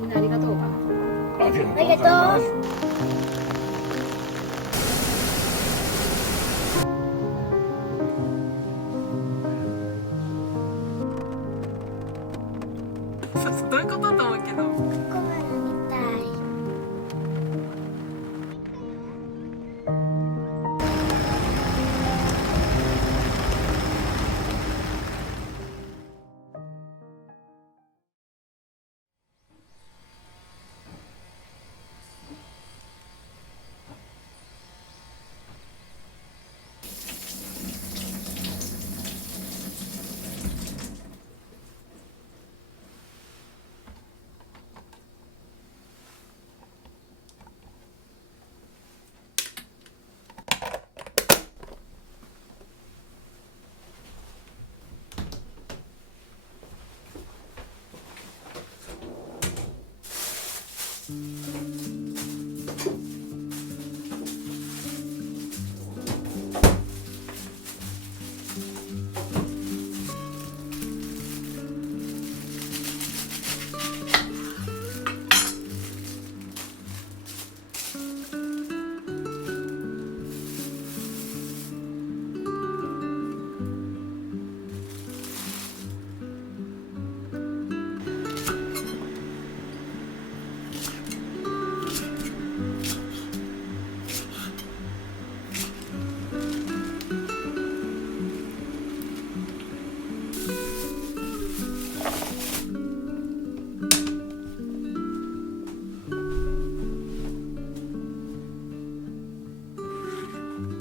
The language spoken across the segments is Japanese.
みんなありがとうかな。ありがとう。どういうことと思うけど。コマのみたい。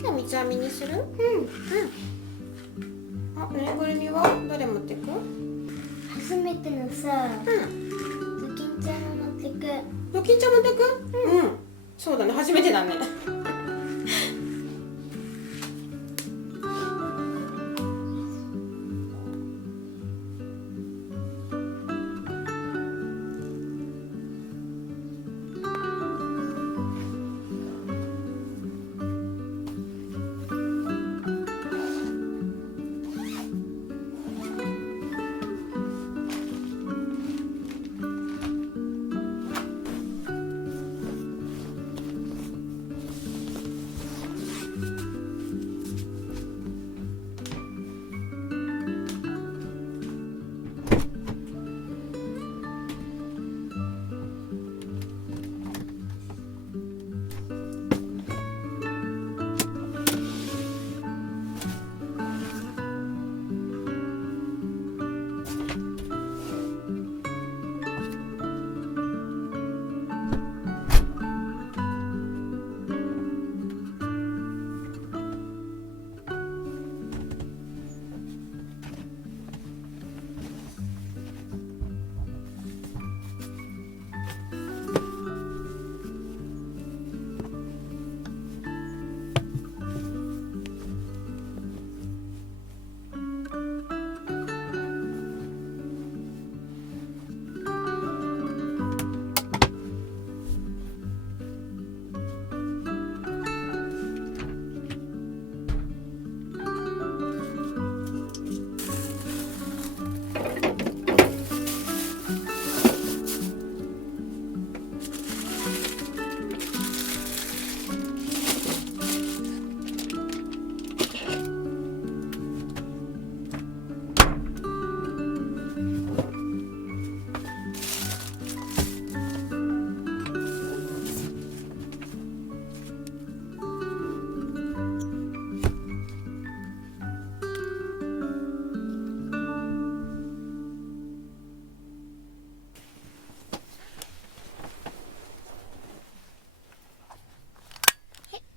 今日三つ編みにする？あ、ぬいぐるみはどれ持ってく？初めてのさ、うん。ズキンちゃんを持ってく。ドキンちゃん持ってく？うん。そうだね、初めてだね。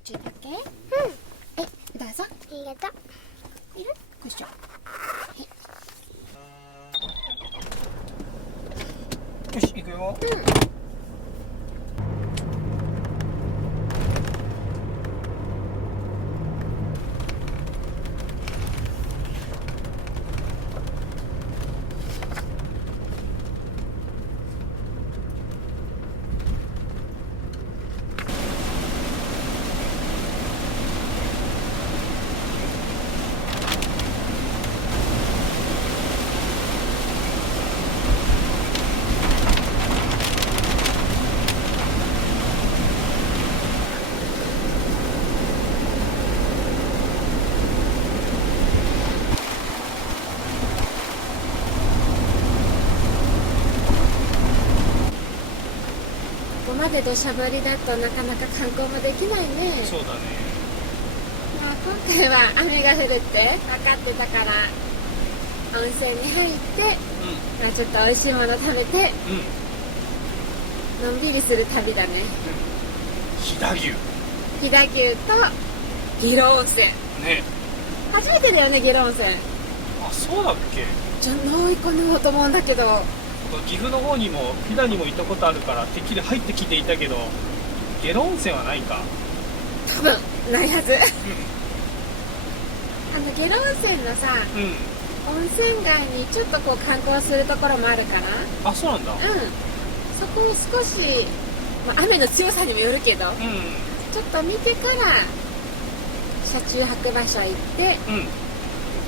ちょっとだけ？どうぞ。ありがとう。いる？こいしょ。よし、行くよ。まで土砂降りだとなかなか観光もできないね。そうだね。まあ、今回は雨が降るって分かってたから温泉に入って、まあ、ちょっと美味しいもの食べてのんびりする旅だね。飛騨牛飛騨牛と下呂温泉ね。初めてだよね、下呂温泉。あ、そうだっけ。じゃもう一個飲もうと思うんだけど。岐阜の方にも飛騨にも行ったことあるからてっきり入ってきていたけど、下呂温泉はないか。多分ないはず、下呂温泉のさ、温泉街にちょっとこう観光するところもあるから。あ、そうなんだ。そこを少し、まあ、雨の強さにもよるけど、ちょっと見てから車中泊場所行って、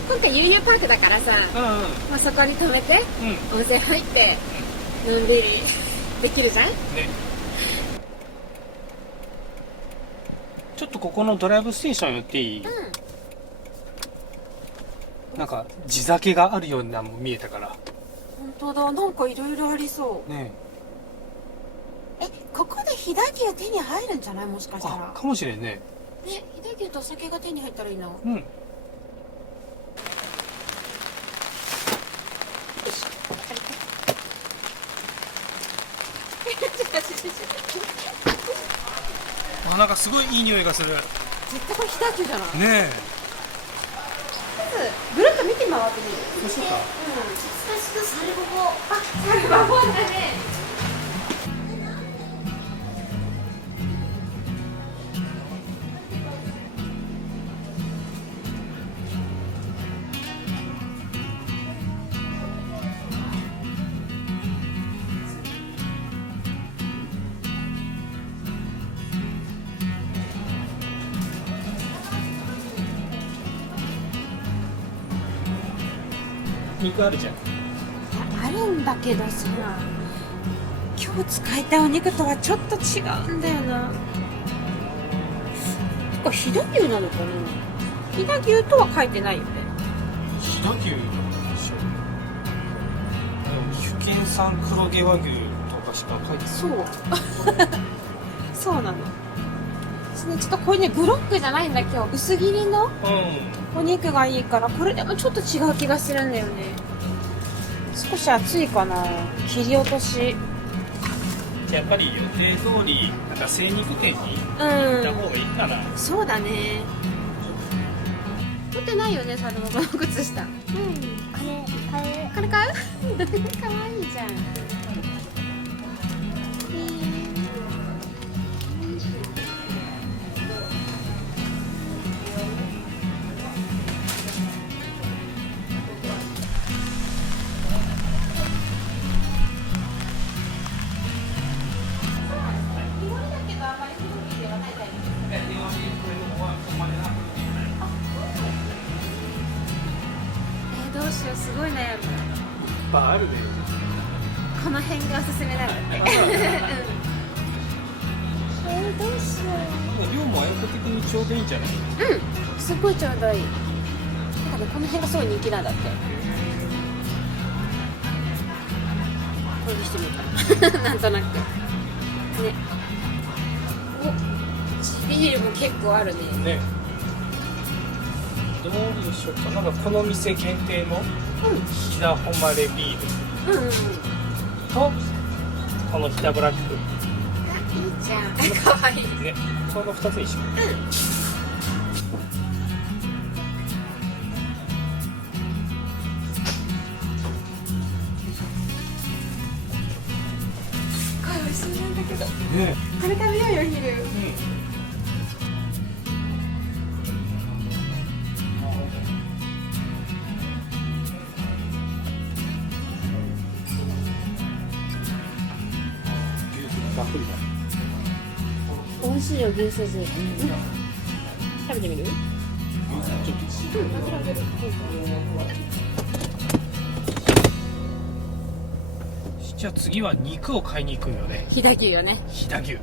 今回悠々パークだからさ、まあ、そこに止めて、温泉入ってのんびりできるじゃんね。ちょっとここのドライブステーション寄っていい？なんか地酒があるようなのも見えたから。本当だ、なんかいろいろありそうね。ここで飛騨牛手に入るんじゃない？もしかしたら。かもしれんね。ね、飛騨牛とお酒が手に入ったらいいな。あ、なんかすごいいい匂いがする。絶対これ飛騨牛じゃない？ねえ。まずぐるっと見て回ってみる。そうしようか。サルボボ。あ、サルボボだね。肉あるじゃん。あるんだけどさ、今日使いたいお肉とはちょっと違うんだよな。これ飛騨牛なのかな？飛騨牛とは書いてないよね。飛騨牛でしょ。岐阜県産黒毛和牛とかしか書いてない。そうそうなの。ちょっとこれね、ブロックじゃないんだ今日。薄切りのお肉がいいから、これでもちょっと違う気がするんだよね。少し厚いかな。切り落とし。やっぱり予定通りなんか精肉店に行った方がいいかな。そうだね。持ってないよね、サルボボの靴下。これこれ買う？かわいいじゃん。どうしよう、すごい悩む。あるね。この辺がおすすめだわってどうしよ量も相手的にちょうどいいんじゃない？すごいちょうどいい。なんかね、この辺がすごい人気なんだって。これにしてみようかななんとなくね。お、地ビールも結構あるね。ね。どうでしょうか。なんかこの店限定の飛騨誉れビールとこの飛騨ブラック。いいじゃん。かわいいね。その2つにしよう。これ美味しいんだけど。ね。これ食べようよ、昼。たっぷりだ。美味しいよ、牛すじ。食べてみる？ちょっと。じゃあ次は肉を買いに行くんよね。飛騨牛よね。飛騨牛。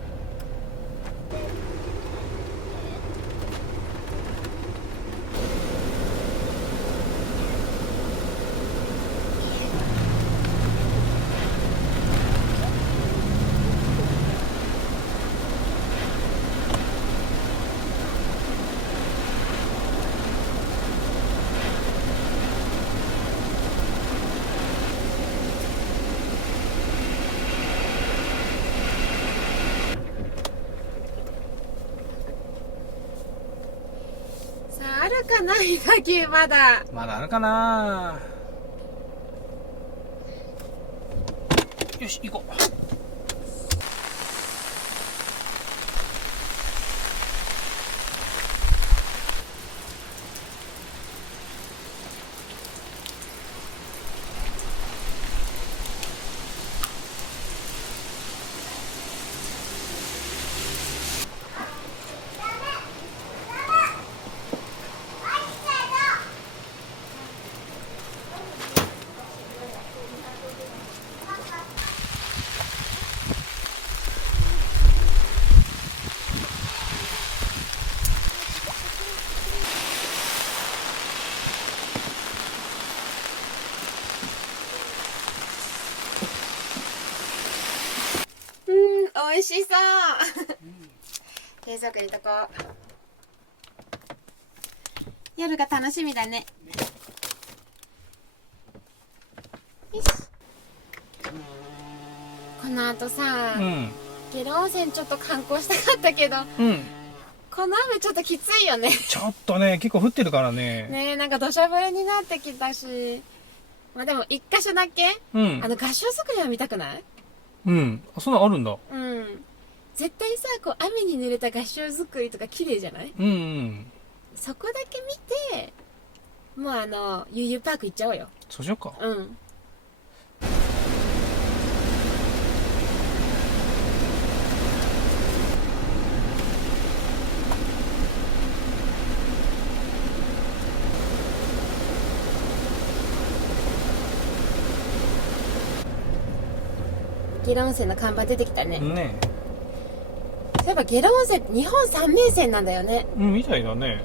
るかな、飛騨牛まだ。まだあるかな。よし、行こう。美味しそう。冷蔵庫にとこう。夜が楽しみだね。よし。この後さ、下呂温泉ちょっと観光したかったけど、この雨ちょっときついよね。ちょっとね、結構降ってるからね。ねえ、なんか土砂降りになってきたし。まあでも一箇所だけ、合掌造りは見たくない？あ、そんなのあるんだ。絶対さ、こう雨に濡れた合掌造りとか綺麗じゃない？そこだけ見て、もう悠々パーク行っちゃおうよ。そうしようか。下呂温泉の看板出てきたね。ねそういえば下呂温泉って日本三名泉なんだよね。みたいだね。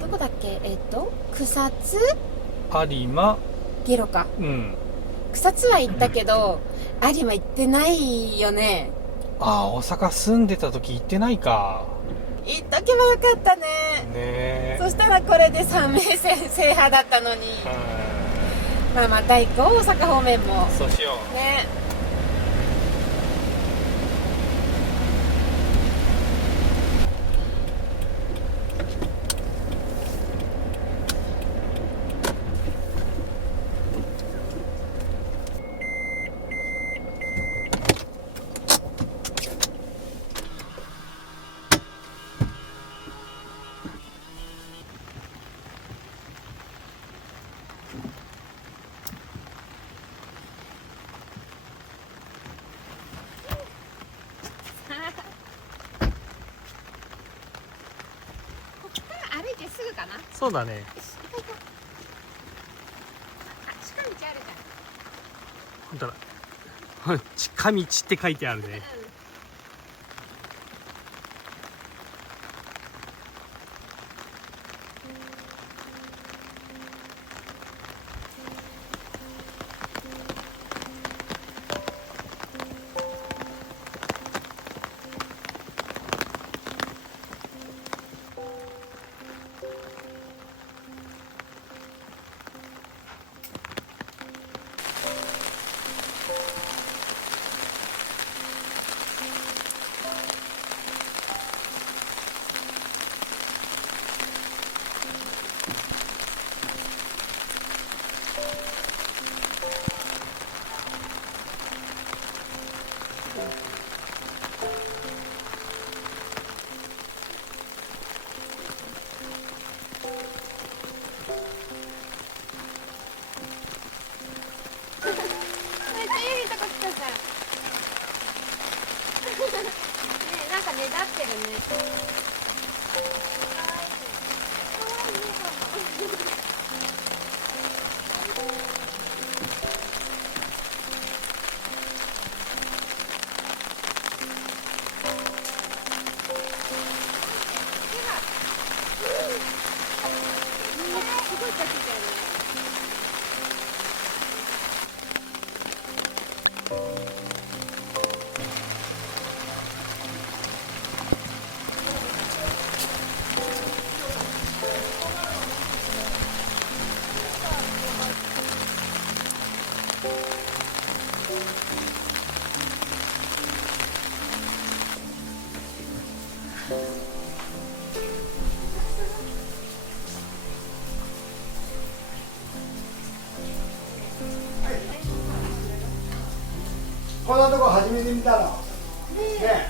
どこだっけ？草津、有馬、下呂か。草津は行ったけど、有馬行ってないよね。あ、大阪住んでた時行ってないか。行っとけばよかったね。ねそしたらこれで三名泉制覇だったのに。まあまた行こう、大阪方面も。そうしよう。ね。歩いてすぐかな。そうだね。近道あるじゃん。本当だ。近道って書いてあるね。なんかねだってるね。すごい立ってたよね。めてみたら、ね、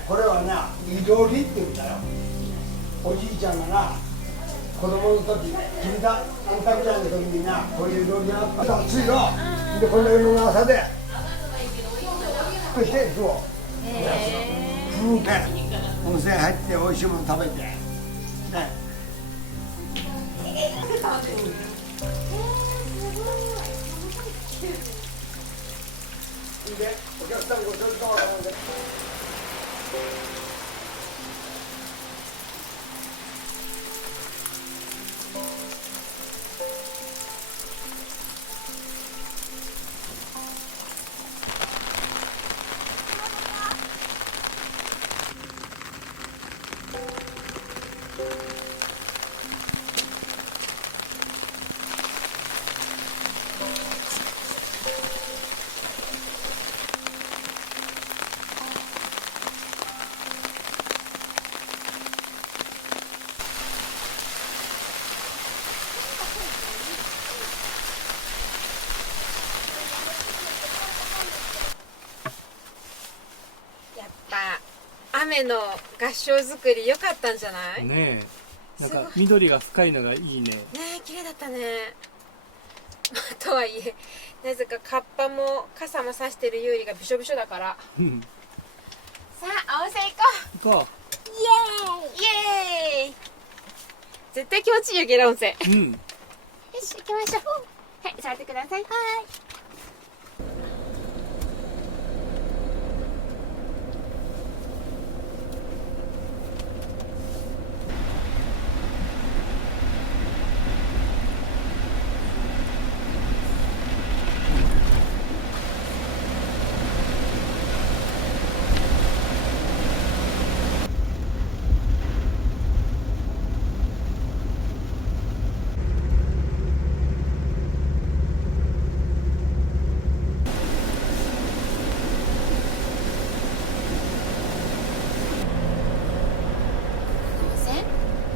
これはな、いろりって言うんだよ。おじいちゃんがな、子供の時、君だ、あんたぐらいの時にな、こういういろりがあったら暑いよ。で、この夜の朝で、そしてそう、風景、温泉入って美味しいもの食べて、ね。で、お客さんごちそうさまで。やっぱ雨の合掌造り良かったんじゃない？ねえ、なんか緑が深いのがいいね。ねえ、綺麗だったね。とはいえ、なぜかカッパも傘もさしてるユーリがびしょびしょだから。うんさあ、温泉行こ行こう。イエーイ。絶対気持ちいいよ、ゲラ温泉。よう。うん。し、行きましょう。はい、触ってください。はい。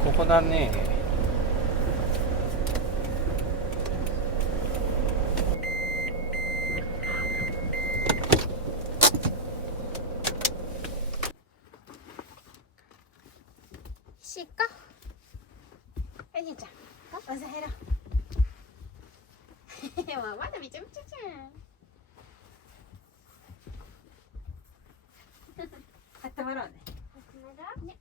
ここだね。しっか。はい、兄ちゃん。温泉入ろう。もうまだびちゃびちゃじゃん。あったまろうね。ね。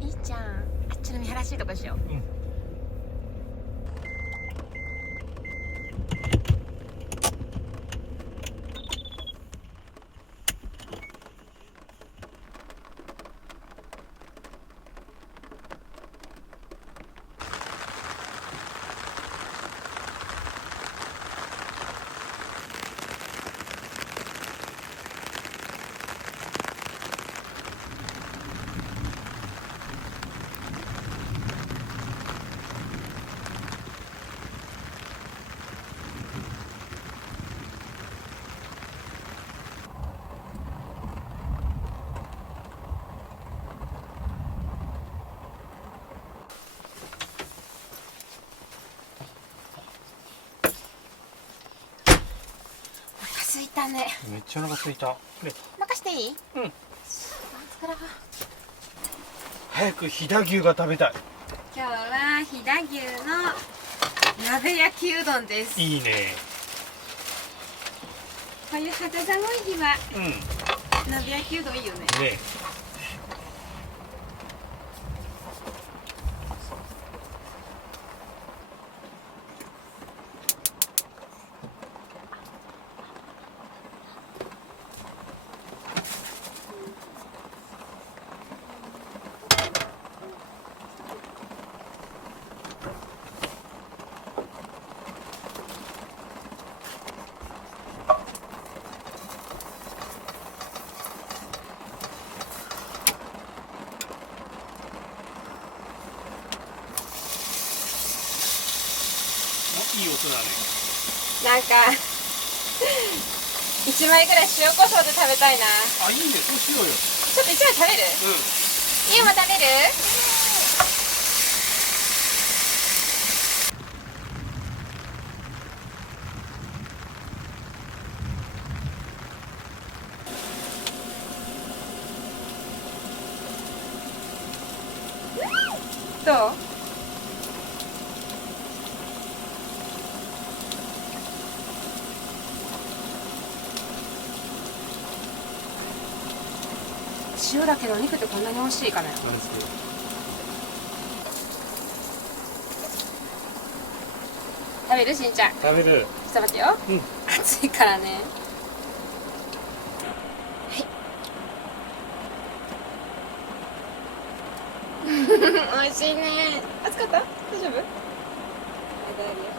いいじゃん。あっちの見晴らしいとこしよう。うん。空いたね。めっちゃお腹空いた。ね、任していい？うん。作ろう。早く飛騨牛が食べたい。今日は飛騨牛の鍋焼きうどんです。いいね。こういう肌寒い日はうん。鍋焼きうどんいいよね。ね。なんか1枚ぐらい塩コショウで食べたいな。あ、いいね、そうしようよ。ちょっと1枚食べる？ユウも食べる？どう？塩だけどお肉ってこんなに美味しいかね。食べる？しんちゃん。食べる。ちょっと待ってよ。うん。熱いからね。美味しいね。熱かった？大丈夫？大丈夫。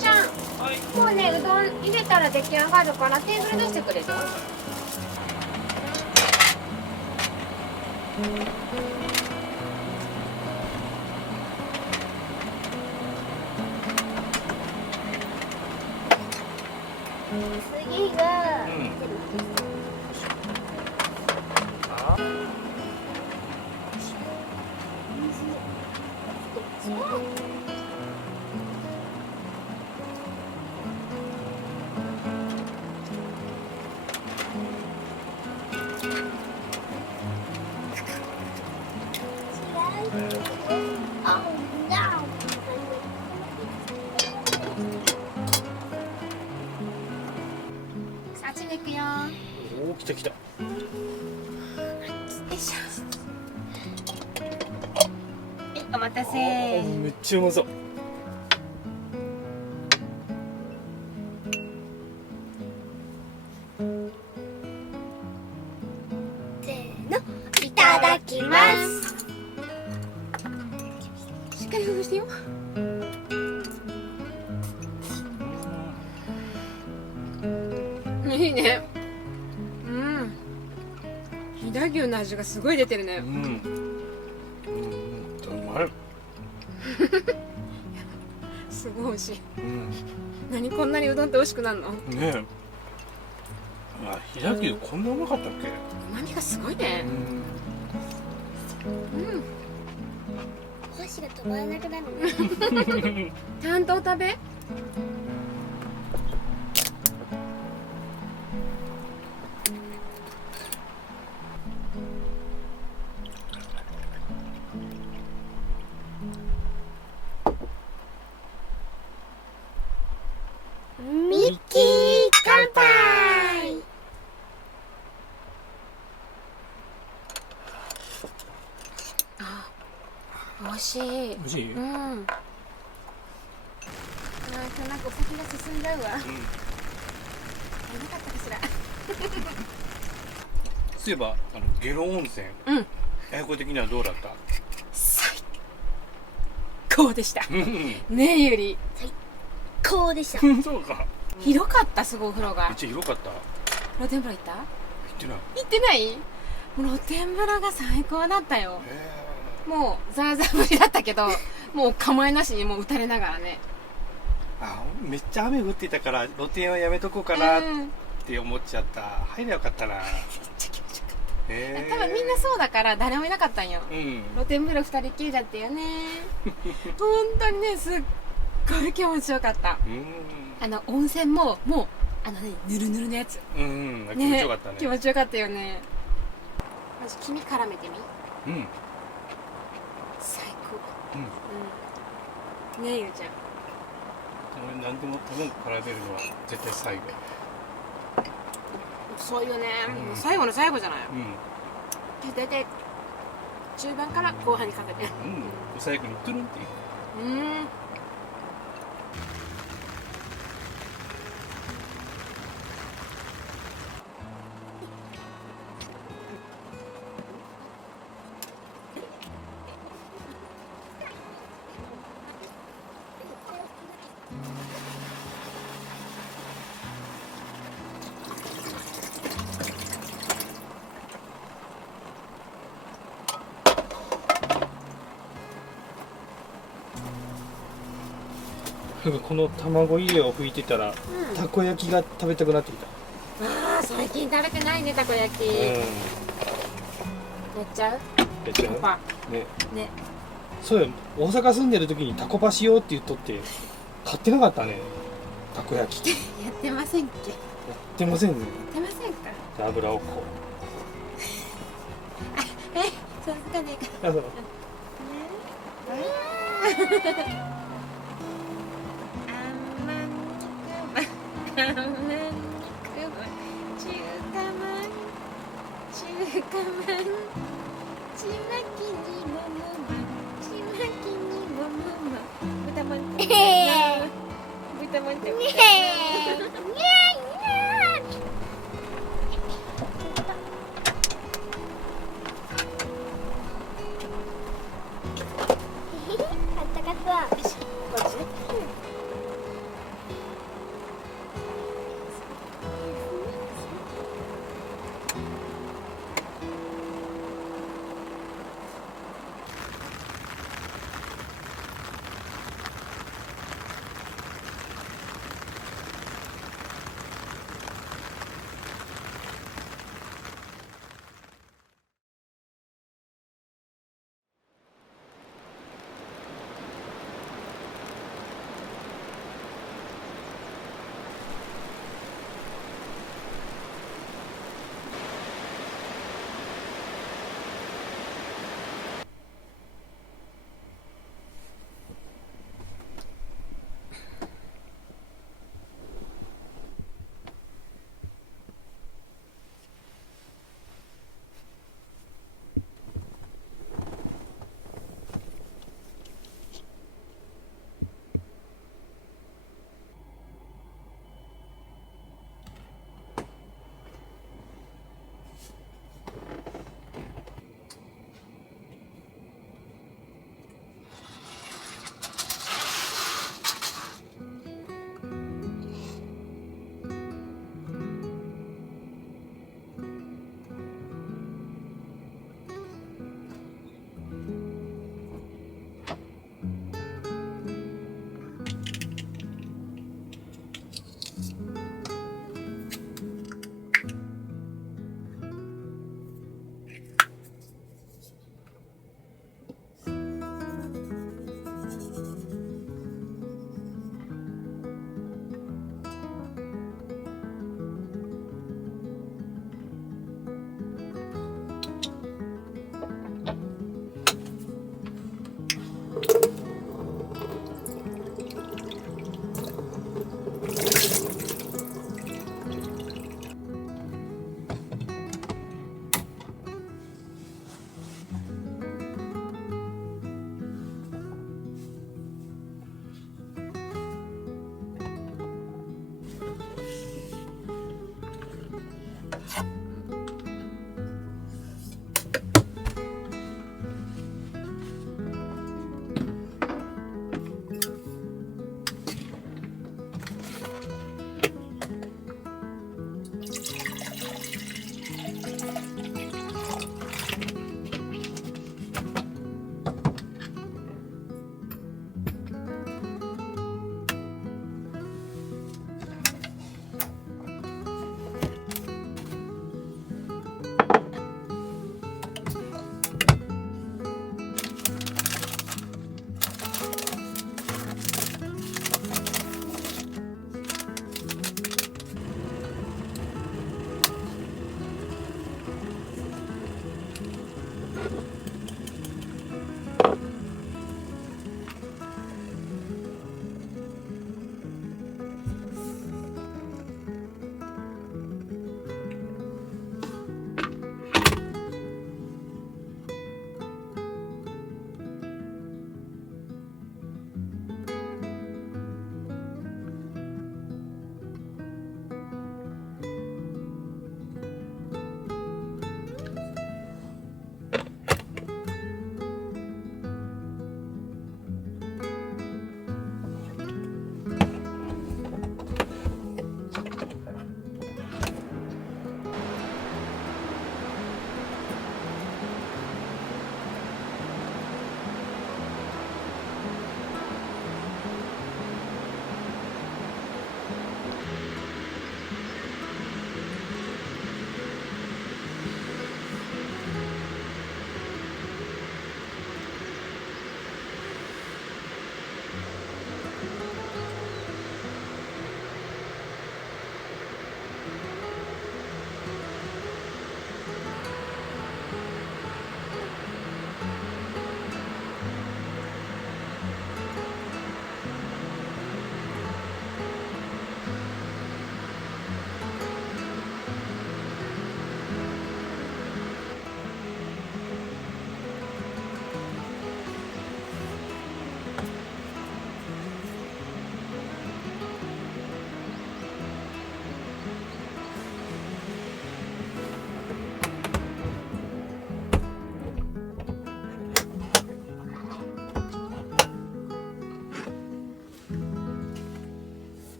ちゃん、もうね、うどん入れたら出来上がるからテーブル出してくれる？次があっちに行くよ。おお、来た来た。よいしょ。はい、お待たせ。めっちゃうまそう。せーの、いただきます。しっかりほぐしてよ。いいね。うん。飛騨牛の味がすごい出てるね。うん。うまい。すごい美味しい。うん。何こんなにうどんって美味しくなるの？ねえ。あ、飛騨牛こんなうまかったっけ？旨味がすごいね。うん。お箸が止まらなくなるね。ちゃんと食べ。ミッキー乾杯。あ、美味しい。美味しい？うん。なんかお酒が進んじゃうわ。よかったかしら。そういえば下呂温泉。うん。英語的にはどうだった？最高でした。うんねえゆり。こうでした。そうか。広かった、すごいお風呂がめっ。ちゃ広かった。露天風呂行った？行ってない。行ってない？露天風呂が最高だったよ。もうザーザー降りだったけど、もう構えなしにもう打たれながらね。あ、めっちゃ雨降ってたから露天はやめとこうかなっうんって思っちゃった。入ればよかったな。多分みんなそうだから誰もいなかったんよ。うん露天風呂2人っきりだったよね。本当にね、すっごい気持ちよかった。温泉ももうぬるぬるのやつ。気持ちよかったね。気持ちよかったよね。まず黄身絡めてみ。最高。ねえ、ゆうちゃん。俺何でも卵絡めるのは絶対最後。そうよね、もう最後の最後じゃない。大体中盤から後半にかけて。最後にトゥルンっていく。この卵入れを拭いてたら、たこ焼きが食べたくなってきた。最近食べてないね、たこ焼き。やっちゃう？やっちゃう？ね。そうや、大阪住んでる時にタコパしようって言っとって買ってなかったね、たこ焼き。やってませんっけ？やってませんね。やってませんか？じゃあ油をこう。そうかねか。中華まん、ちまきにもむま、ちまきにもむま、豚まん食べたいな。豚まん食べたいな。あったかそうこっちね。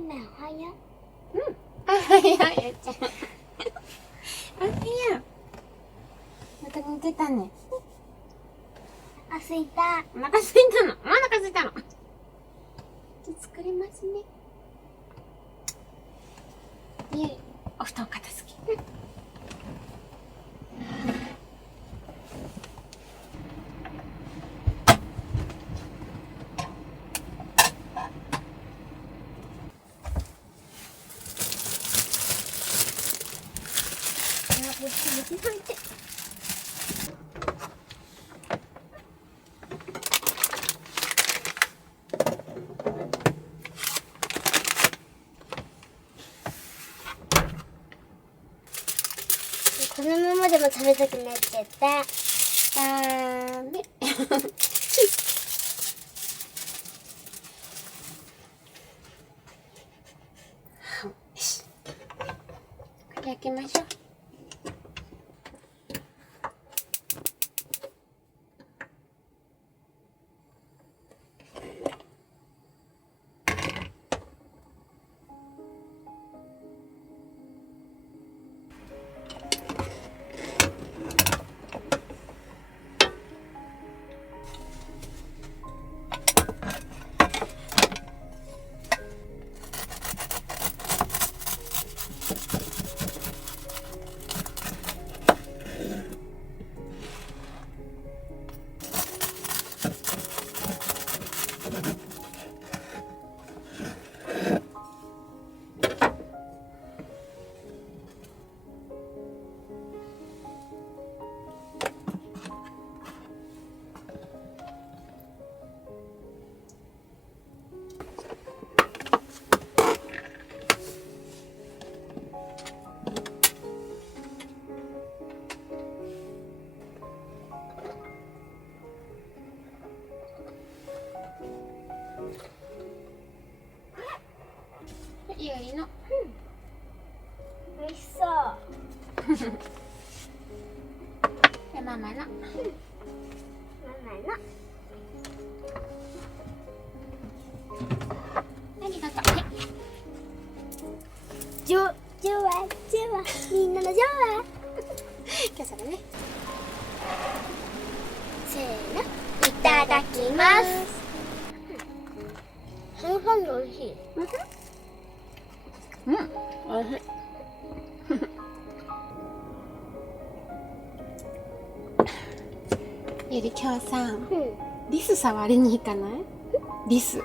メおはよあ、はいはい、やっちゃん。あ、いや。また寝てたね。う。あ、すいた。お腹空いたの。お腹空いたの。じゃあ作りますね。お布団片付け。ぶちぶちなんて。このままでも食べたくなっちゃった。ダメ。よし。これ開けましょう。ゆいの。美味しそう。で、ママの。ママの。ありがとう。はい。ジュワジュワみんなのジュワ。今日それね。せーの、いただきます。半々で美味しい。うん、おいしい。ゆり、今日さ、リス触りに行かない？リス。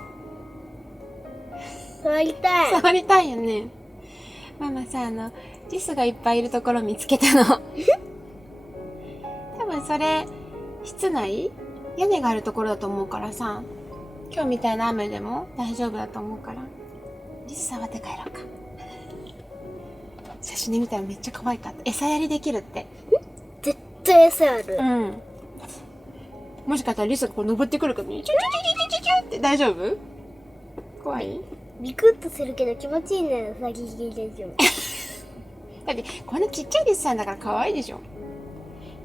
触りたい。触りたいよね。ママさ、リスがいっぱいいるところ見つけたの。多分それ、室内？屋根があるところだと思うからさ、今日みたいな雨でも大丈夫だと思うから、リス触って帰ろうか。写真で見たらめっちゃ可愛かった。餌やりできるって。絶対餌ある。うん。もしかしたらリスがこう登ってくるかも。チュチュチュチュチュチュって大丈夫？怖い？ビクッとするけど気持ちいいね、ウサギギでしょ。だってこんなちっちゃいリスさんだから可愛いでしょ。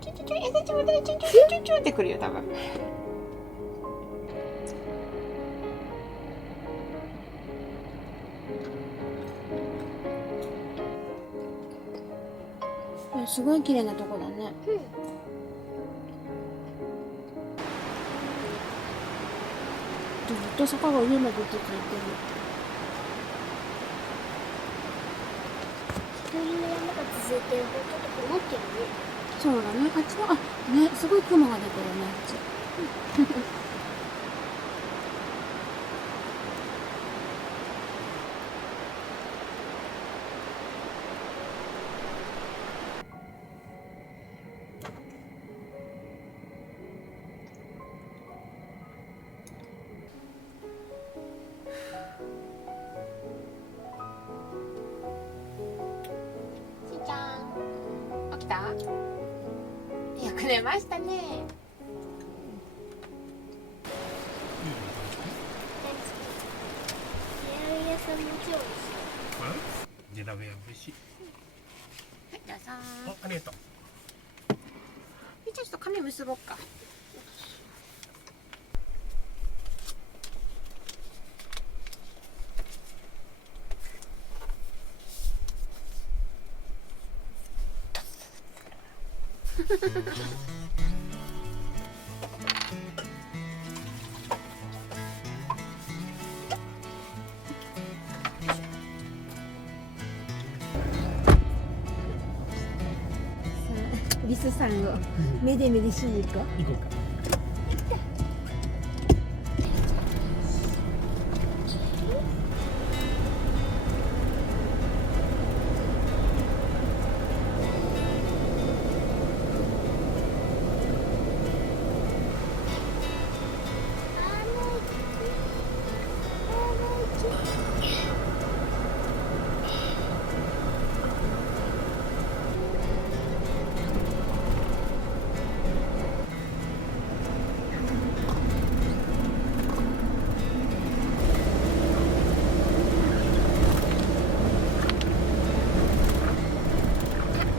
チュチュチュ餌ちょうだいチュチュチュチュチュってくるよ多分。すごい綺麗なとこだね。ずっと坂が上まで続いてる。一人の山が続いてるとちょっと曇ってるね。そうだね。あっちの、ね、すごい雲が出てるね、あっち。しーちゃん、起きた？よく寝ましたね。八百屋さんも超美味しい。デラウェア美味しい。はい、どうぞ。ありがとう。ちょっと髪結ぼうか。リスさんをめでめでしに行こう。行こうか。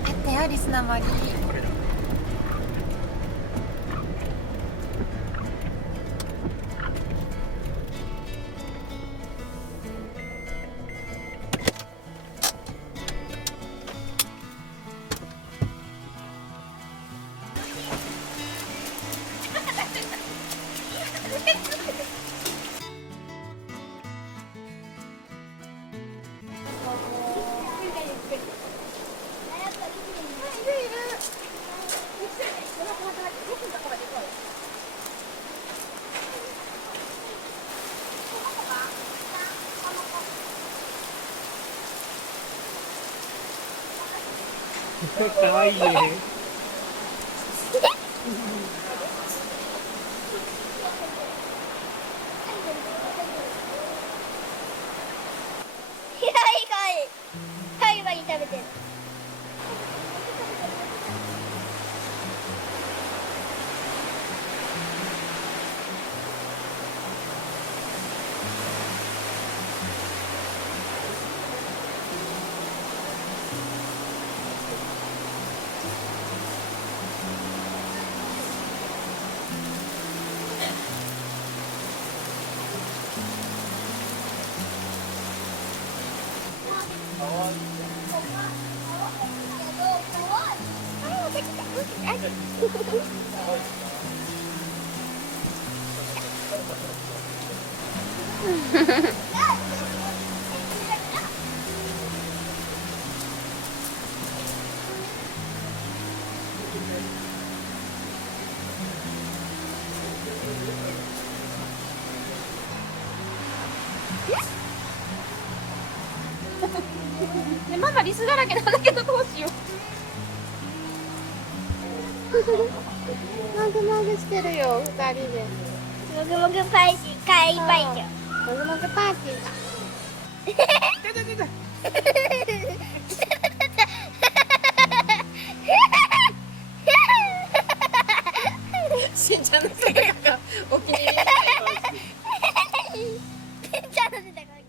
あったよ、リスの森。これだ。かわいいね。はいはい食べてる。ね、まだリスだらけなんだけどどうしよう。もぐもぐしてるよ、二人で。もぐもぐパイシー、かいパイじゃん。もぐもぐパーティーだ。しんちゃんの背がお気に入り。ちゃんと出たから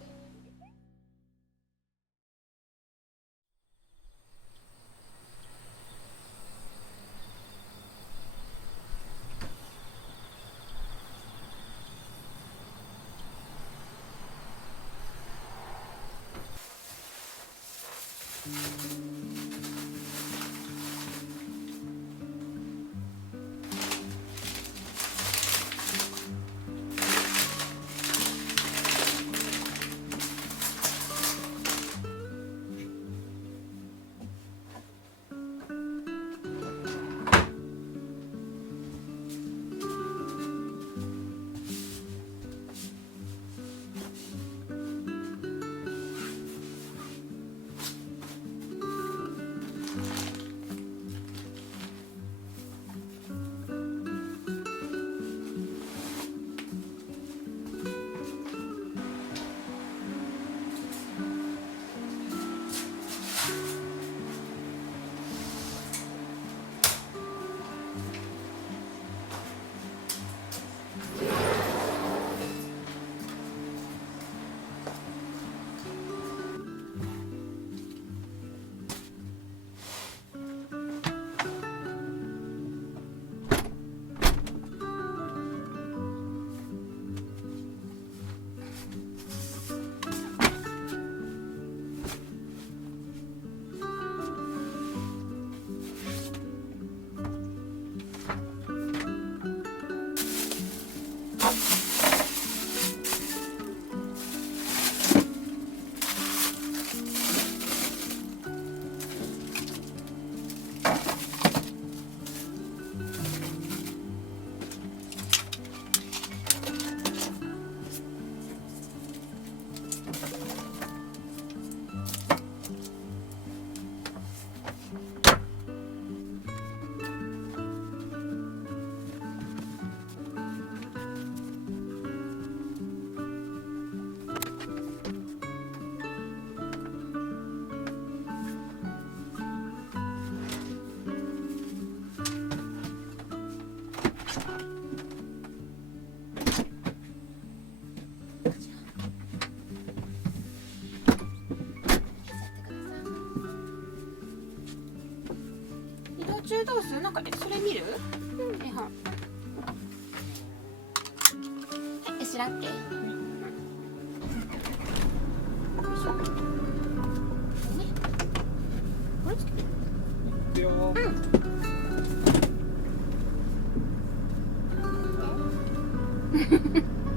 どうする？なんかそれ見る？絵本。知らんけ。これつけてる。いくよ。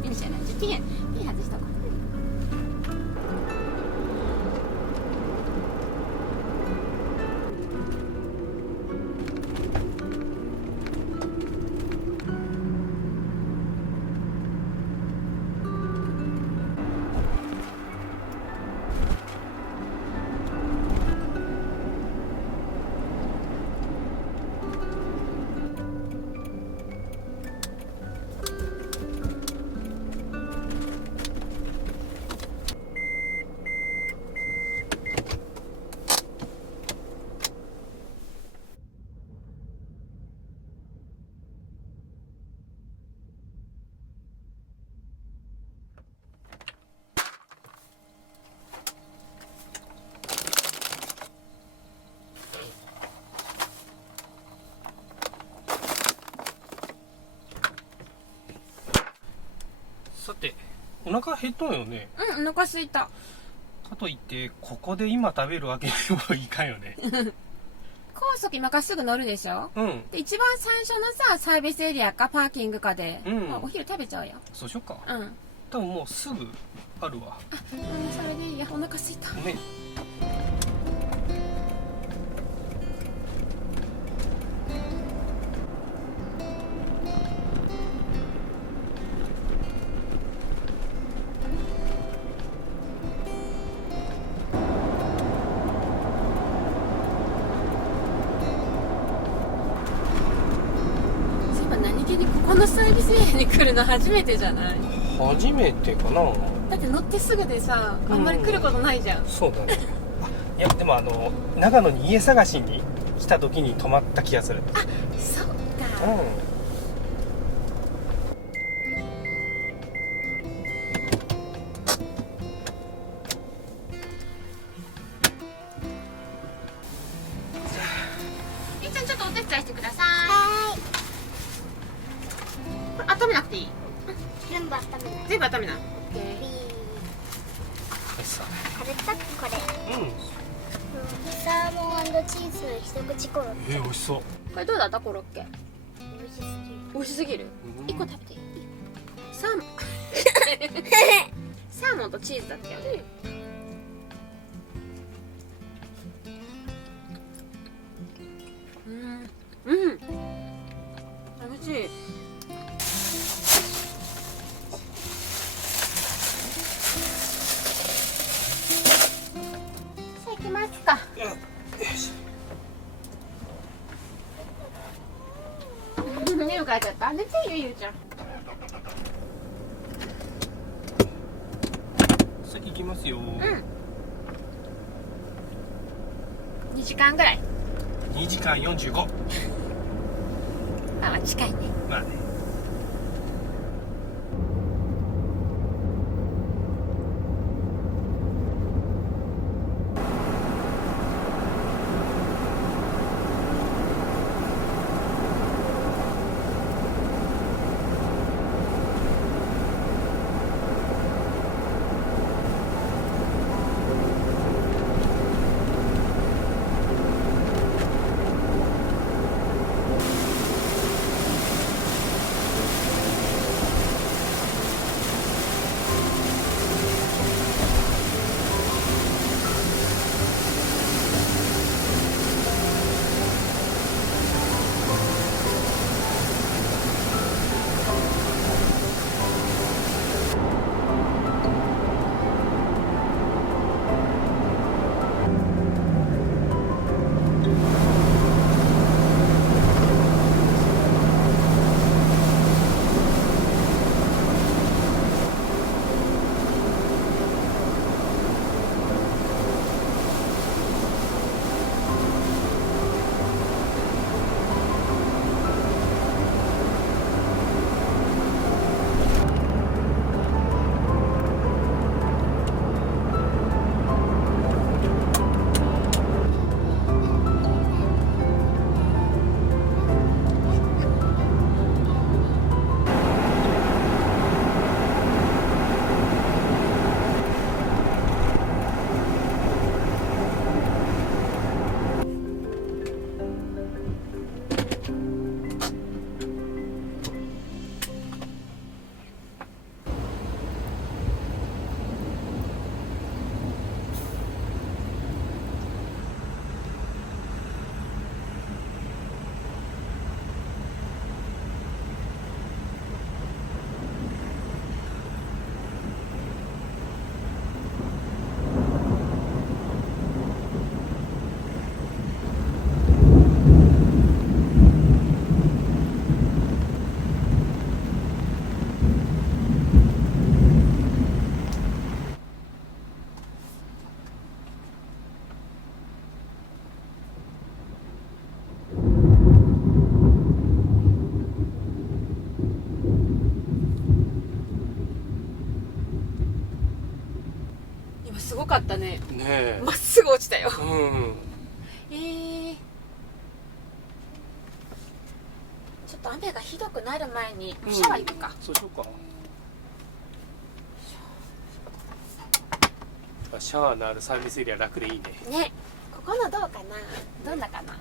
いいじゃない。じゃあピン外しとこう。さて、お腹減っとんよね。うん、お腹すいた。かといってここで今食べるわけにもいかんよね。高速今からすぐ乗るでしょ。うん。で一番最初のさサービスエリアかパーキングかで、うんまあお昼食べちゃうよ。そうしよっか。うん。多分もうすぐあるわ。それでいいや。お腹すいた。ね。そういえば何気にここのサービスエリアに来るの初めてじゃない？初めてかな。だって乗ってすぐでさ、あんまり来ることないじゃん。そうだね。いやでも長野に家探しに来た時に泊まった気がする。そうか。うん。りんちゃんちょっとお手伝いしてください。はこれ温めなくていい？ーい。全部温めない。全部温めない。ビー。さこれとこれ。うん。サーモン&チーズ一口コロッケ。美味しそう。これどうだったコロッケ？美味しすぎる。美味しすぎる。うん一個食べていい？サーモン。サーモンとチーズだったよね。うん。美味しい。さあ行きますか。寝るからちゃった。寝ていいよゆうちゃん。さあ行きますよ。うん2時間ぐらい。 2時間45。あ、近いね。まあね。すごかったね。ねえ。まっすぐ落ちたよ。うん。ちょっと雨がひどくなる前にシャワー行くか。そうしようか。シャワーのあるサービスエリア楽でいいね。ね、ここのどうかな、どんなかな。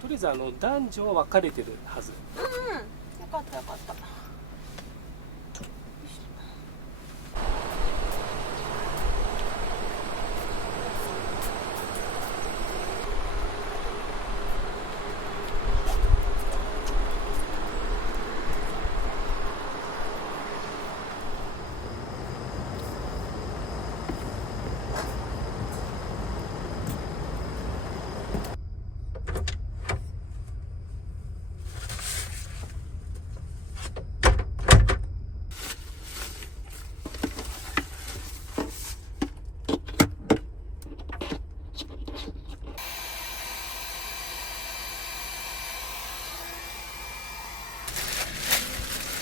とりあえず男女は分かれてるはず。うん、よかったよかった。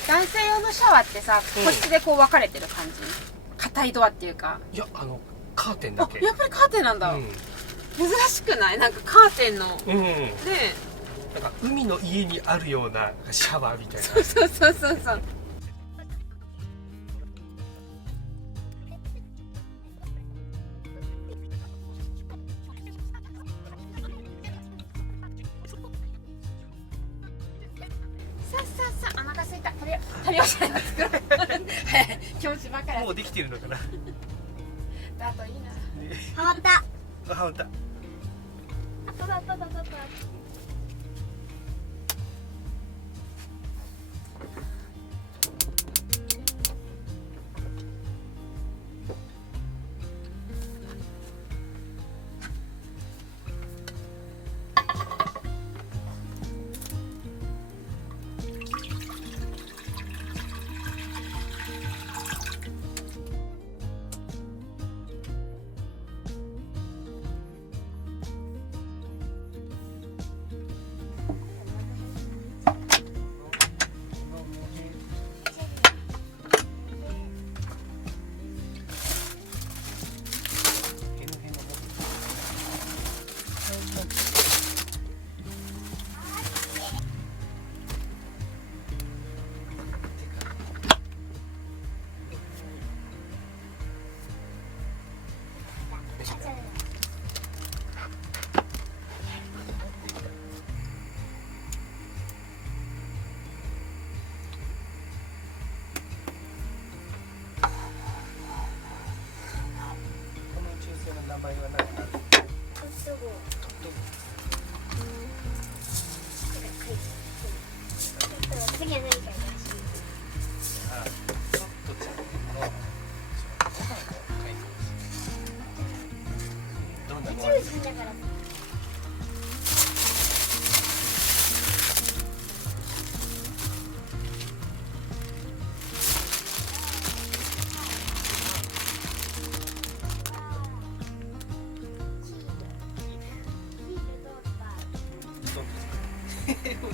男性用のシャワーってさ、個室でこう分かれてる感じ。硬いドアっていうか。いやカーテンだあ、け。やっぱりカーテンなんだ。うん。珍しくない？なんかカーテンの。うん。ねなんか海の家にあるようなシャワーみたいな。そうそうそうそうそう。さあさあさあ、お腹すいた。食べようじゃない作ろう。気持ちばかり。もうできてるのかな。だといいな。ハマったあ、ほんと。あっただっただっただったこの中性の名前は何かある？次は何かいあ、トットちゃんのご飯を書いてほしい。どんなご飯？宇宙人だから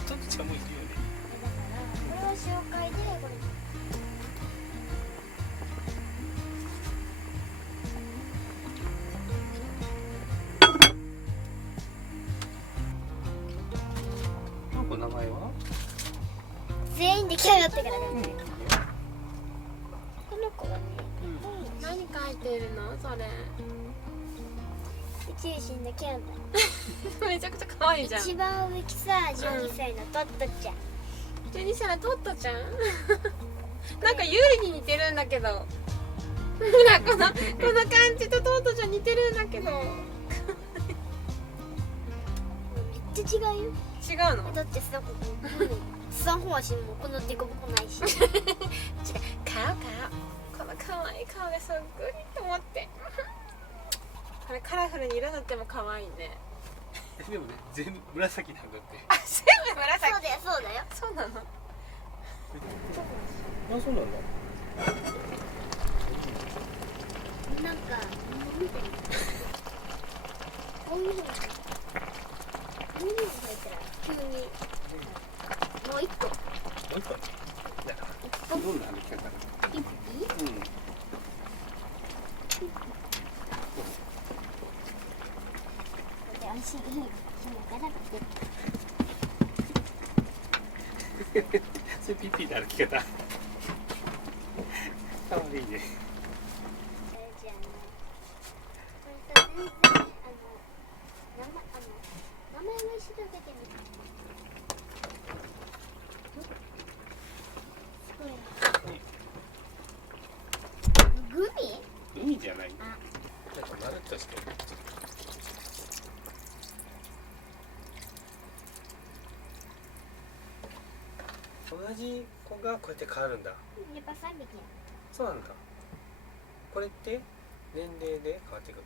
トットちゃんもいるよね。これを紹介でこれこの子名前は？全員で来上がってからね、この子がね、何書いてるのそれ。宇宙人のキャンめちゃくちゃ可愛いじゃん。一番上きさ12歳のトットちゃん、 12歳のトットちゃん。なんかユーリに似てるんだけど。ほらこの感じとトットちゃん似てるんだけど。めっちゃ違うよ。違うの？だってさ、ここ3本足もこのデコボコないし。違う、顔。この可愛い顔がそっくりと思って。これカラフルに色塗っても可愛いね。でもね、全部紫なんだって。あ、全部紫。そうだよ、そうだよ。そうなの？あ、そうなんだ。なんか見てみたこういうふうに入ったら急にもう一個もう一個。どんな歩き方？いい？うん。私いいのからってそれピッピーで歩き方かわいいね。じゃあ本当全然名前も一緒だけどすごいグミ海じゃない。なんかまるっとしてる。同じ子がこうやって変わるんだ。やっぱ3匹やそうなんだ。これって年齢で変わっていく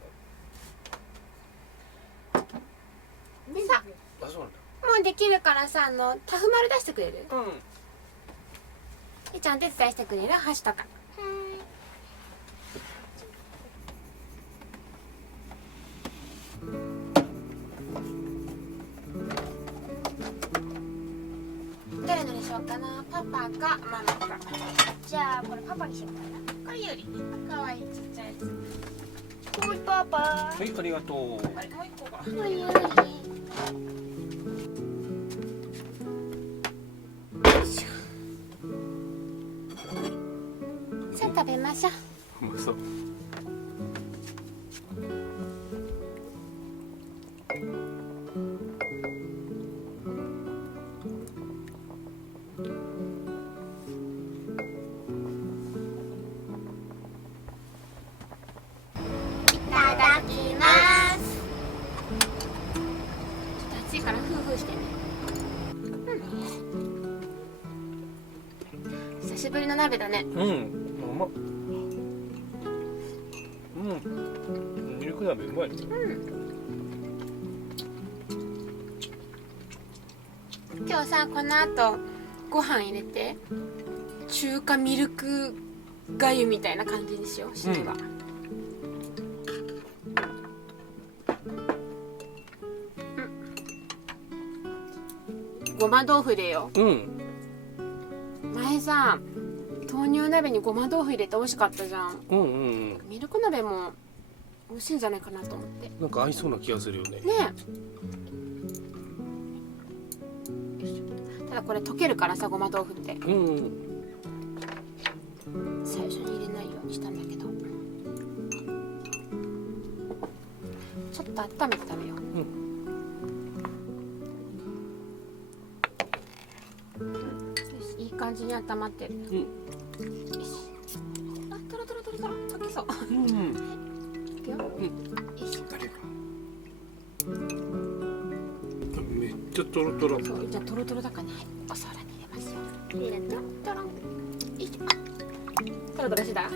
の？でさ、あ、そうなんだ。もうできるからさ、タフ丸出してくれる？うん。ちゃん手伝いしてくれる？箸とか。誰のにしようかな。パパかママか。じゃあこれパパにしようかなこれよりかわいいちっちゃいやつ。ほいパパはい、ありがとう。あれもう一個が。ほいよさあ食べましょう。うまそう。いただきますちょっと暑いからフーフーしてね。久しぶりの鍋だね。うん、うまっ。うん。ミルク鍋うまい。今日さ、この後ご飯入れて中華ミルクがゆみたいな感じにしよう。汁は、ごま豆腐入れようん。う。前さ、豆乳鍋にごま豆腐入れて美味しかったじゃん。うんうんうん。ミルク鍋も美味しいんじゃないかなと思ってね。なんか合いそうな気がするよね。ただこれ溶けるからさ、ごま豆腐ってうん。最初に入れないようにしたんだけど、ちょっと温めて食べよう。よし、いい感じに温まってる。よし。あ、トロトロトロトロ溶けそう。うん。いくよ。よいしょ。めっちゃトロトロ。そう、じゃあトロトロだからね、お皿に入れますよ。ありがとうトロン。よいしょ。あ、トロトロした。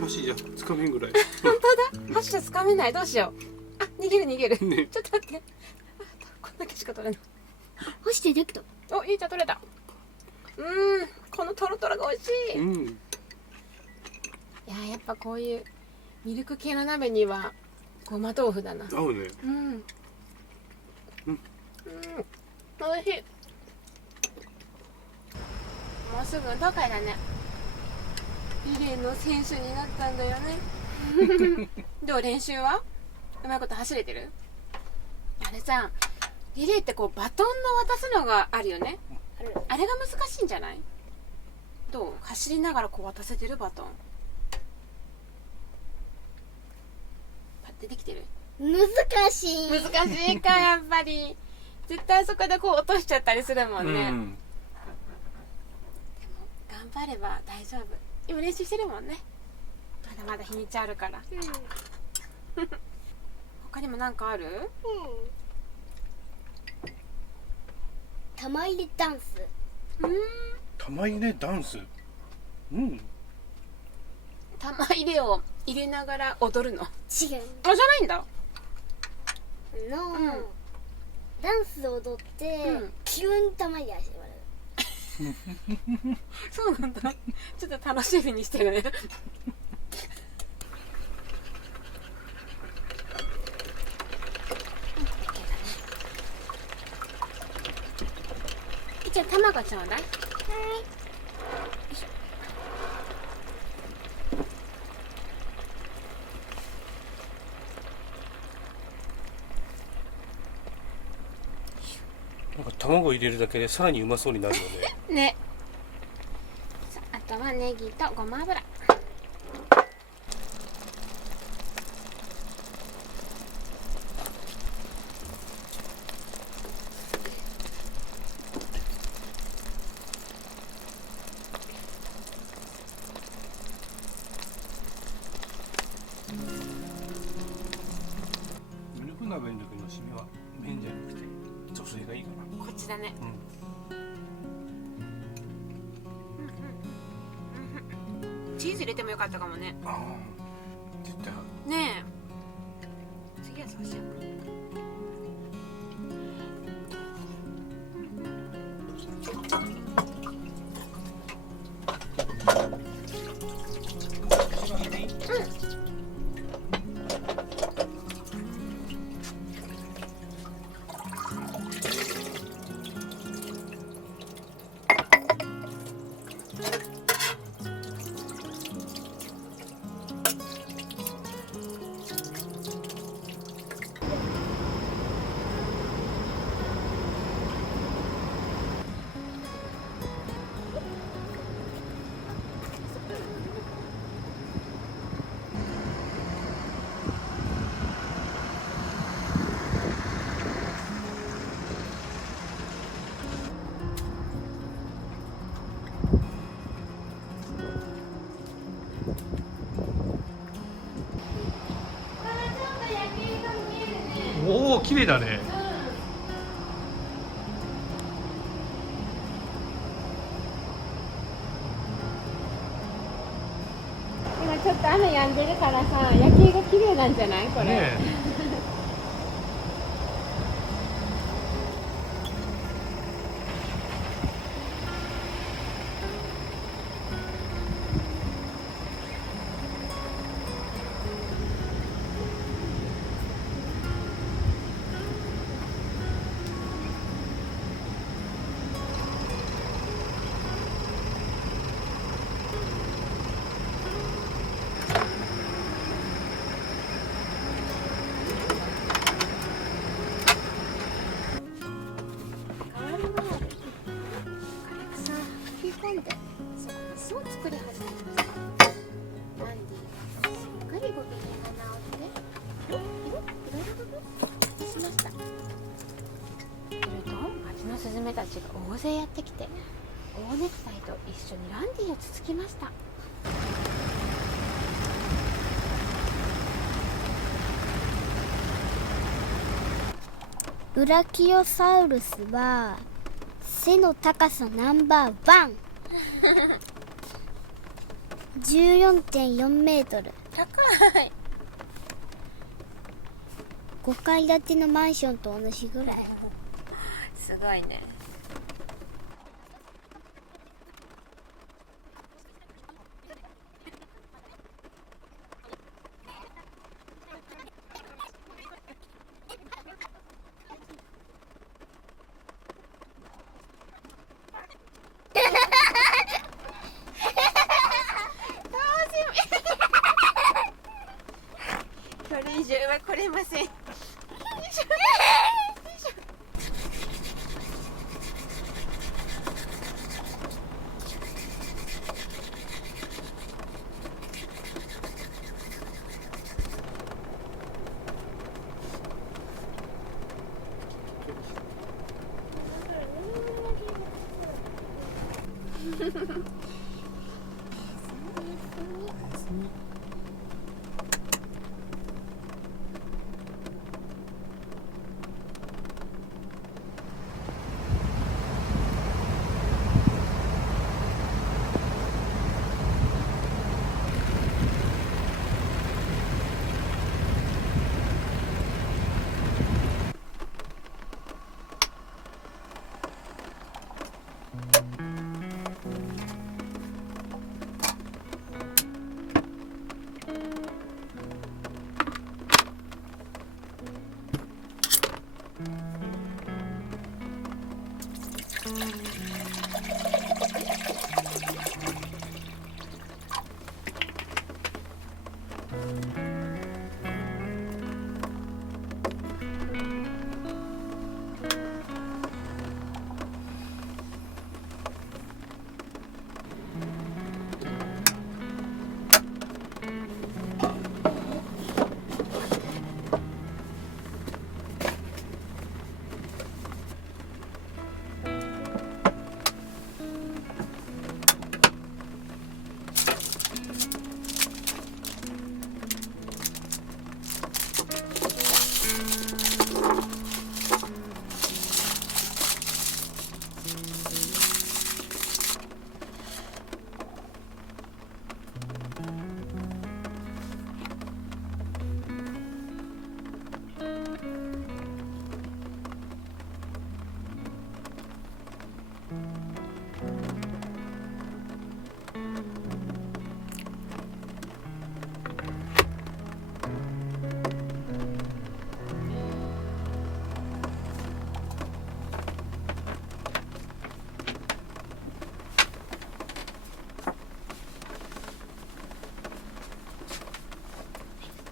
箸じゃつかめんぐらい。本当だ。箸じゃつかめない。どうしよう。あ、逃げる逃げる。ね。ちょっと待って。あ、こんだけしか取れない。干してできたお、いいじゃん取れた。このトロトロが美味しい。うん。いや、やっぱこういうミルク系の鍋にはごま豆腐だな。合うね。美味しい。もうすぐ運動会だね。リレーの選手になったんだよね。どう、練習はうまいこと走れてる？あれさ、リレーってこうバトンの渡すのがあるよね。あれが難しいんじゃない？どう、走りながらこう渡せてるバトン。出てきてる？難しい難しいか、やっぱり。絶対そこでこう落としちゃったりするもんね。でも頑張れば大丈夫。今練習してるもんね。まだまだ日にちあるから。他にもなんかある？玉入れダンス玉入れダンス。うん。玉入れを入れながら踊るの？違うあ、じゃないんだ。の、ダンス踊って、急に玉入れ始まるそうなんだ。ちょっと楽しみにしてるね。じゃあ卵ちょうだい。か卵入れるだけでさらにうまそうになるよね。ね。さあ、あとはネギとごま油。ミルク鍋の時の締めは麺じゃなくて女性がいいかな。こっちだね。チーズ入れてもよかったかもね。ああ、絶対ねえ。次はそうしよう。おお、綺麗だね。今ちょっと雨止んでるからさ、夜景が綺麗なんじゃないこれ。ね変わりがある。軽くさ、吹き込んで、そう、巣を作り始めました。ランディ、すっかりご機嫌が治って、いろしました。すると、町のスズメたちが大勢やってきて、大ネクタイと一緒にランディをつつきました。ブラキオサウルスは背の高さナンバーワン14.4 メートル、高い。5階建てのマンションと同じぐらい。すごいね。これ以上は来れません。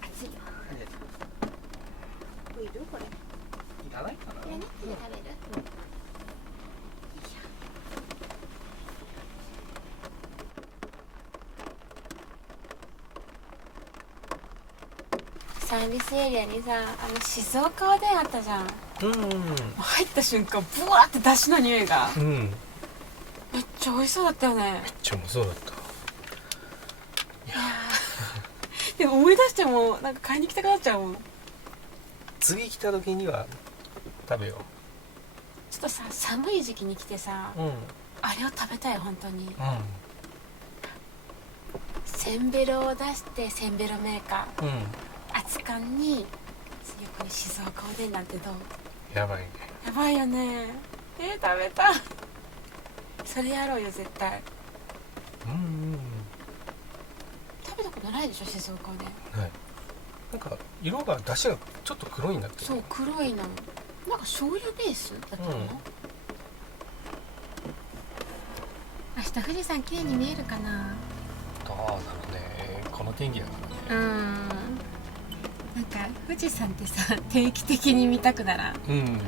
熱いよ。いるこれ。いらないかな。これね、手で食べる。サービスエリアにさ、静岡おでんあったじゃん。入った瞬間ブワーって出汁の匂いがうん。めっめっちゃ美味しそうだったよね。ちゃうまそうだった。でも思い出してもなんか買いに行きたくなっちゃうもん。次来た時には食べよちょっとさ、寒い時期に来てさ、う。うん。あれを食べたい本当に。うせんべろを出してせんべろメーカーん。うん。熱燗に横に静岡おでんなんてどう？やばいね。やばいよね。食べたい。それやろうよ絶対。うん。食べたことないでしょ静岡おでん。はい。なんか色が出汁がちょっと黒いんだって。そう黒いの。なんか醤油ベースだったの、うん明日富士山綺麗に見えるかな。どうだろうね。この天気だからね。なんか富士山ってさ定期的に見たくならん。うん。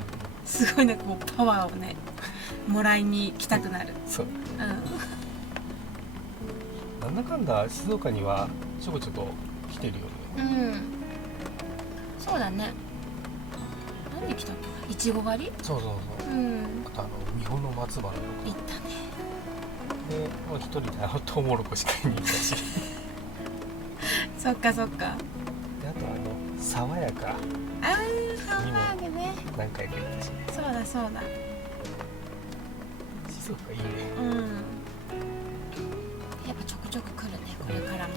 すごいね、こうパワーをねもらいに来たくなる。そう。うんなんだかんだ静岡にはちょこちょこ来てるよね。そうだね。なんで来たっけ？いちご狩り？そうそうそう。うんあと美穂の松原とか。行ったね。で、まあ、一人でトウモロコシ買いに行ったし。そっかそっか。であと爽やかあーハンバーグね。何回か行ったし。そうだそうだ。静岡いいね。やっぱちょくちょく来るねこれからも。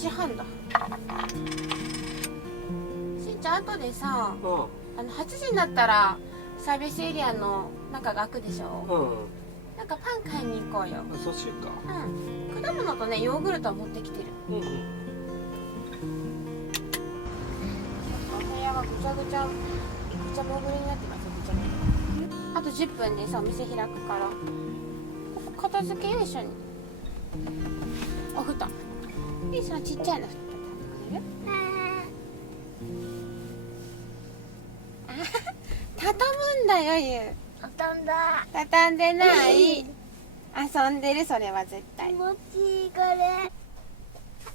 時半だ。しんちゃん後でさ、8時になったらサービスエリアの中が開くでしょ。なんかパン買いに行こうよ。そうしようか。果物とねヨーグルトは持ってきてる。お部屋がぐちゃぐちゃぼぐれになってますよ。ぐちゃぐちゃ。あと10分でさお店開くからここ片付けよう一緒に。お布団いい、そのちっちゃいの畳んでくれる？畳むんだよ、ゆう。畳んだ。畳んでない。遊んでる、それは絶対。気持ちいいこれ。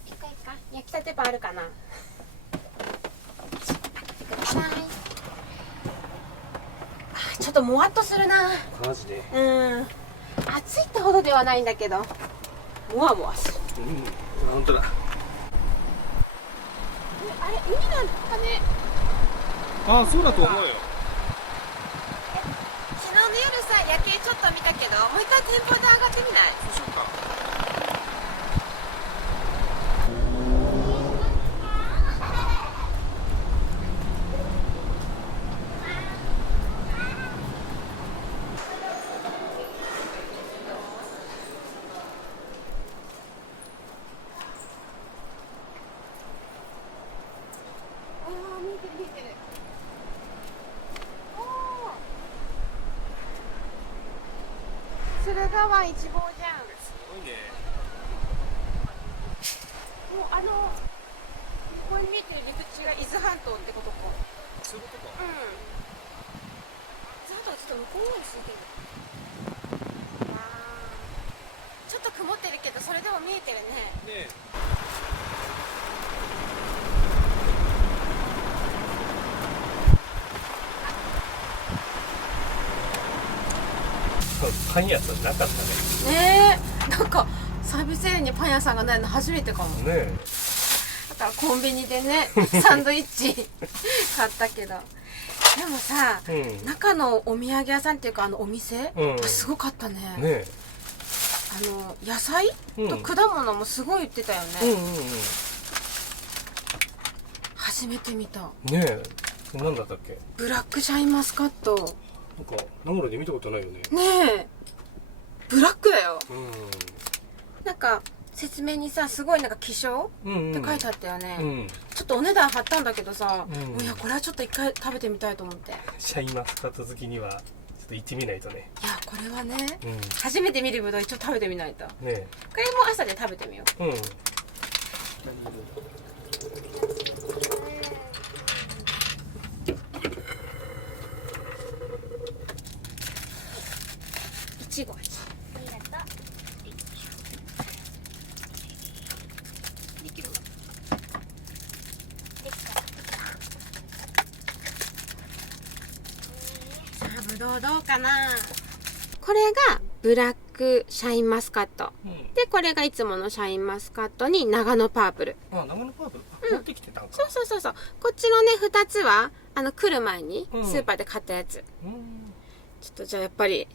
いいか。焼きたてパンあるかな。開けてください。ちょっともわっとするな。マジで。暑いってほどではないんだけどもわもわする。本当だ。あれ海なんかね。そうだと思うよ。昨日の夜さ夜景ちょっと見たけど、もう一回店舗で上がってみない？そうしようか。見えてる。駿河湾一望じゃん。すごいね。もうここに見えてる陸地が伊豆半島ってことか。そういうことか。伊豆半島はちょっと向こうにすぎる。ちょっと曇ってるけどそれでも見えてるね。ねえ。パン屋さんなかったねえ、なんかサービスエリアにパン屋さんがないの初めてかも。ね。ねだからコンビニでねサンドイッチ買ったけど、でもさ、中のお土産屋さんっていうかお店、すごかったね。ねえ。野菜と果物もすごい売ってたよね。初めて見た。ねえ。何だったっけ？ブラックシャインマスカット。なんか名古屋で見たことないよね。ねえ、ブラックだよ。なんか説明にさ、すごいなんか希少って書いてあったよね。ちょっとお値段張ったんだけどさ、いやこれはちょっと一回食べてみたいと思って。シャインマスカット好きにはちょっと行ってみないとね。いやこれはね、初めて見るぶどう一応食べてみないと。これも朝で食べてみよう。いちご味。ありがとう。できるわ。できた。さあぶどうどうかな。これがブラックシャインマスカット、でこれがいつものシャインマスカットに長野パープル。長野パープル持ってきてたんか。そうこっちのね2つは来る前にスーパーで買ったやつ。ちょっとじゃあやっぱり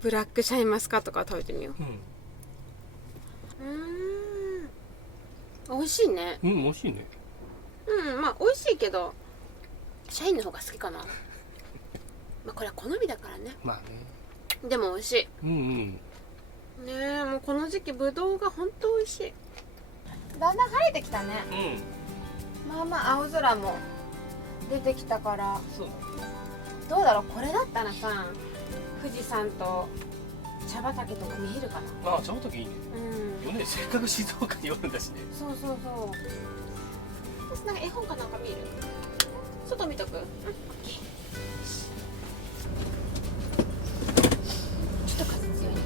ブラックシャインマスカットから食べてみよう。美味しいね。美味しいね。まあ美味しいけどシャインの方が好きかな。まあこれは好みだからね。まあね。でも美味しい。ねえ、もうこの時期ぶどうが本当美味しい。だんだん晴れてきたね。まあまあ青空も出てきたから。どうだろう、これだったらさ富士山と茶畑とか見えるかな。茶畑いいね。せっかく静岡におるんだしね。そう私なんか絵本かなんか見る。外見とく。ちょっと風強いね。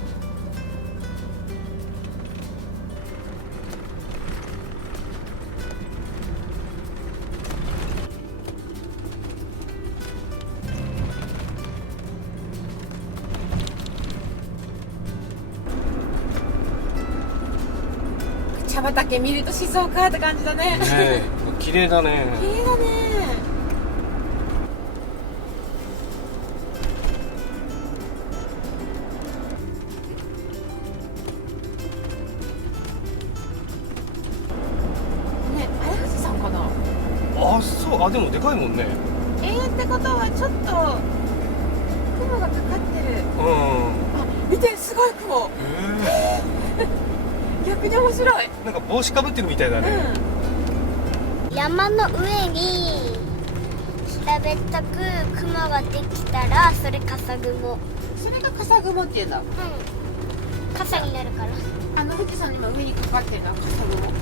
茶畑見ると静岡って感じだね。綺麗だね。綺麗だね。そう、あ、でもでかいもんね。ってことはちょっと雲がかかってる。あ、見て、すごい雲。逆に面白い。なんか帽子かぶってるみたいだね。山の上に平べったく雲ができたらそれ笠雲。それが笠雲っていうんだ。傘になるから。富士山にも上にかかってるのは笠雲。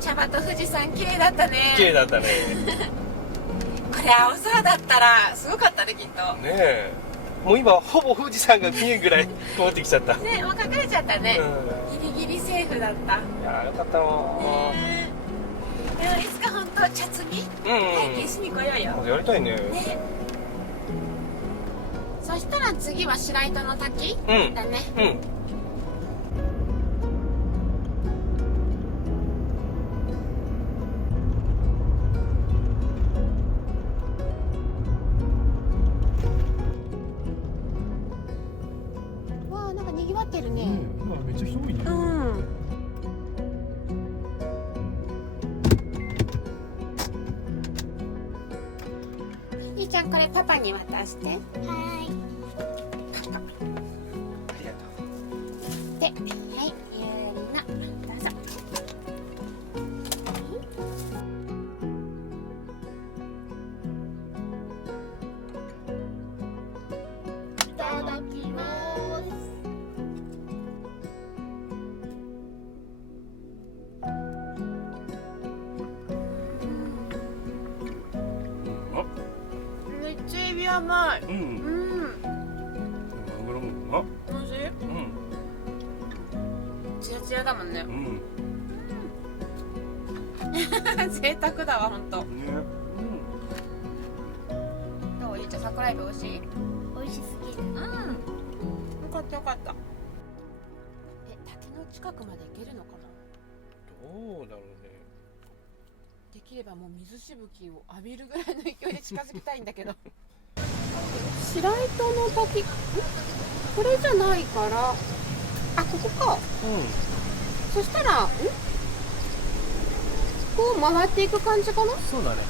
茶葉と富士山綺麗だったね。綺麗だったね。これ青空だったらすごかったね、きっと。ねえ。もう今ほぼ富士山が見えるぐらい曇ってきちゃった。ね、もう隠れちゃったね。ギリギリセーフだった。いやーよかったわいや、いつか本当茶摘み体験しに来ようよ。やりたいね。ね。そしたら次は白糸の滝だね。わあ、なんか賑わってるね。めっちゃ人多いね。いいちゃん、これパパに渡して。はい。で、はい、ゆうりな、どうぞ。いただきます。めっちゃエビ甘い。マグロもうまっ。おいしい。ツヤツヤだもんね。贅沢だわ、ほんと。どう、ゆうちゃん、桜エビ美味しい？美味しすぎる。よかったよかった。滝の近くまで行けるのかな。どうだろうね。できればもう水しぶきを浴びるぐらいの勢いで近づきたいんだけど。白糸の滝、これじゃないから、あ、ここか。そしたら、こう回っていく感じかな。そうだね。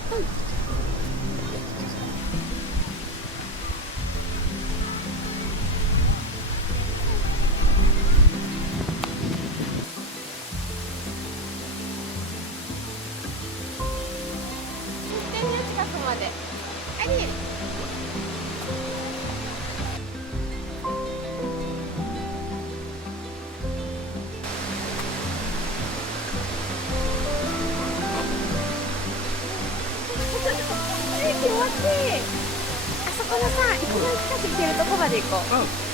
あそこのさ一番近く行けるとこまで行こう。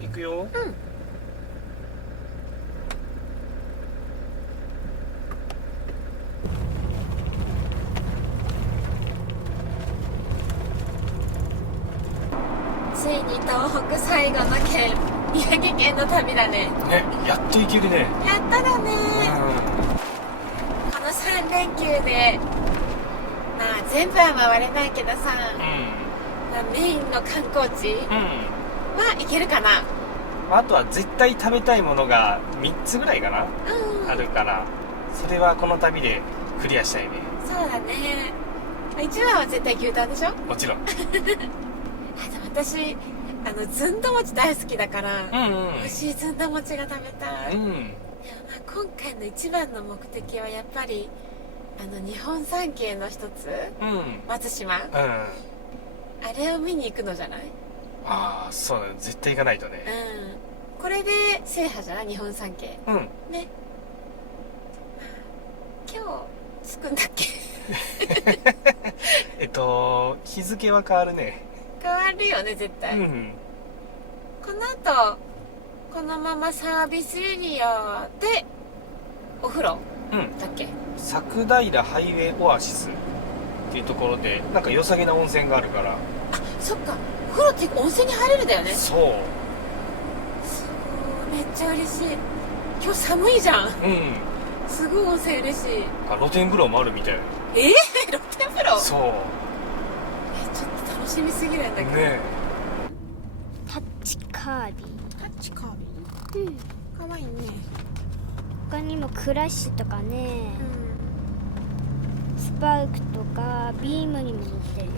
行くよ。ついに東北最後の県、宮城県の旅だね。ね、やっと行けるね。やっただね。この3連休でまあ全部は回れないけどさ、まあ、メインの観光地は行けるかな。あとは絶対食べたいものが3つぐらいかな、あるから、それはこの旅でクリアしたいね。そうだね。一番は絶対牛タンでしょ。もちろん。あでも私ずんど餅大好きだから、美味しいずんど餅が食べたい。でもまあ今回の一番の目的はやっぱり日本三景の一つ、松島、あれを見に行くのじゃない？ああ、そうだね、絶対行かないとね。これで制覇じゃない？日本三景。ね。今日着くんだっけ？日付は変わるね。変わるよね絶対。この後このままサービスエリアでお風呂だっけ？佐久平ハイウェイオアシスっていうところでなんか良さげな温泉があるから。あ、そっか。お風呂って温泉に入れるんだよね。そう。すごい、めっちゃ嬉しい。今日寒いじゃん。すごい温泉嬉しい。露天風呂もあるみたい。露天風呂？そう。ちょっと楽しみすぎるんだけどね。タッチカービィ。タッチカービィ。かわいいね。他にもクラッシュとかね、スパークとかビームにも乗ってるよ。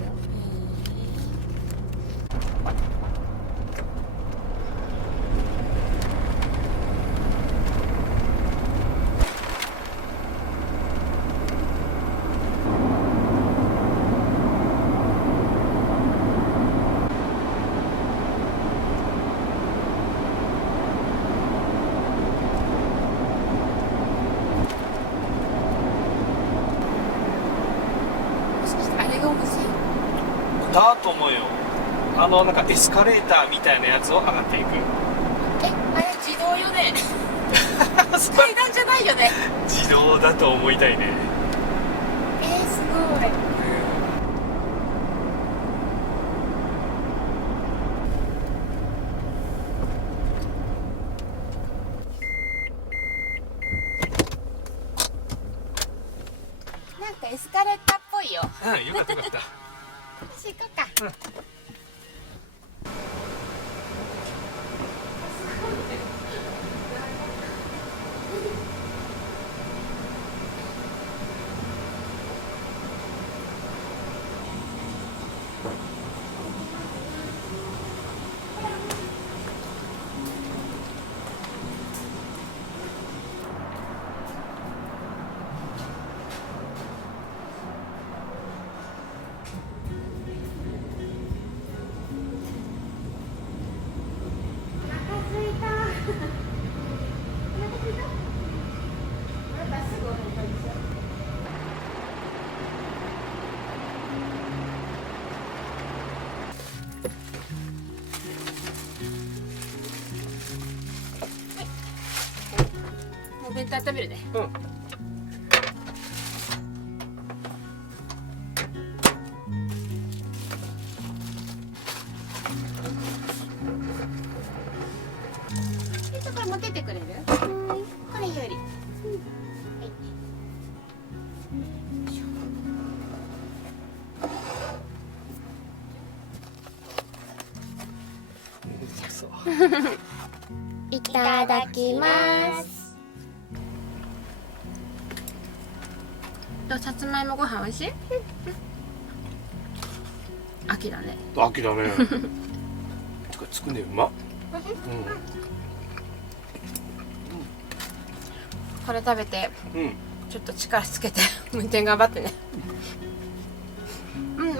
だと思うよ。なんかエスカレーターみたいなやつを上がっていく。あれ自動よね。階段じゃないよね。自動だと思いたいね。すごい。なんかエスカレーターっぽいよ。よかったよかった。私行こうか。お弁当温めるね。これ持ってってくれる？これより。いただきます。さつまいもご飯美味しい？秋だね。秋だね。てかつくね、うまっ。これ食べて、ちょっと力つけて運転頑張ってね。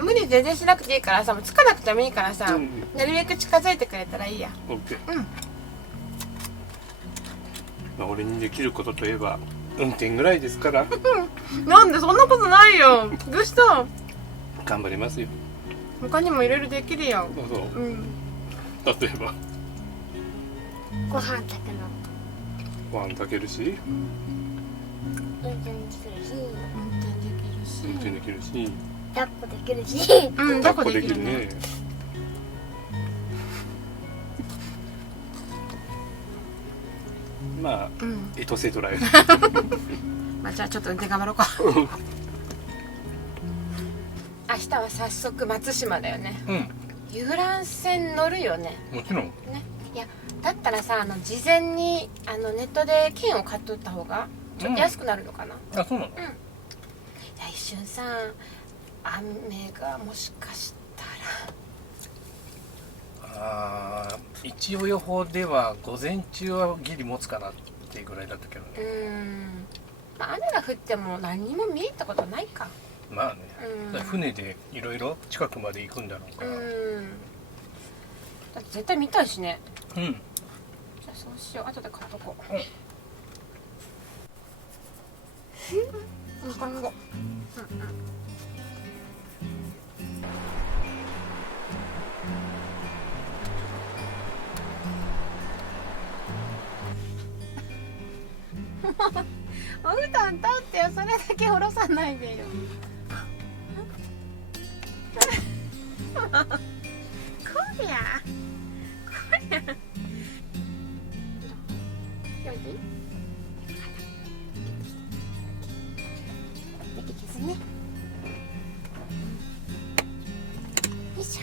無理全然しなくていいからさ、もうつかなくてもいいからさ、なるべく近づいてくれたらいいや。オッケー。俺にできることといえば運転ぐらいですから。なんでそんなことないよ。どうした？頑張りますよ。他にもいろいろできるよ。そう。例えばご飯炊くのご飯炊けるし運転するし運転できるし抱っこできるしうん、どこできるね。ね。まあ、うん。エトセトラよ。まあじゃあちょっと運転頑張ろうか。明日は早速松島だよね。うん遊覧船乗るよね。もちろん。ね。いやだったらさ事前にネットで券を買っとった方がちょっと安くなるのかな。あ、そうなの。いや一瞬さ雨がもしかしたら。一応予報では午前中はギリ持つかなっていうぐらいだったけどね。まあ、雨が降っても何にも見えたことないか。まあね、うんだから船でいろいろ近くまで行くんだろうから。だって絶対見たいしね。うん。じゃあそうしよう、後で買っとこう。日本語。お布団取ってよ、それだけ下ろさないでよ。こりゃよしできですね。よいしょ。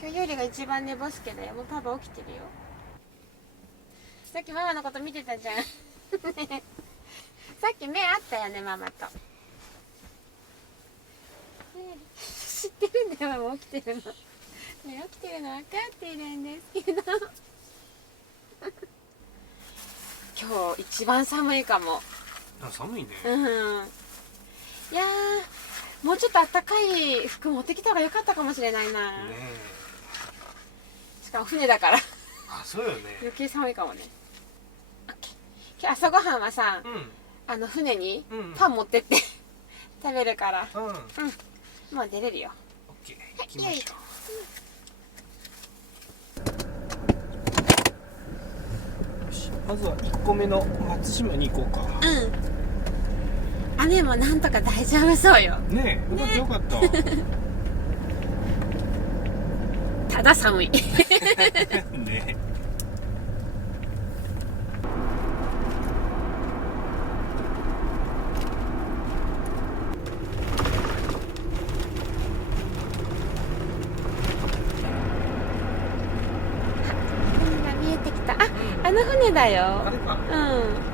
今日よりが一番寝ぼすけだよ。もうパパ起きてるよ。さっきママのこと見てたじゃん。さっき目あったよね、ママと。知ってるんだよ、ママ起きてるの。ね、起きてるの分かっているんですけど。今日一番寒いかも。あ、寒いね。うん。いやー、もうちょっとあったかい服持ってきた方が良かったかもしれないな。ねしかも船だからあ、そうよね。余計寒いかもね。オッケー。今日朝ごはんはさ、うん船にうんパン持ってって食べるから、うん。オッもう出れるよ。ケー。行きましょう。よし、まずは1個目の松島に行こうか。雨もなんとか大丈夫そうよ。ねえ、よかったよかった。ただ寒い。ね船が見えてきた。あの船だよ。あれか。うん。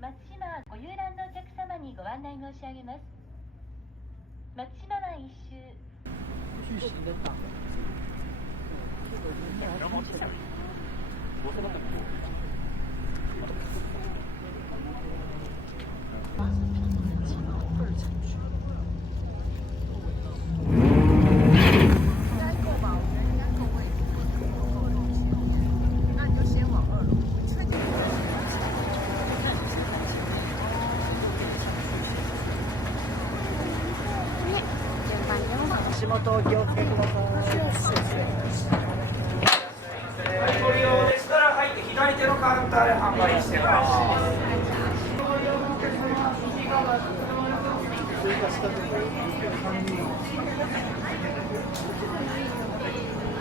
松島ご遊覧のお客様にご案内申し上げます。松島湾一周。足元お気をつけください。ご利用でしたら入って左手のカウンターで販売してます。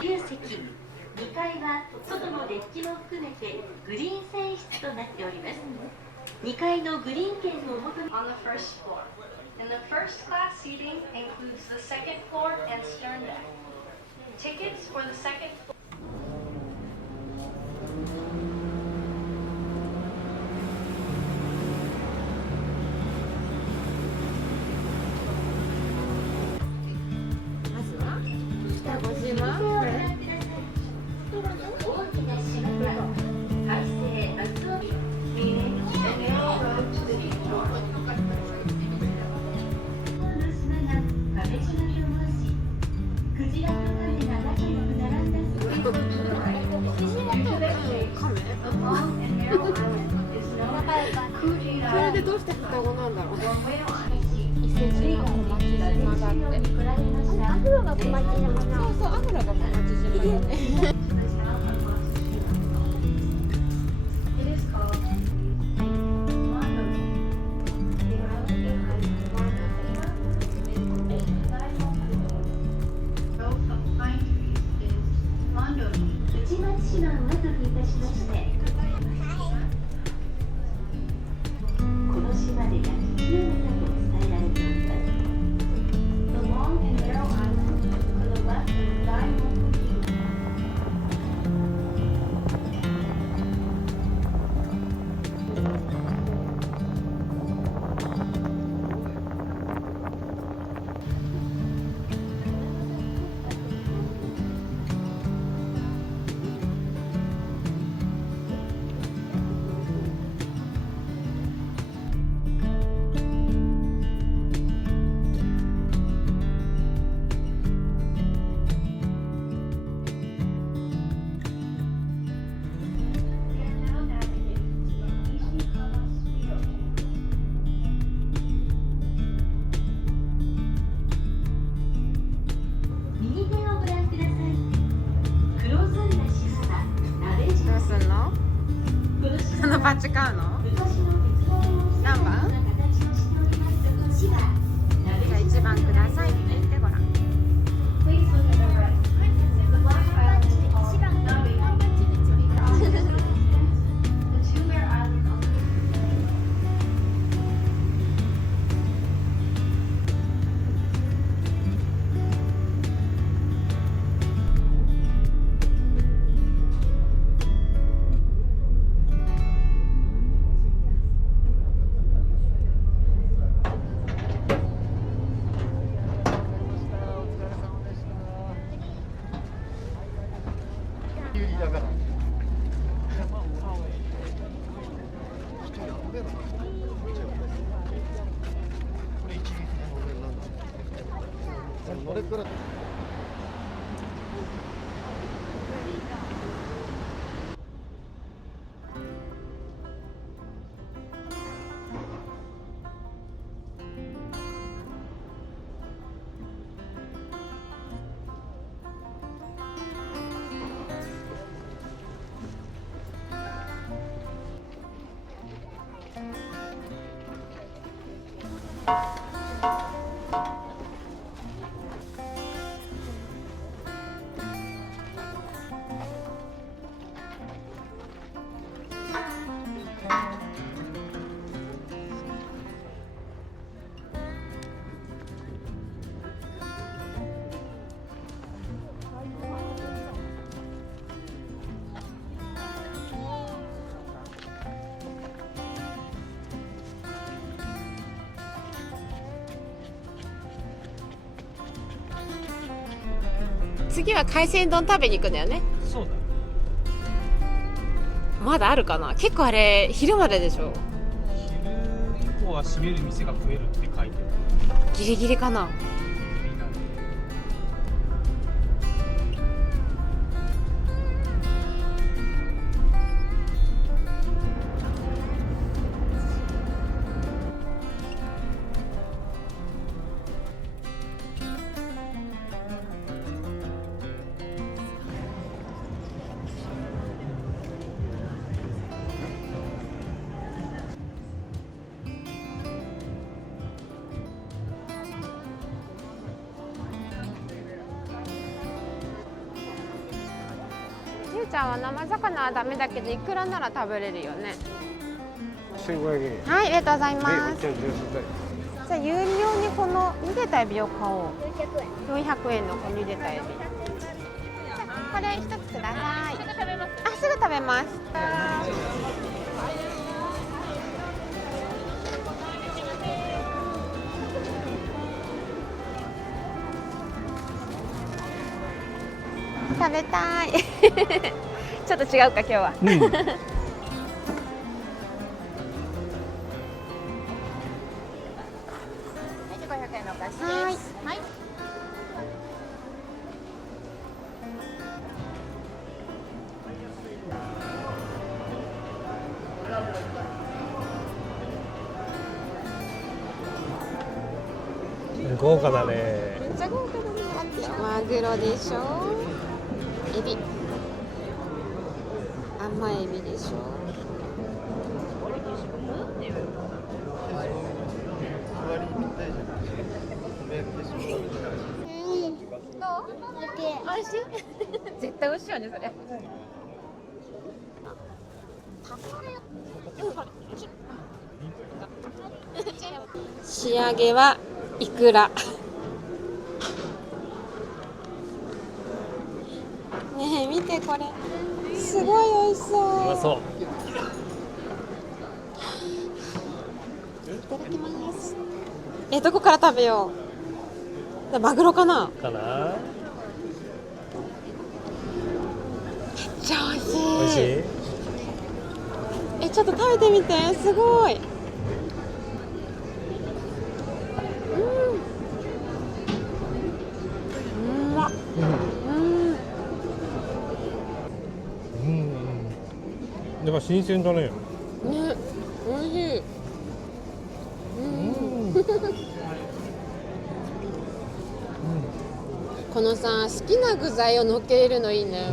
9席、2階は外のデッキも含めてグリーン船室となっております。2階のグリーン券をお求め on the first floor. And the first class seating includes the second floor and stern deck. Tickets for the second floor. まずは双子島。大きな島が海星松尾それでどうして双子なんだろう。伊勢島小松島だって。アフロが小町島な。そうそう、アフロが小松島だね。内松島を後にいたしまして、この島で焼き清めたと伝えられております。The long and narrow island to the left of the Diamond Kingdom. のバッジ買うの？何番？じゃあ1番くださいって言ってごらん。次は海鮮丼食べに行くんだよね。そうだ。まだあるかな。結構あれ昼まででしょ。昼以降は閉める店が増えるって書いてる。ギリギリかな。ゆうちゃんは生魚はダメだけどイクラなら食べれるよね。1500円。はい、ありがとうございます。じゃじゃあ有料にこの茹でたエビを買おう。 400円。 400円のこの茹でたエビ。これ一つください。すぐ食べます。あ、すぐ食べます。食べたい。ちょっと違うか今日は。うん。 500円のお菓子です。はい。豪華だね。めっちゃ豪華だね。マグロでしょ。エビ。甘エビでしょ。どう？美味しい？絶対美味しいよねそれ。仕上げはイクラ。ねえ見てこれ。すごい美味しそう。うまそう。いただきます。どこから食べよう。マグロかな。かな。めっちゃ美味しい。美味しい。ちょっと食べてみて。すごい。うまっ。やっぱ新鮮だね。ね、美味しい。このさ、好きな具材を乗っけれるのいいね。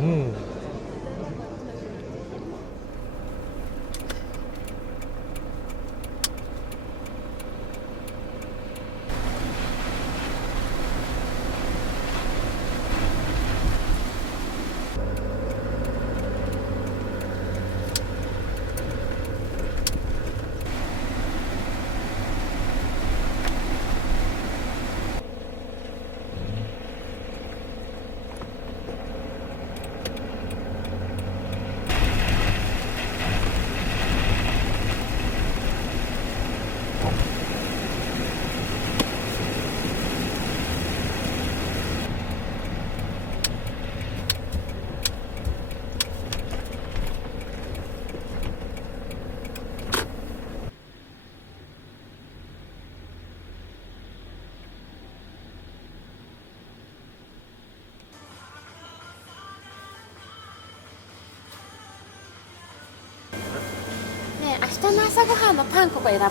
ね、明日の朝ごはんのパンここ選ぼう。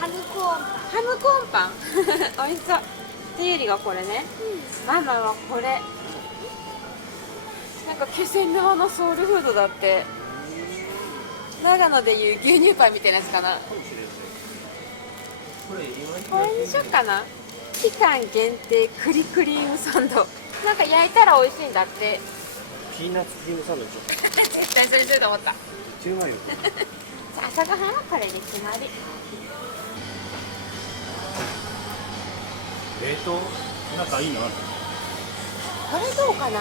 ハムコーンパン。ハムコーンパン美味しそう。でゆりがこれね、ママはこれ。なんか気仙沼のソウルフードだって。長野でいう牛乳パンみたいなやつかな。これにしよっかな。期間限定栗クリームサンド。なんか焼いたら美味しいんだって。ピーナッツクリームサンドでしょ。絶対それにすると思った。めっちゃうまいよ。朝ごはんはこれで決まり。冷凍なんかいいのある？これどうかな。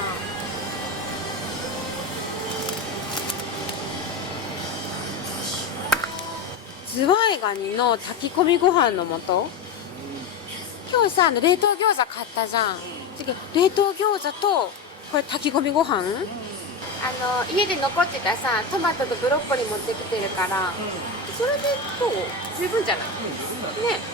ズワイガニの炊き込みご飯の素。今日さ冷凍餃子買ったじゃん。次冷凍餃子とこれ炊き込みご飯。家で残ってたさトマトとブロッコリー持ってきてるから、それでどう？十分じゃない？ね。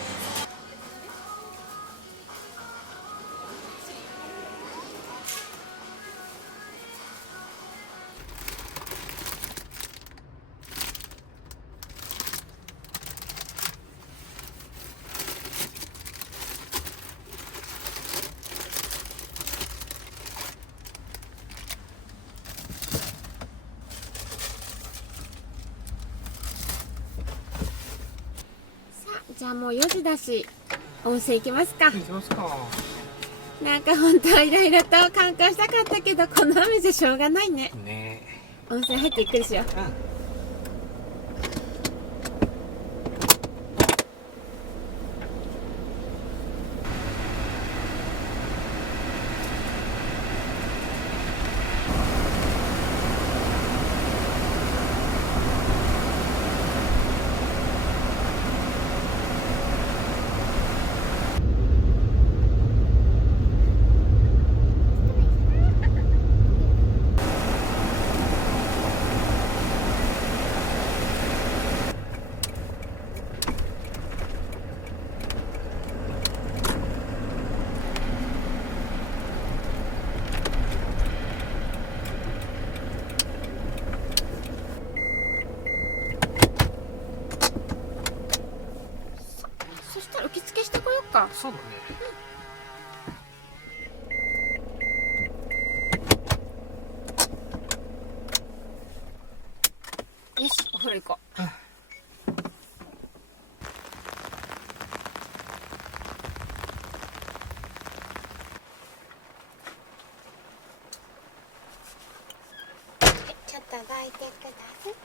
じゃあもう4時だし温泉行きますか。行きますか。なんか本当はいろいろと観光したかったけどこの雨じゃしょうがないね。ね温泉入ってゆっくりしよう。そしたら受付してこようか。そうだね。よしお風呂行こう。ちょっと抱いてください。よ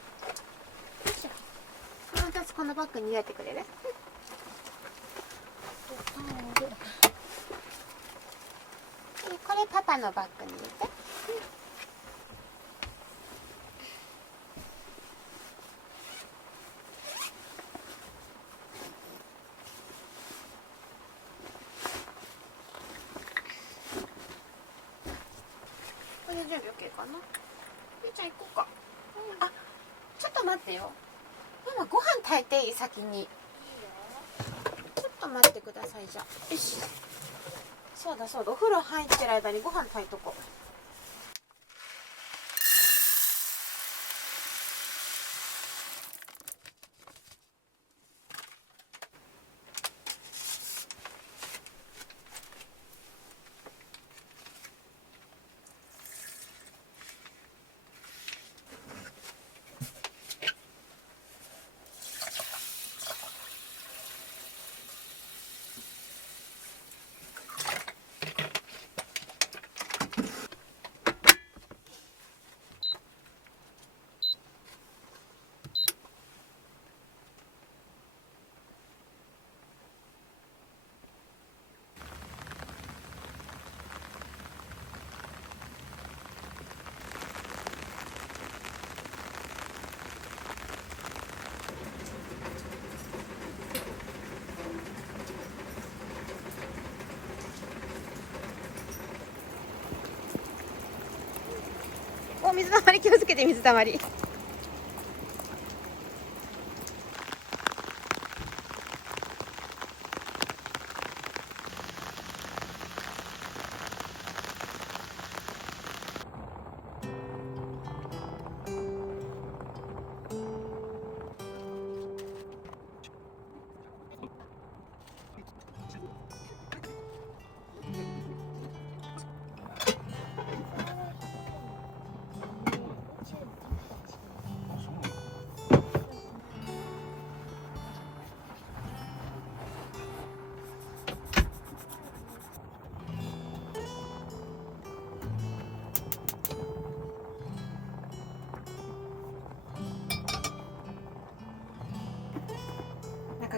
いしょ。もう一つこのバッグに入れてくれる？これパパのバッグに入れて。これで準備 OK かな。ゆうちゃん行こうか。あ、ちょっと待ってよ。ママご飯炊いていい？先に。ちょっと待ってください。じゃあよし。そうだそうだ、お風呂入ってる間にご飯炊いとこう。お、水たまり気をつけて、水たまり。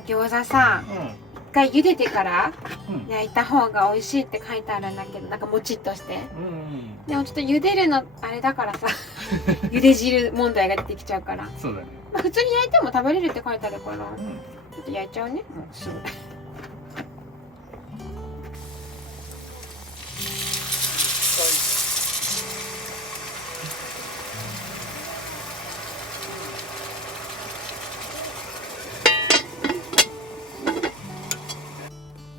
餃子さ、一回茹でてからうん焼いた方が美味しいって書いてあるんだけど、なんかもちっとして。うんでもちょっと茹でるのあれだからさ、茹で汁問題が出てきちゃうから。そうだね。まあ、普通に焼いても食べれるって書いてあるから、ちょうんっと焼いちゃうね。もうすぐ。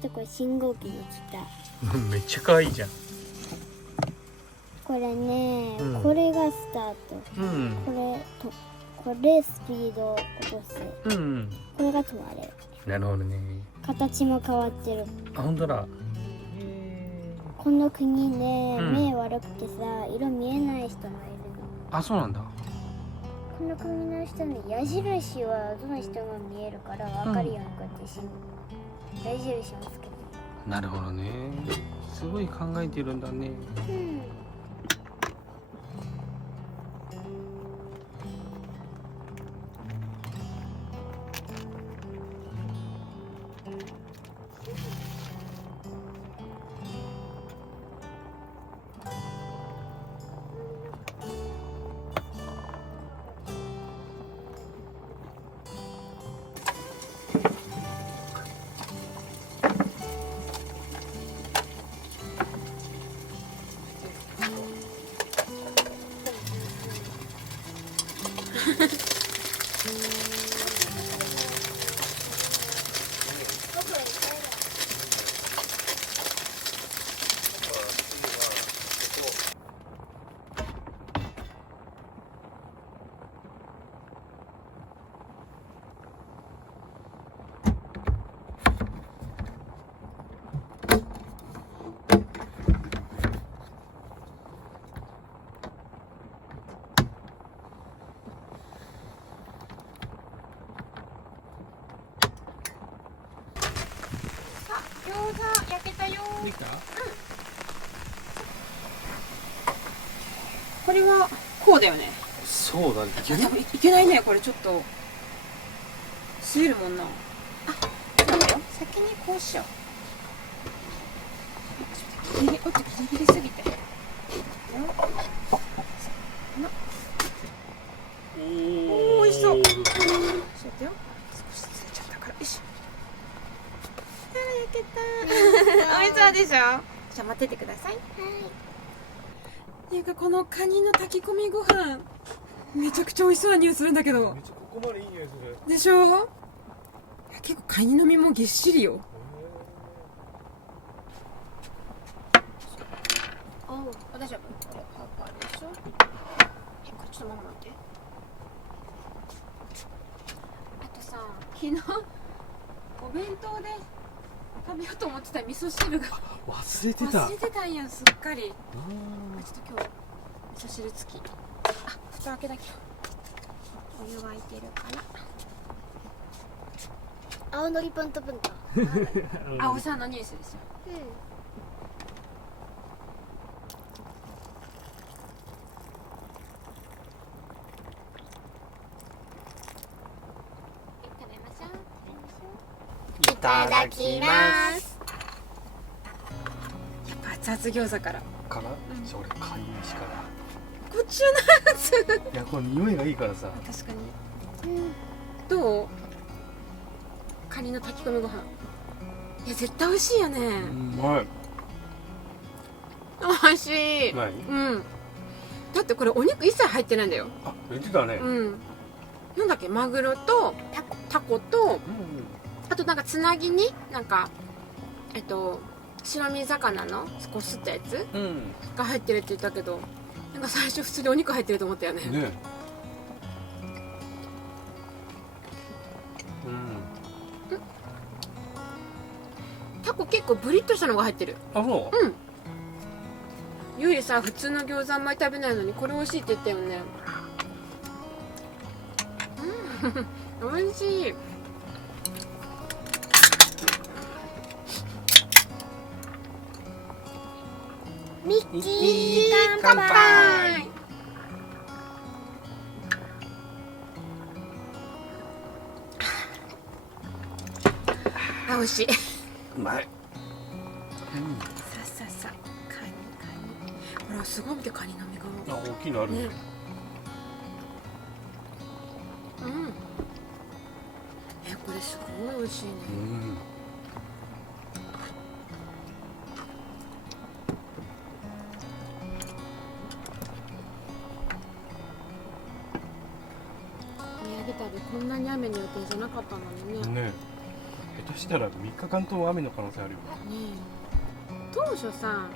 でこれ信号機に来た。めっちゃ可愛いじゃん。これね、うんこれがスタート。うんこれスピードを落とす。うん。これが止まる。なるほどね。形も変わってる。あ、本当だ。この国でうん目悪くてさ、色見えない人もいるの。あ、そうなんだ。この国の人の矢印はどの人が見えるから分かるようにこうやって矢印をつけてなるほどね。すごい考えてるんだね。る。うん。餃子焼けたよ。できた？これはこうだよね。そうだね。いやでもいけないね、これちょっと吸えるもんな。あ、そうだよ。先にこうしよう。ギリギリ、おっとギリギリすぎて。おお、美味しそう。ちょっとよ。少しついちゃったから。よいしょ。あら焼けた。美味しそうでしょ。じゃあ待っててください。なんかこのカニの炊き込みご飯めちゃくちゃ美味しそうな匂いするんだけど。めっちゃここまでいい匂いする。でしょ。いや結構カニの身もぎっしりよ。あ、大丈夫。これハーバーでしょ。これちょっとママ待って。あとさ、昨日お弁当で食べようと思ってた味噌汁が忘れてた。忘れてたんや、すっかり。ちょっと今日味噌汁付き。あ、蓋開けなきゃ。お湯沸いてるかな。青のりポンとポンと。青さんのニュースですよ。食べましょう。いただきます。やっぱ熱々餃子から。かな？俺カニ飯かな。こっちのやつ。いや、この匂いがいいからさ。確かに。どう？カニの炊き込みご飯。いや絶対美味しいよね。うまい。美味しい。うまい？うん。だってこれお肉一切入ってないんだよ。あ、言ってたね。うん。なんだっけ、マグロとタコと、あとなんかつなぎになんか白身魚のこうすったやつが入ってるって言ったけど、なんか最初普通にお肉入ってると思ったよね。ね。タコ結構ブリッとしたのが入ってる。あ、そう。ゆいさ、普通の餃子あんまり食べないのにこれ美味しいって言ったよね。美味しい。ミッキー乾杯。美味しい。うまい。さささ、カニカニ。ほら、すごい見て、カニの身が。あ、大きいのあるね。ね。うん。これすごい美味しいね。うん。宮城旅こんなに雨の予定じゃなかったのにね。ねえ、下手したら3日間とも雨の可能性あるよ。ねえ、当初さ、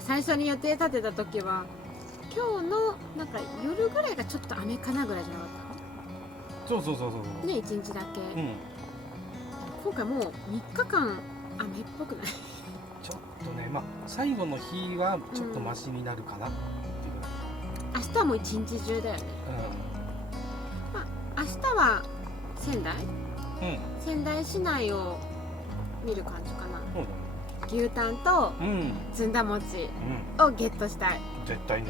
最初に予定立てた時は今日のなんか夜ぐらいがちょっと雨かなぐらいじゃなかっそうそうそうそうたね、1日だけ、うん。今回もう3日間雨っぽくない？ちょっとね、まあ最後の日はちょっとマシになるかなっていう明日はもう一日中だよね。明日は仙台、仙台市内を見る感じかな。そうだね。牛タンとずんだ餅をゲットしたい。絶対に。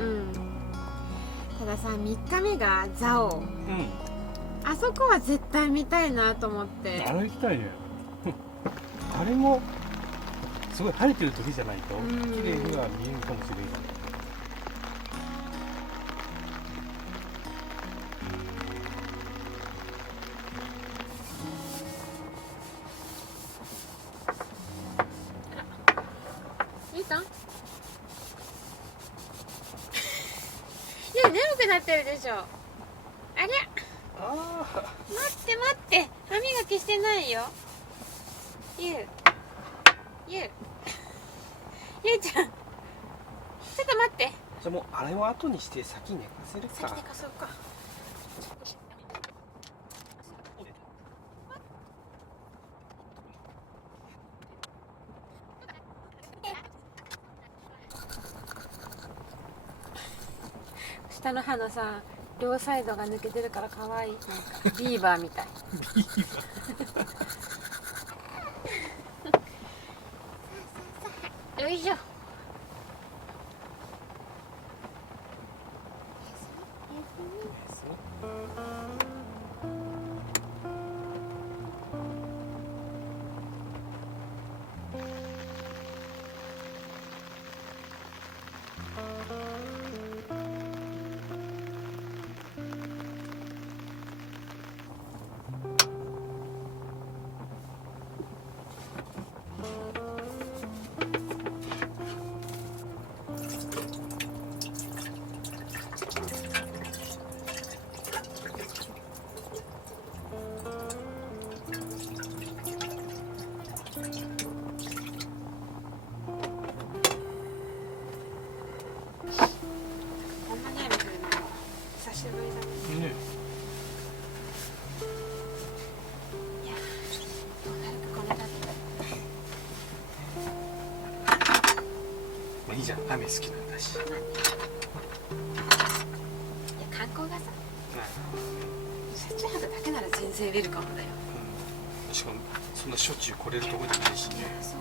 たださ、3日目が蔵王、あそこは絶対見たいなと思って。あれ行きたいね。あれもすごい晴れてる時じゃないと綺麗には見えるかもしれない。ゆうたん？いや、眠くなってるでしょ。ありゃ、待って待って、歯磨きしてないよ。ゆうちゃん、ちょっと待って。じゃあもうあれを後にして先寝かせるか。先寝かそうか。下の歯のさ、両サイドが抜けてるから可愛い。なんかビーバーみたい。よいしょ。いいじゃん、雨好きなんだし。いや、観光がさ、車中泊だけなら全然ウェルカムだよ。しかもそんなしょっちゅう来れるとこじゃないしね。そう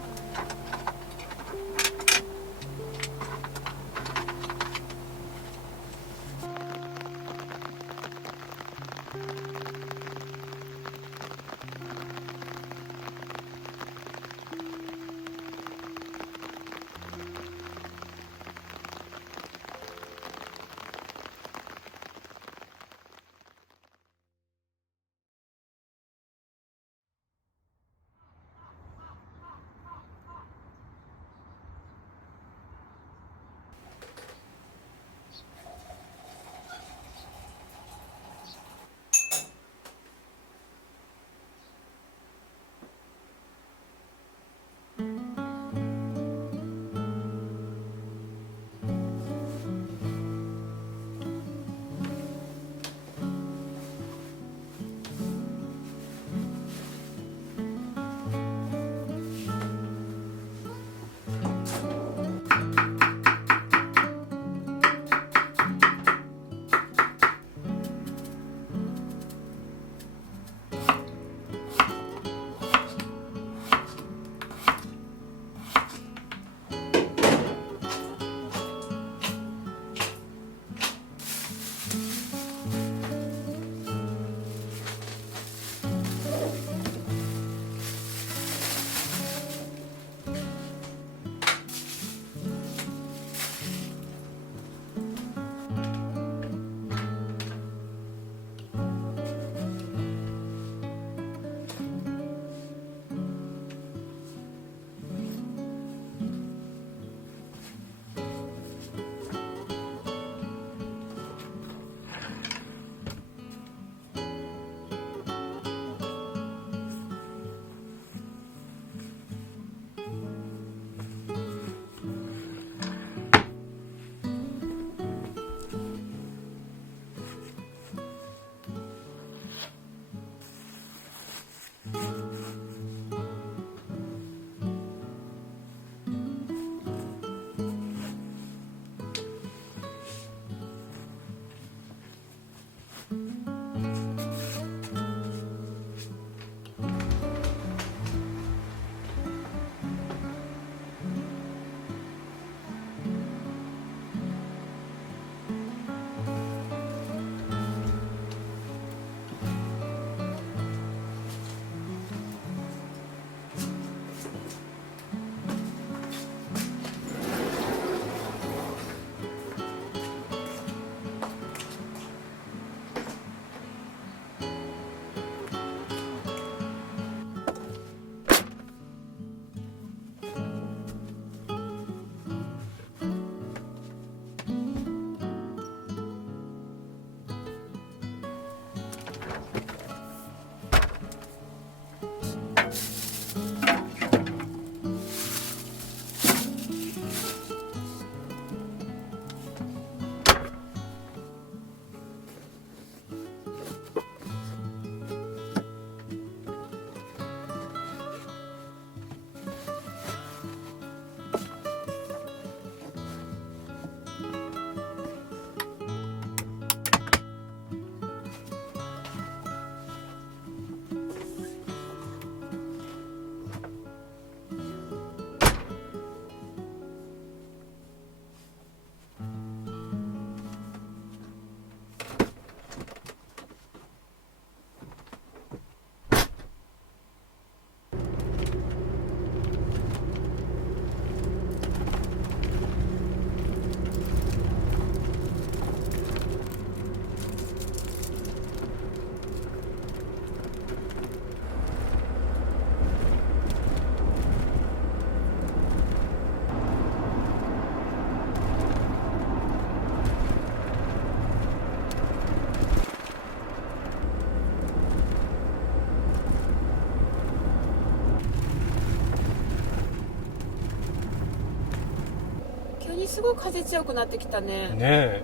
すごい風強くなってきたね。ねえ、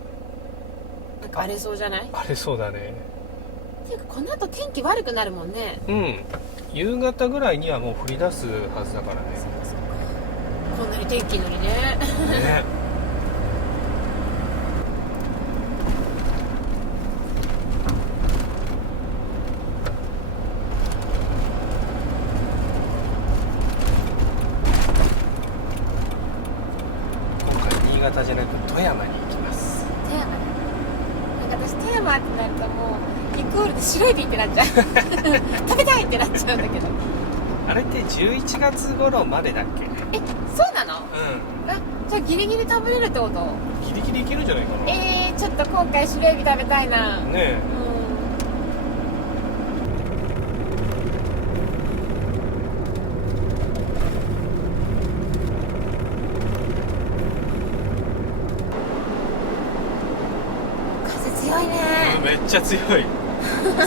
なんか荒れそうじゃない？荒れそうだね。っていうかこの後天気悪くなるもんね。うん、夕方ぐらいにはもう降り出すはずだからね。こんなに天気いいのにね。ね。今回新潟じゃなく富山に行きます。富山。なんか私富山ってなるともうイコールで白エビってなっちゃう。食べたいってなっちゃうんだけど。あれって11月頃までだっけ？え、そうなの？うあ、じゃあギリギリ食べれるってこと？ん、ギリギリいけるんじゃないかな。ちょっと今回白エビ食べたいな。ねえ。風強いね。めっちゃ強い。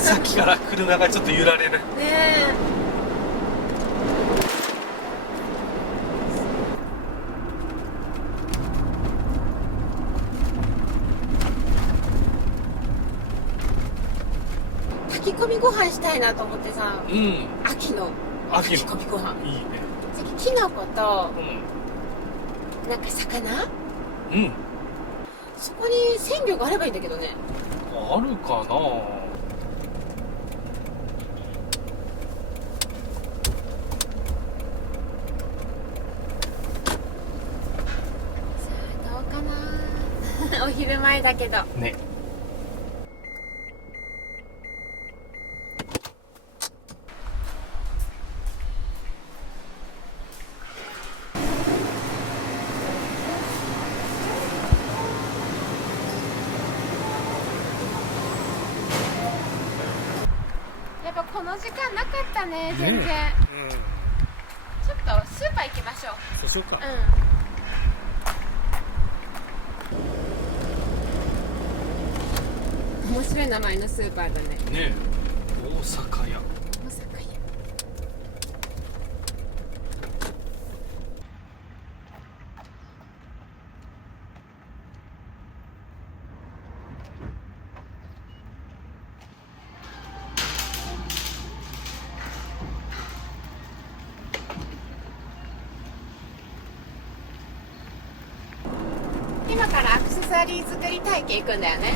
さっきから車がちょっと揺られる。ねえ。炊き込みご飯したいなと思ってさ、うん。秋の炊き込みご飯。いいね。さっきキノコとうなんか魚、ん。うん。そこに鮮魚があればいいんだけどね。あるかな。さあどうかな。お昼前だけど。ね。やっぱこの時間なかったね、全然。ねちょっとスーパー行きましょう。そうしようか。うん。面白い名前のスーパーだね。ねえ。大阪屋。大阪屋。今からアクセサリー作り体験行くんだよね。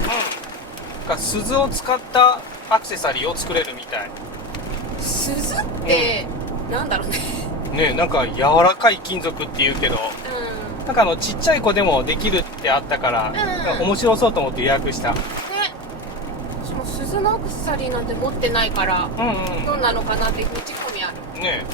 鈴を使ったアクセサリーを作れるみたい。鈴ってなんだろうね。ねえ、なんか柔らかい金属って言うけど、なんかちっちゃい子でもできるってあったから、なんか面白そうと思って予約した。ね、私も鈴のアクセサリーなんて持ってないから、どんなのかなってめっちゃ興味ある。ね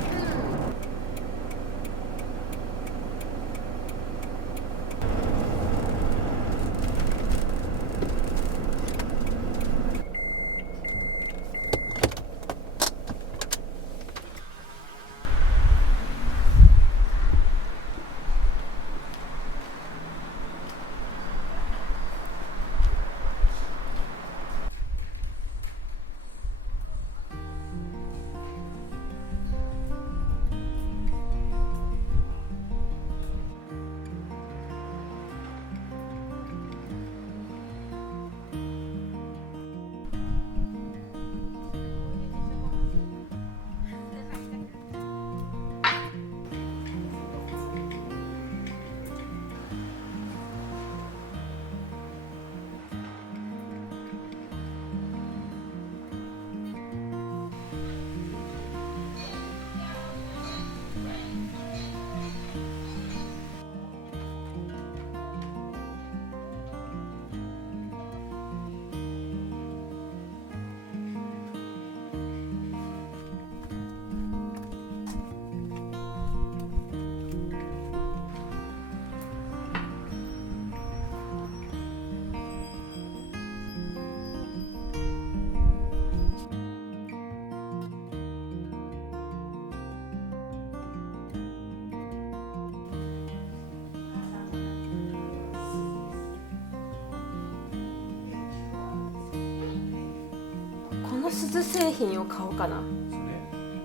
この鈴製品を買おうかな。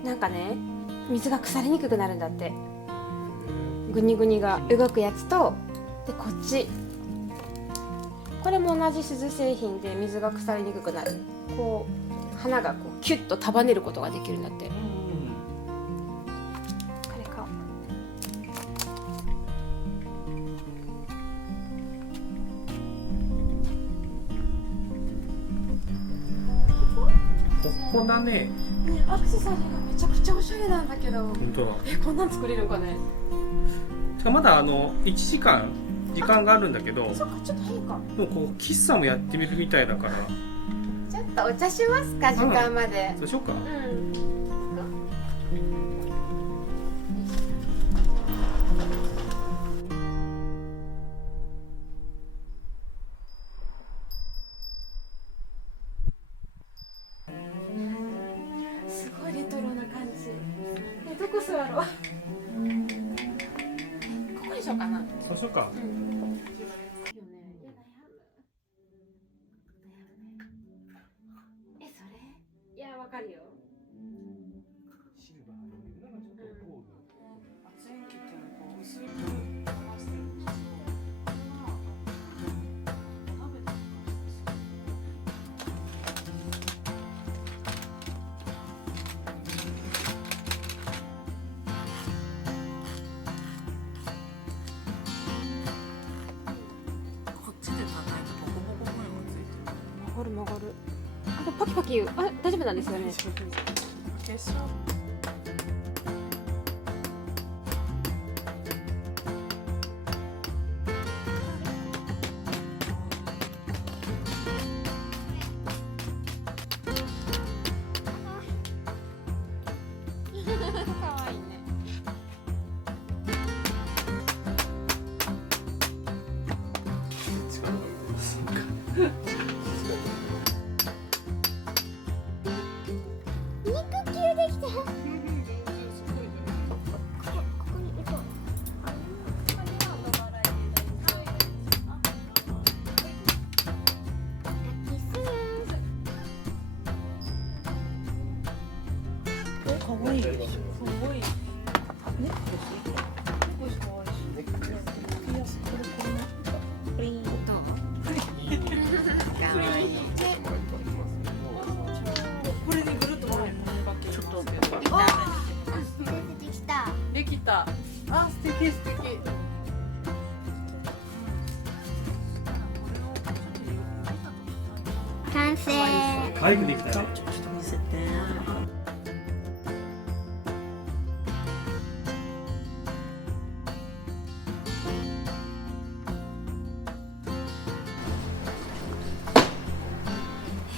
なんかね、水が腐りにくくなるんだって。グニグニが動くやつとでこっちこれも同じ錫製品で水が腐りにくくなる。こう花がこうキュッと束ねることができるんだって。これか。ここだね。ね、アクセサリーがめちゃくちゃおしゃれなんだけど。本当だ。こんなん作れるんかね。まだ1時間があるんだけど、そっか、ちょっと早いか。でもこう喫茶もやってみるみたいだから。ちょっとお茶しますか、時間まで。そうしようか。すごいレトロな感じ。どこ座ろう。ここにしようかな。そうしようか。いや、わかるよ。曲がる曲がる。あとパキパキ言う。あ、大丈夫なんですよね。可愛いね。できた。あ、素敵素敵。完成。可愛くできたね。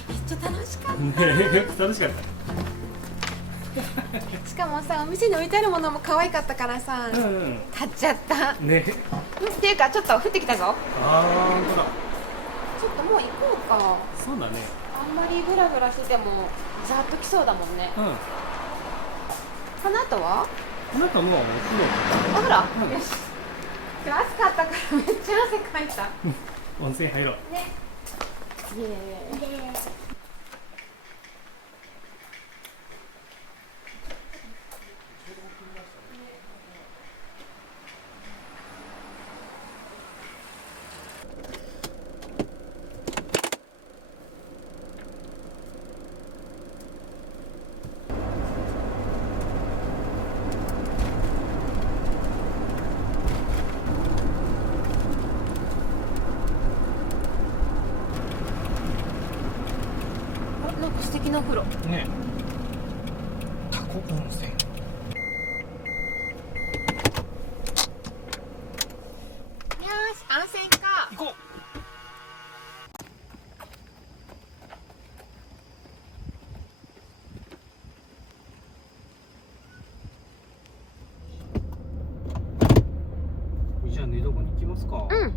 めっちゃ楽しかっ楽しかった。た。しかもさ、お店に置いてあるものも可愛かったからさ、買っちゃった。ね。っていうか、ちょっと降ってきたぞ。ああ、本当だ。ちょっともう行こうか。そうだね。あんまりグラグラしてもざっときそうだもんね。この後は？この後もうおあ、ほら、よし。今日暑かったからめっちゃ汗かいた。温泉入ろう。ね。イエーイ。なんか素敵なお風呂。ね。タコ温泉。よし、安静か。行こう。じゃあ寝床に行きますか。うん。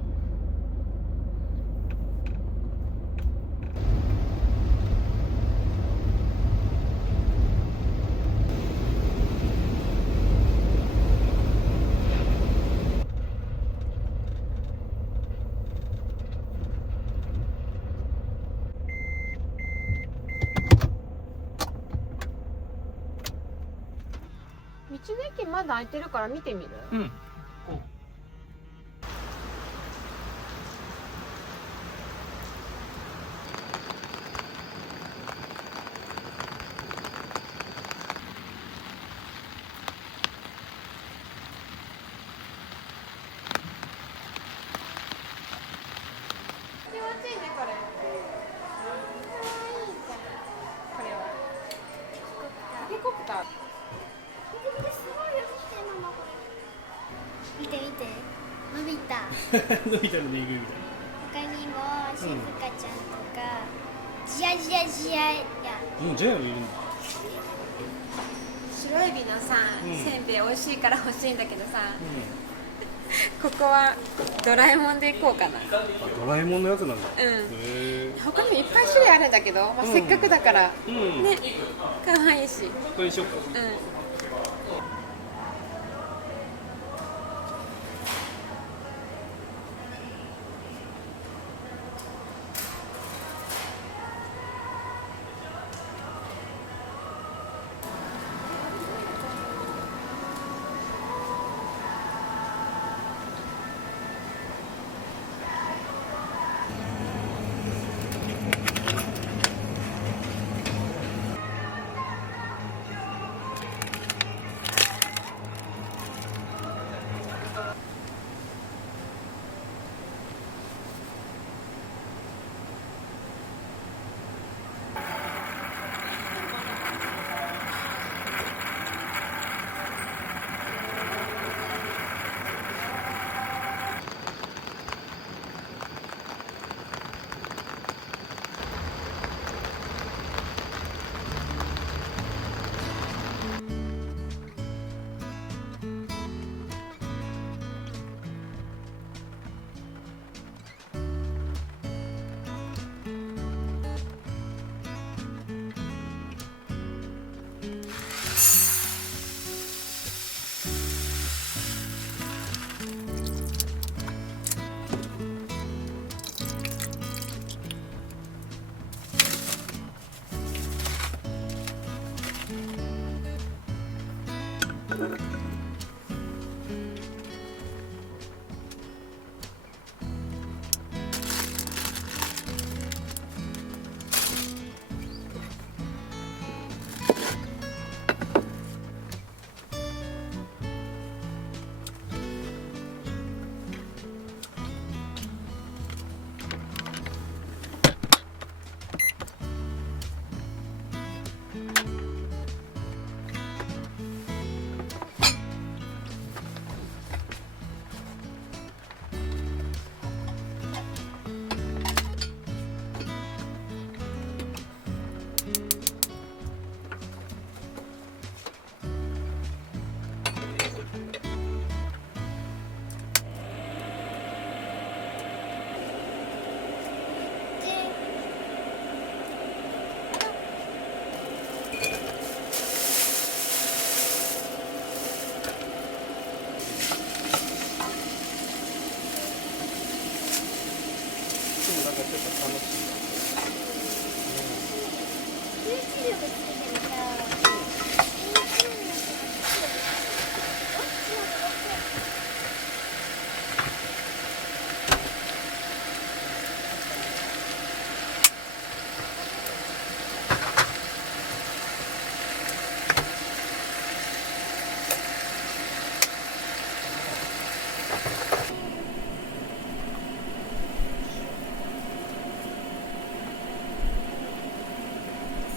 道の駅まだ開いてるから見てみる？うん。た。これすごいよ、見てママこれ。見て見て。のび太。伸びたのぬいぐるみだ。他にもしずかちゃんとか、ジャジャジャや。もうジャイアンもいるんだ。白エビのさ、うんせんべい美味しいから欲しいんだけどさ、ここはドラえもんで行こうかな。ドラえもんのやつなんだ。うん。へえ。他にもいっぱい種類あるんだけど、まあ、せっかくだから、うん。ね、可愛いし。これにしようか。うん。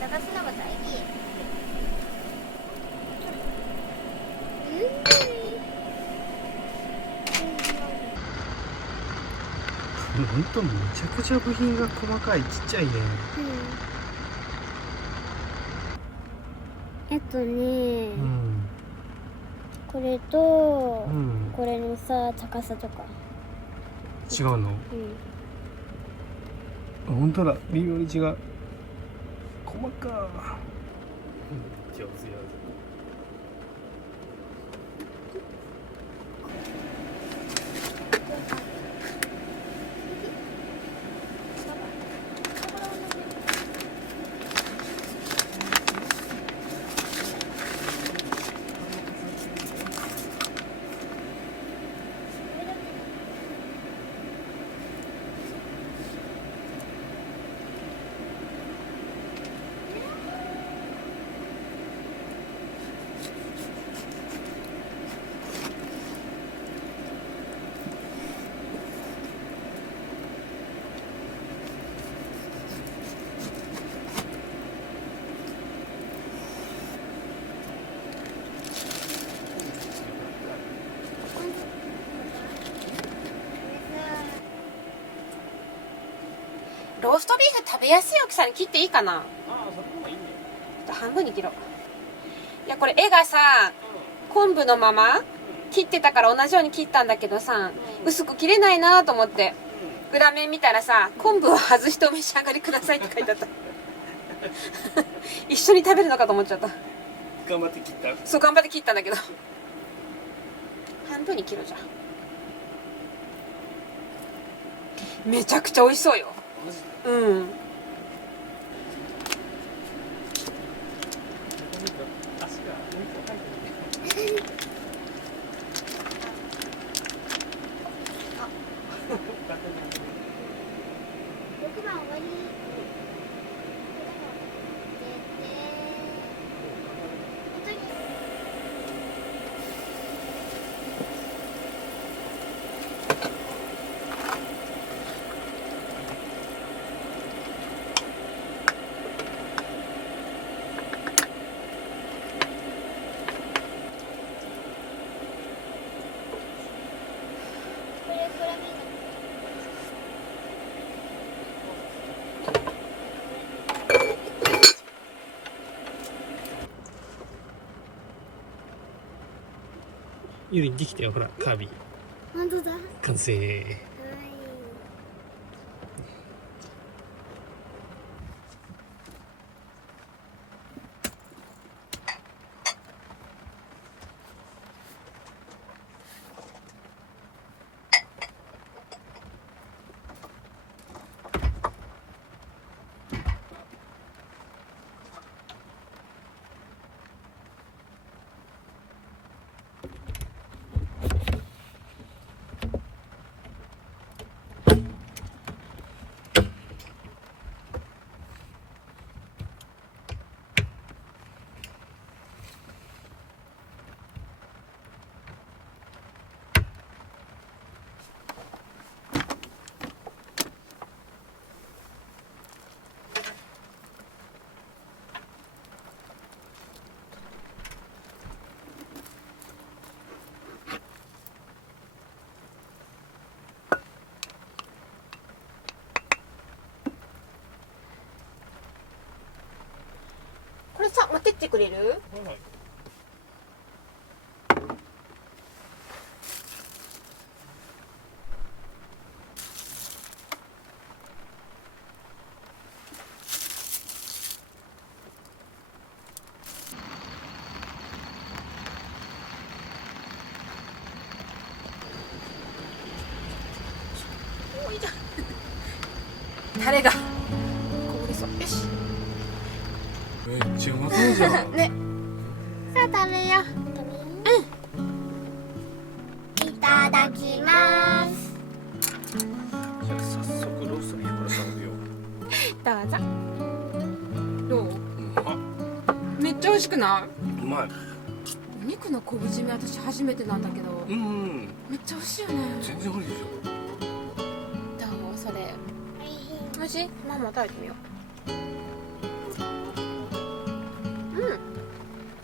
探すのが大事。ほんとめちゃくちゃ部品が細かい、ちっちゃいね。うんこれと、うんこれのさ高さとか。違うの。ほんとだ、微妙に違う。細か上手上手。ストビーフ食べやすい大きさに切っていいかな。ああ、それもいいね。ちょっと半分に切ろう。いやこれ絵がさ昆布のまま切ってたから同じように切ったんだけどさ、薄く切れないなと思って裏面見たらさ、昆布を外してお召し上がりくださいって書いてあった一緒に食べるのかと思っちゃった。頑張って切った。そう頑張って切ったんだけど半分に切ろうじゃん。めちゃくちゃ美味しそうよ。うん。6番終わり。ゆりできたよ、ほら、カービィ。本当だ。完成。これさ持ってってくれる？おいじゃんタレがこぼれそう。よしめっちゃうまそうじゃん。ね、さあ食べよう。いただきます。じゃあ早速ローストビーフから食べよどうぞ。どう？う。めっちゃ美味しくない？うまい。お肉の昆布締め私初めてなんだけど、うん。めっちゃ美味しいよね。全然無理でしどうそれ？美味しい？ママ食べてみよう。うん。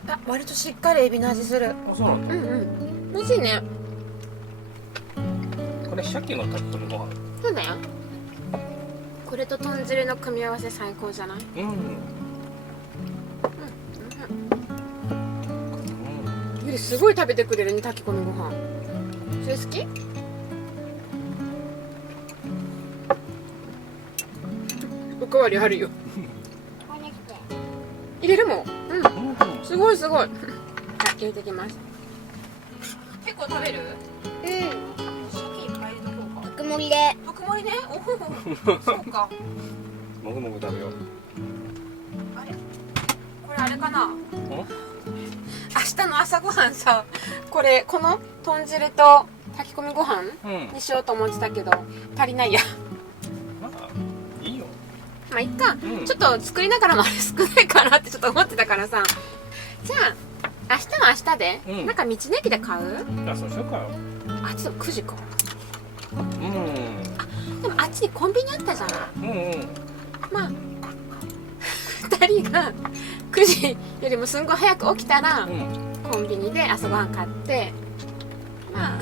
あ、割としっかりエビの味する。ょ。あ、そうなんだ。うんうん。美味しいね。これ鮭の炊き込みご飯。そうだよ。これと豚汁の組み合わせ最高じゃない？うん。ゆりすごい食べてくれるね、炊き込みご飯。それ好き？おかわりあるよ。入れるもん。うん。すごいすごい。あ、入れてきます。結構食べる？鮭いっぱい入れとこうか。特盛りで。特盛りね。おお。そうか。もぐもぐ食べよう。あれ？これあれかな？明日の朝ごはんさ、この豚汁と炊き込みご飯にしようと思ってたけど、足りないや。まあいいよ。まあいっか、ちょっと作りながらもあれ少ないかなってちょっと思ってたからさ。じゃあ明日は明日で、なんか道の駅で買う？あ、そうしようかよ。あっちの9時か。うん。でもあっちにコンビニあったじゃない。まあ2人が9時よりもすんごい早く起きたら、コンビニで朝ごはん買って、まあ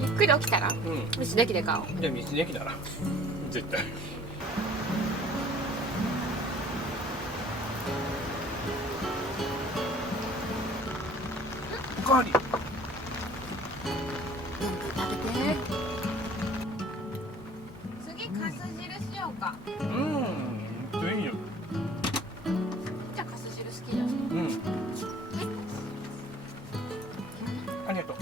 ゆっくり起きたら、道の駅で買おう。じゃあ道の駅だな。絶対。かわり。どんどん食べて。次かす汁しようか。うん、いいよ。じゃあかす汁好きじゃん。うん。ありがとう。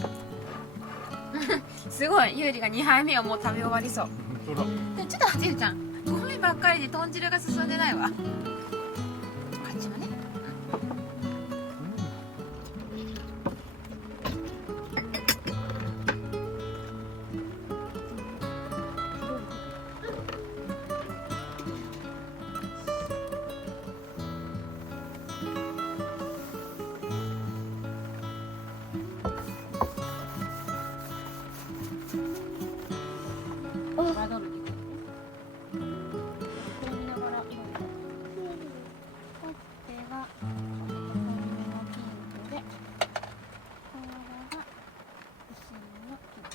すごい、ゆうりが2杯目をもう食べ終わりそう。そうだ。でちょっとはちるちゃん、米ばっかりで豚汁が進んでないわ。こっちもね。バドルにこれ見ながら。手がピンクで、これが薄いのピンク。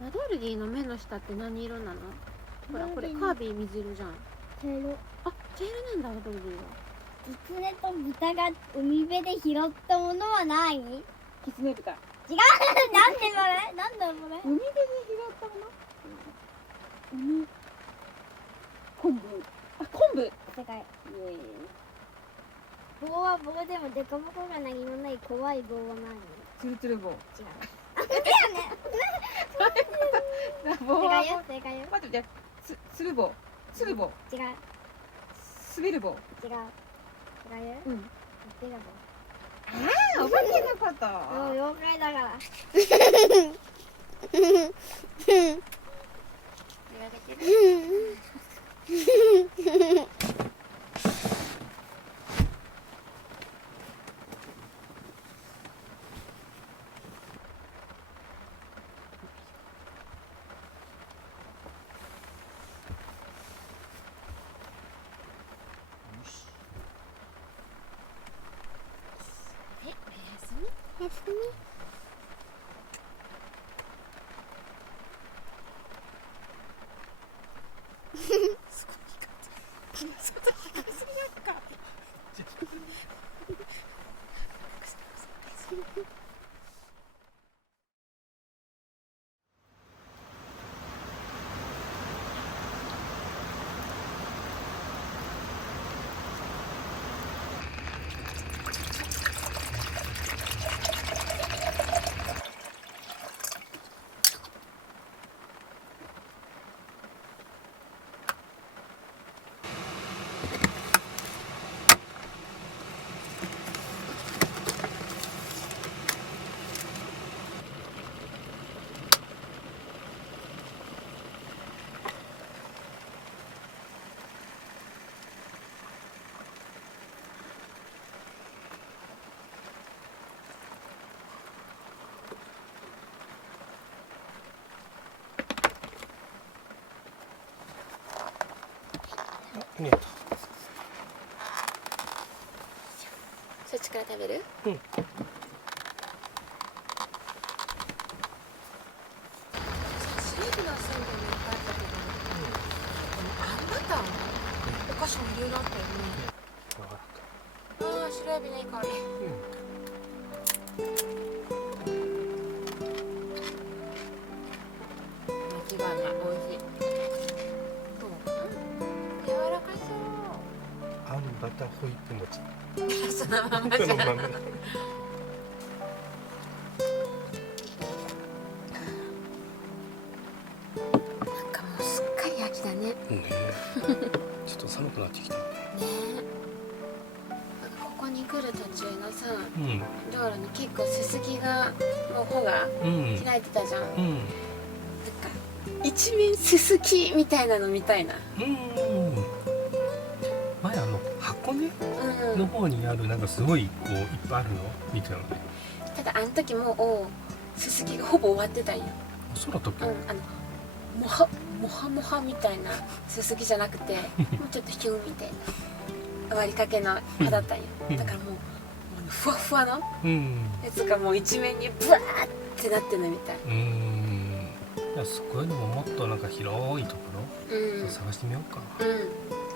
ラドルギーの目の下って何色なの？ほらこれカービィ水色じゃん。茶色。あ、茶色なんだラドルギーは。キツネと豚が海辺で拾ったものは何？キツネ豚。違う。なんでそれ？なんだそれ？海辺で拾ったもの？昆布。あ、昆布。世界。イエーイ。棒は棒でもデコボコが何もない怖い棒はツルツル棒。何？違う。棒は正解よ、正解よ。待って、じゃあつる棒。つる棒。違う、滑る棒。違う。違うよ。うん。手がああ、お化けのこと。棒。もう妖怪だから。休み。ありがとそっちから食べる？う。うん。スイーツのせんべいもいっぱいあったけど、あんバターのお菓子もいろいろあったよね。ああ、白エビのいい香り。間違いない、美味しい。柔らかそう。あんバターホイップ餅。そのままじゃん。そのまま。なんかもうすっかり秋だね。ねちょっと寒くなってきたね。ねえ。ここに来る途中のさ、うん道路に結構ススキがの穂がうん開いてたじゃん。なんかうん一面ススキみたいなの見たいな。うん前箱根うん。の方にあるなんかすごいこういっぱいあるの見てたのね。ただあの時もうススキがほぼ終わってたんよ。空だったっけ？うん、モハモハみたいなススキじゃなくてもうちょっとヒュンみたいな終わりかけの葉だったんよ。だからもうふわふわのうんやつがもう一面にブワーってなってるのみたい。うん。じゃあそこよりももっとなんか広いとこうんろ探してみようか。うん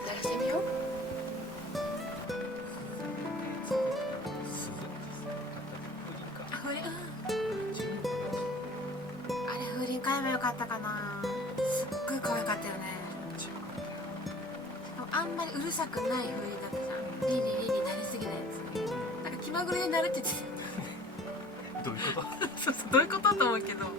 探してみよう。あ風鈴、あれ風鈴買えばよかったかな。すっごい可愛かったよね。あんまりうるさくない風鈴だったじゃん。リリリリなりすぎないやつ。なんか気まぐれになるって言ってた。どういうこと？そうそう、どういうことと思うけど。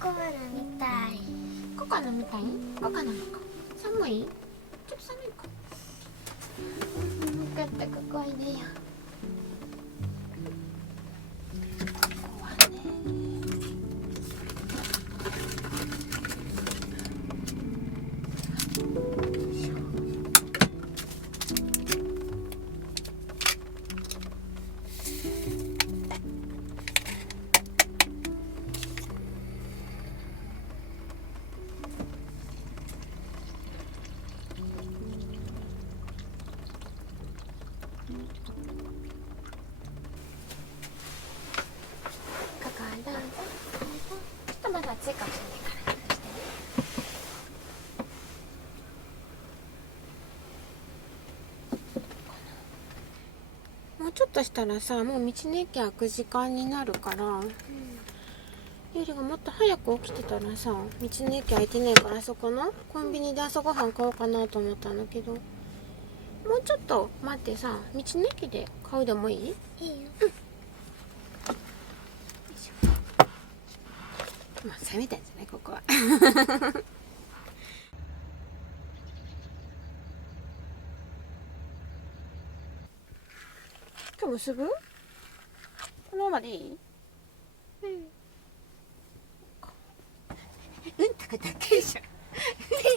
コアラみたい。コカナみたい？コカナのか。寒い？ちょっと寒いか。分かった、ここおいでよ。まだ暑いかもしれないからもうちょっとしたらさ、もう道の駅開く時間になるから、ゆりがもっと早く起きてたらさ、道の駅開いてないから、あそこのコンビニで朝ごはん買おうかなと思ったんだけど、もうちょっと待ってさ、道の駅で買うでもいい？いいよ。まあ、冷めたんじゃないここは今日もすぐこのままでいい？たかだけじゃん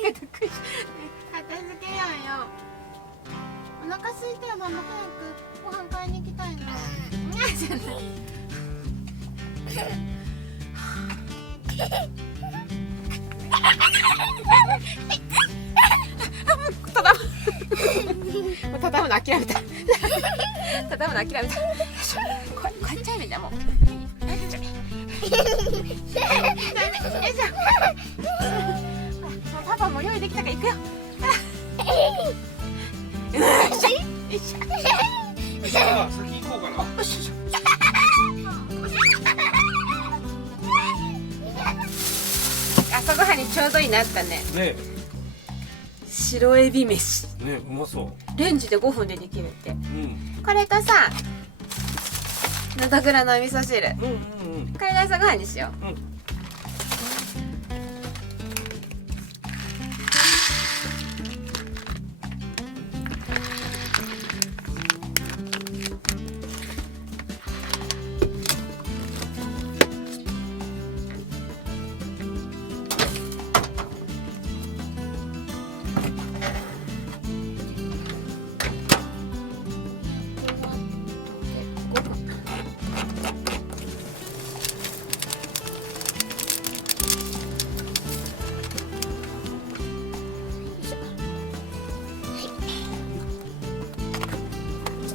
片付けようよ。お腹空いたよママ、早くご飯買いに行きたいな。じゃない畳むの諦めた畳むの諦めた。こうやっちゃえばいいんだもう。パパも用意できたから行くよ。じゃあ先行こうかな。朝ごはんにちょうどいいなったね。ね白エビ飯。え、ねえ、うまそう。レンジで5分でできるって。うん。これとさ、のどぐろのお味噌汁。うんうんうん。これで朝ごはんにしよう。うん。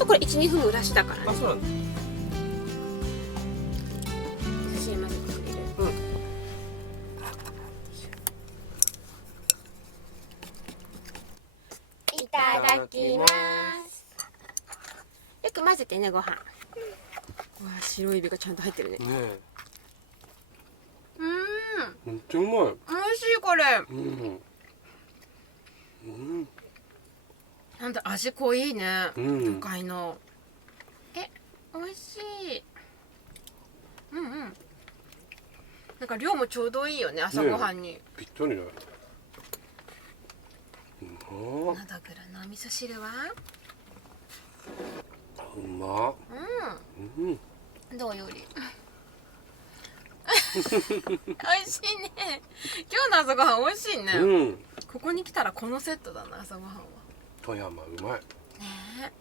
これ 1,2 分蒸らしだからね。あ、そうなんだ。写真までくれる。うん。いただきます。よく混ぜてね、ご飯。わあ、白エビがちゃんと入ってるね。ねえ、うん、めっちゃうまい。美味しいこれ。うん。うん。なんだ味濃いね。うん都会の。美味しい。うんうん。なんか量もちょうどいいよね、朝ごはんに。ぴったりだよ。のどぐろのお味噌汁は？うまっ。うん。どうより。美味しいね。今日の朝ごはん美味しいね。うん。ここに来たらこのセットだな、朝ごはんは。富山うまい。ねえ。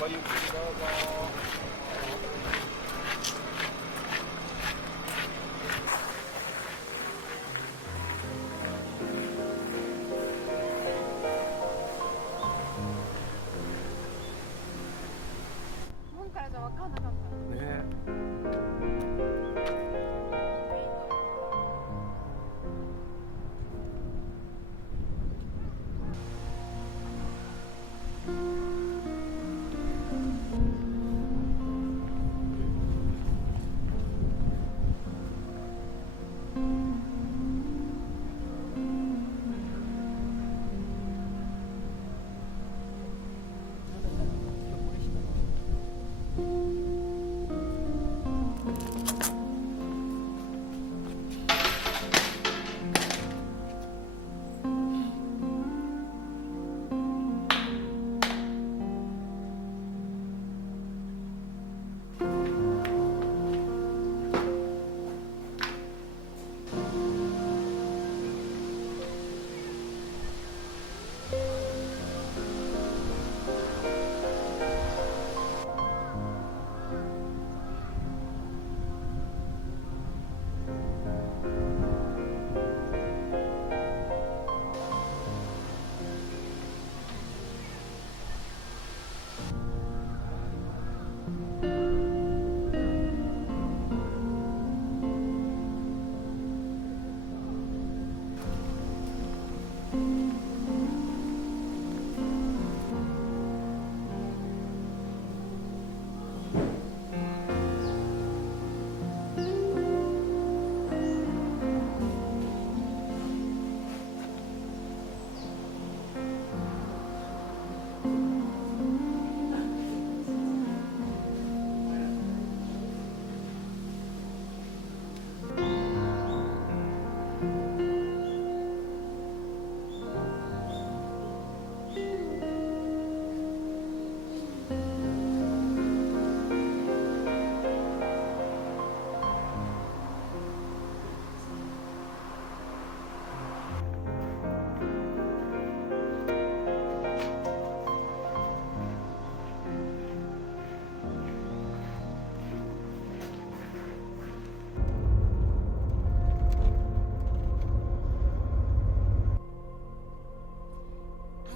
ごゆっくりどうぞ。門からじゃ分かんなかった。ね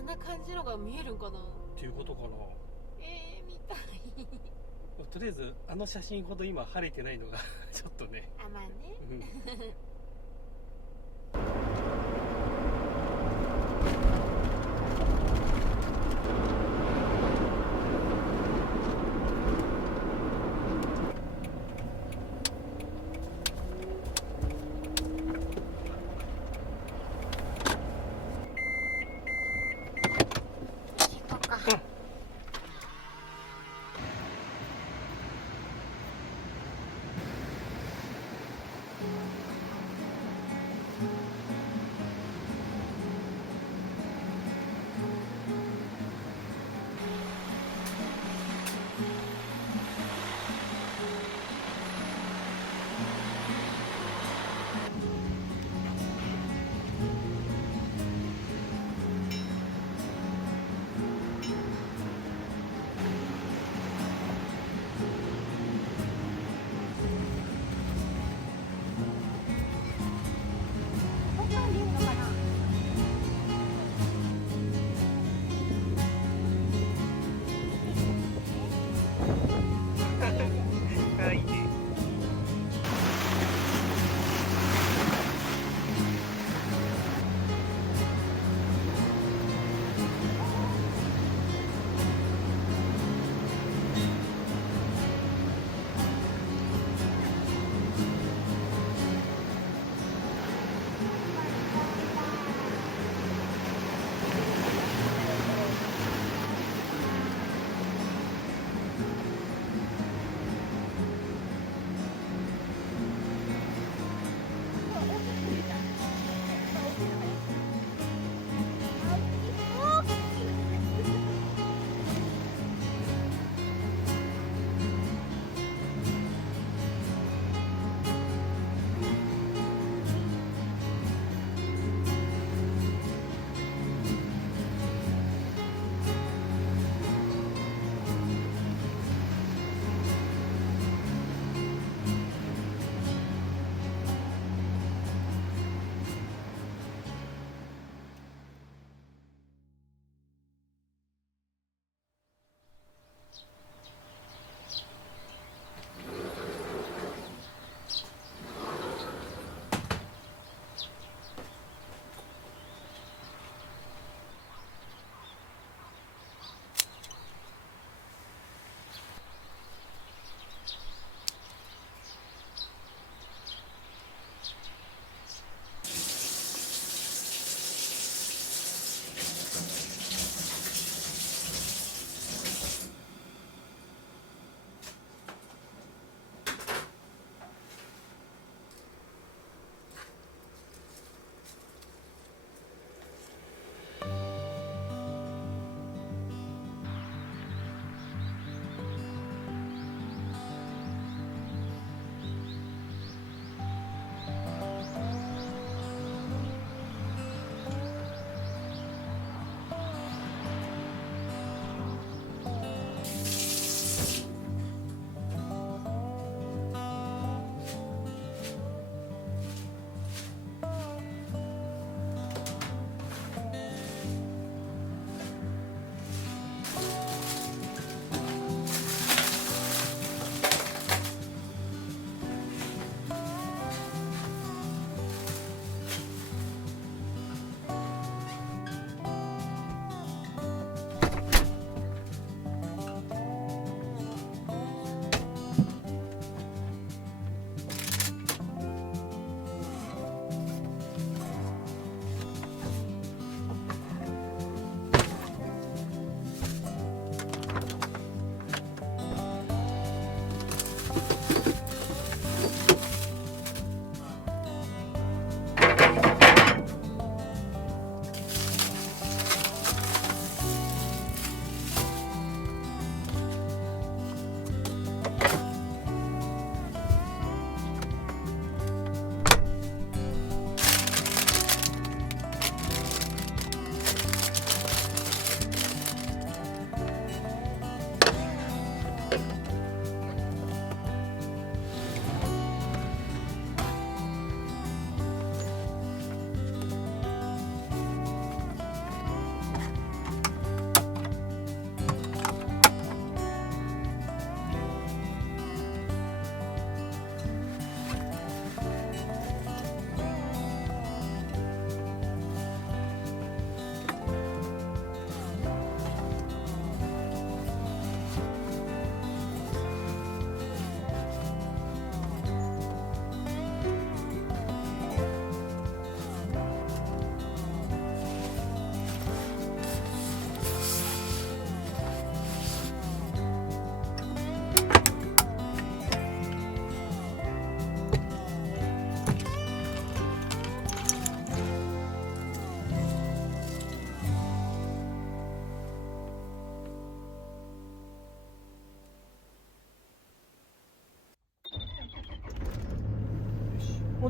んな感じのが見えるんかな。っていうことかな。見たい。とりあえずあの写真ほど今晴れてないのがちょっとね。あ、まあね。うん。行こうか。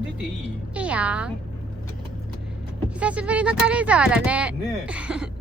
出ていい？いいよ。久しぶりの軽井沢だね。ねえ。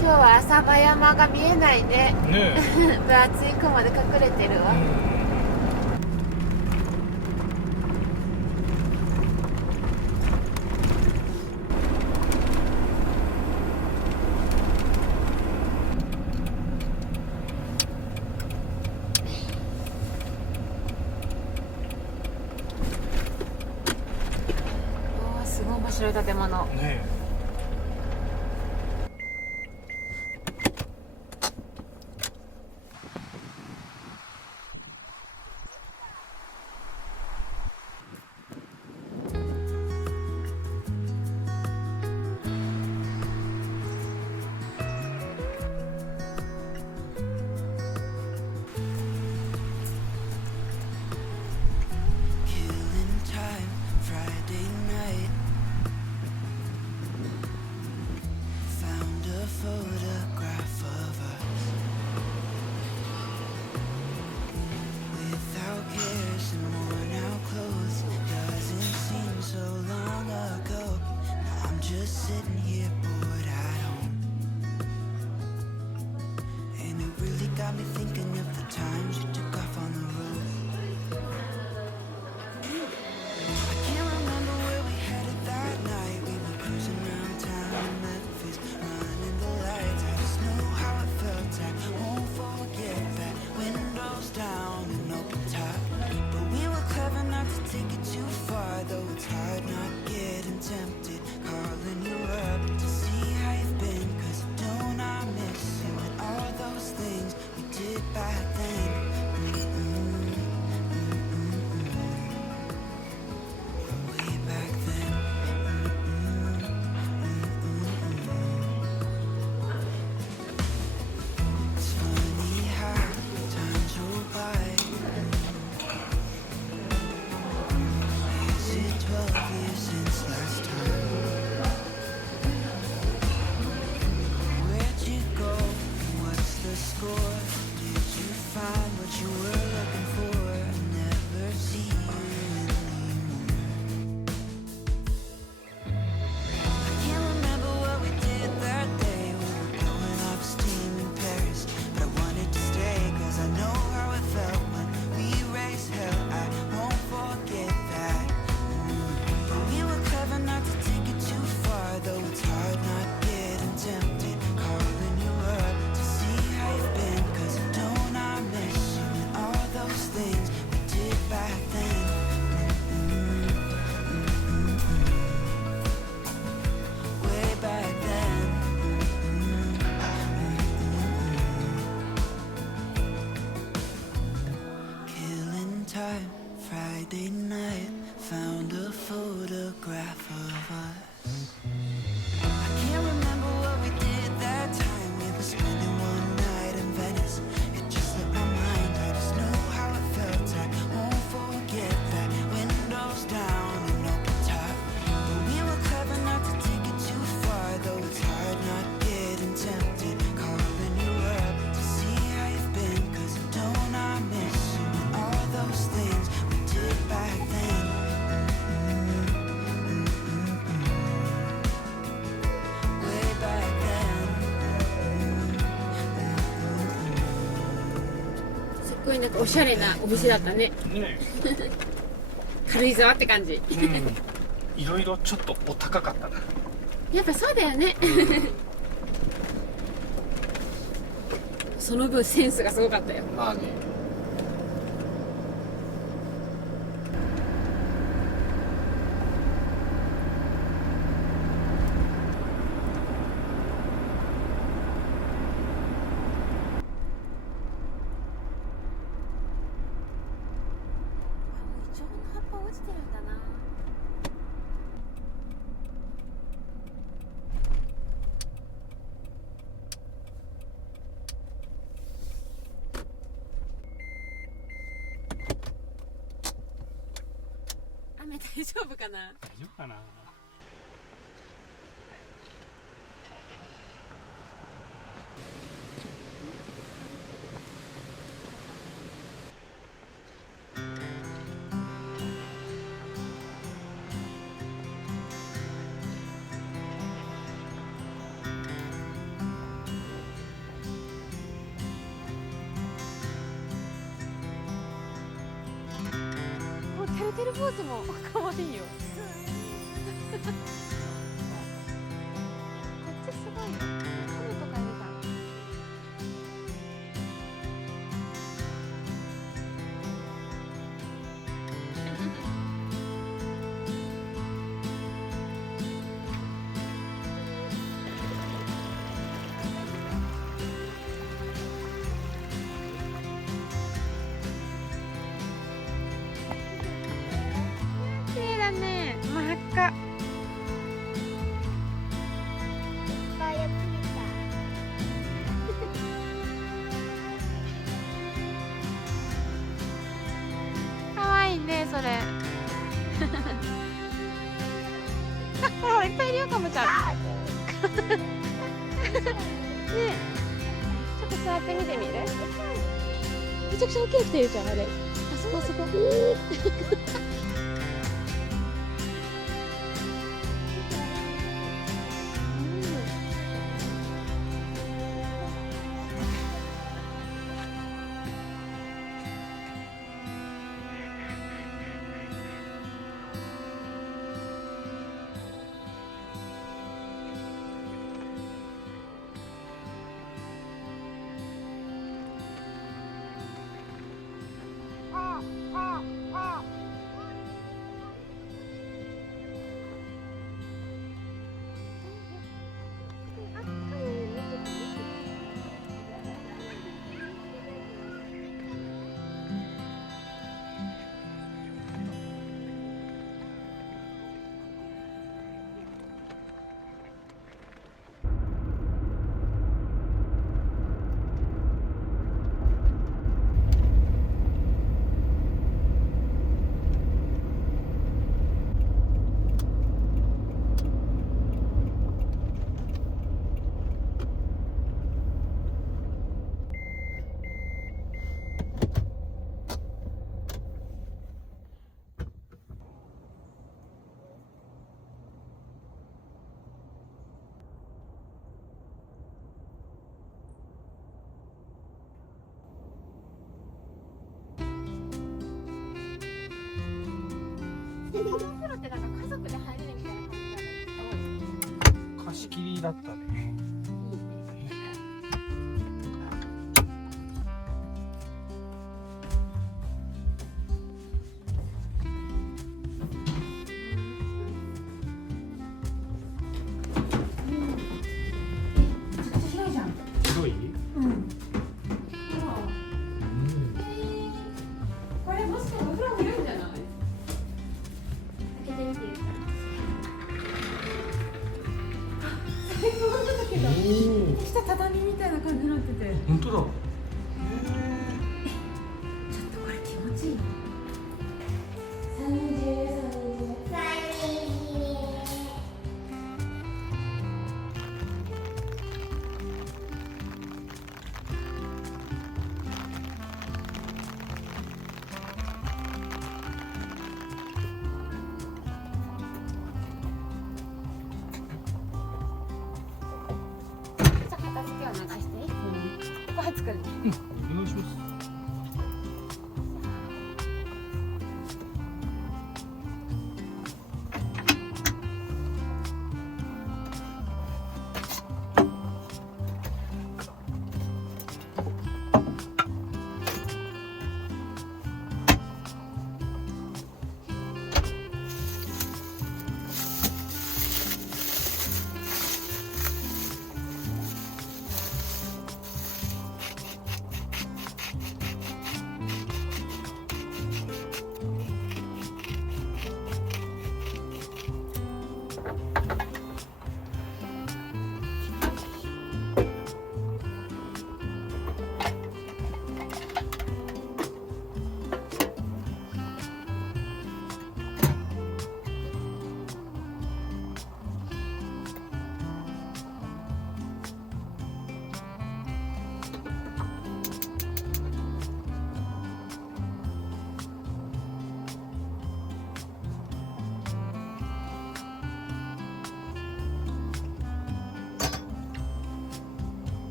今日は浅間山が見えないね。ね分厚い雲で隠れてるわ。おー、すごい面白い建物。ねえ。Friday night, found a photograph of us. I can't remember what we did that time. We were spending one night in Venice. It just slipped my mind. I just know how it felt. I won't forget that. Windows down and open top. But we were clever not to take it too far. Though it's hard not getting tempted. Calling you up to see how you've been. 'Cause don't I miss you and all those things we did back then. Way back then. すっごいなんかおしゃれなお店だったね。ね軽井沢って感じ。え、うん、いろいろちょっとお高かったな。やっぱそうだよね。その分センスがすごかったよ。まあね。大丈夫かな。大丈夫かな。このてるてる坊主も可愛いよ。こっちすごいよ。カメとかいるじゃん。綺麗だね。真っ赤。いっぱいやってみた。可愛いね、それ。ほら、いっぱいいるよ、かもちゃん。ねえ、ちょっと座って見てみる？めちゃくちゃ大きい人いるじゃん、あれ。あそこ、あそこ。このお風呂ってなんか家族で入れるみたいな感じなんだけど。貸し切りだったね。広い？これもしかもお風呂広いんじゃない？開けてみていいか最高なんだけど、下畳みたいな感じになってて。本当だ。ちょっとこれ気持ちいい。じゃあ片付けを流していい？ここは作るね。お願いします。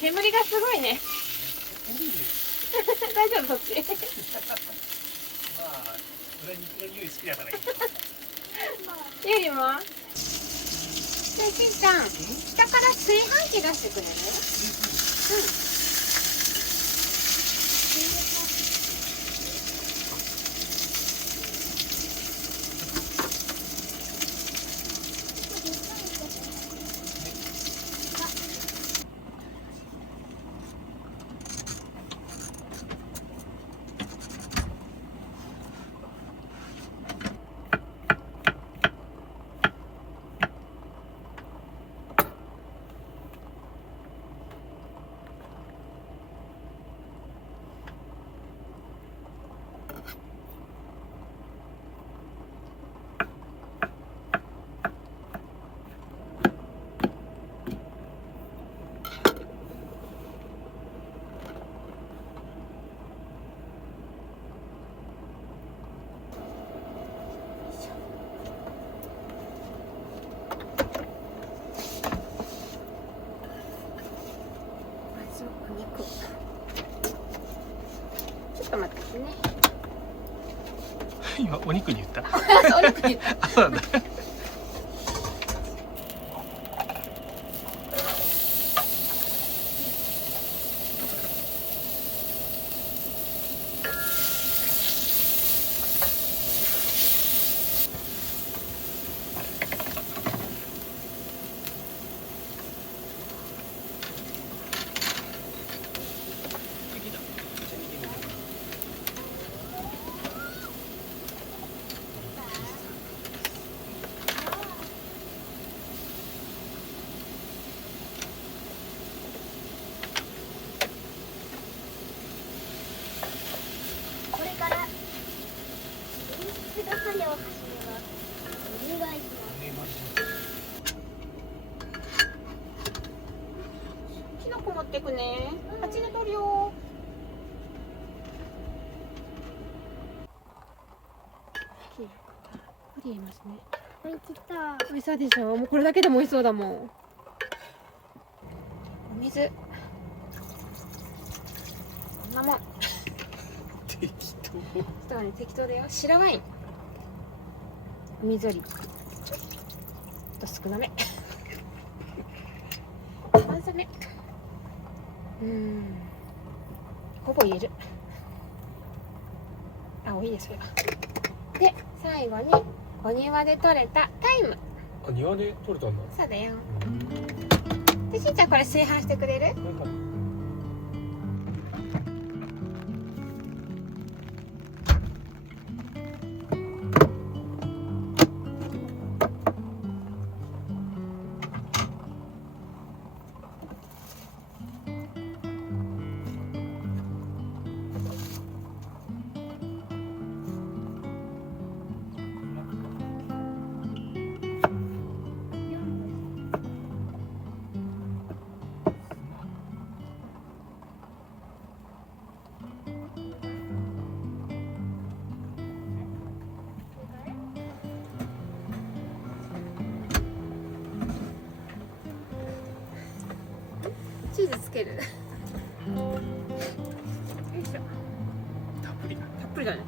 煙がすごいね。大丈夫そっち。まあ俺に匂い好きだからいい。ゆりも。でしんちゃん、下から炊飯器出してくれる？ちょっと待ってね。今お肉に言った。お肉に。あ、そうなんだ。これから作業を始めます。お願いします。キノコ持ってくね。蜂の鳥よ。たっぷり入れますね。これ切った。美味しそうでしょ。もうこれだけでも美味しそうだもん。お水。こんなもん。適当。そうね、適当だよ。白ワイン。水より。ちょっと少なめ。半さめ。ほぼ入れる。あ、多いですそれは。で、最後にお庭で採れたタイム。あ、庭で取れたんだ。そうだよ。で、しんちゃんこれ炊飯してくれる？なんかチーズつける。よいしょ。たっぷり。たっぷりだね。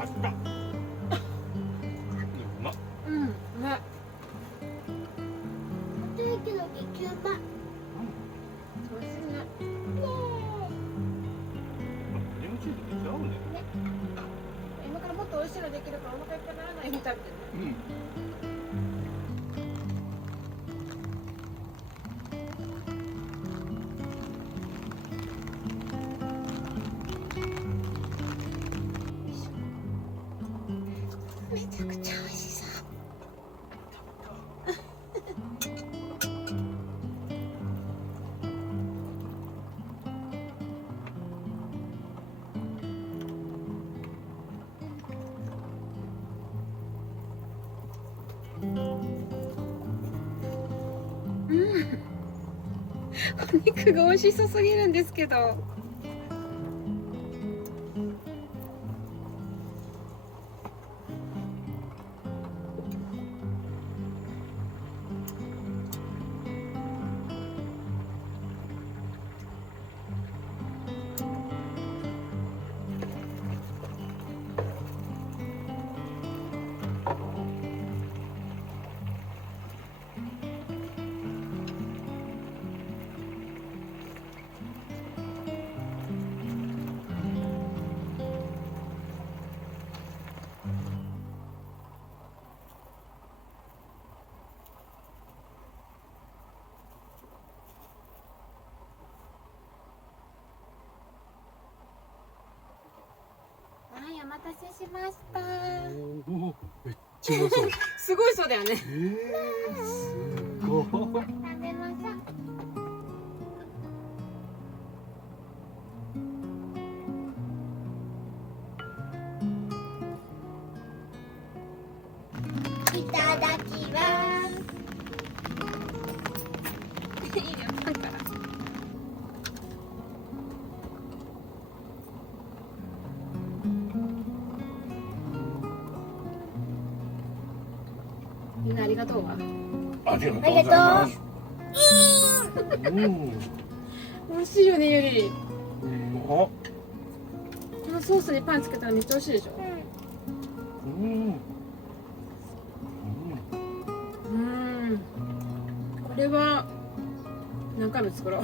あった。うまっ。うん、うまい。というけど激うま。美味しいね。レモンチーズめっちゃ合うんだよね。今からもっと美味しいのできるからお腹いっぱいにならないように食べてね。うん。めちゃくちゃ美味しそう。お肉が美味しそうすぎるんですけど。はい、お待たせしました。おめっちゃうまそう。すごいそうだよね。すごい。食べましょう。いただきます。いいよ、パンから。みんなありがとうわ。ありがとうございます。美味しいよね、ゆり。あ、このソースにパンつけたらめっちゃ美味しいでしょ。これは何回も作ろう。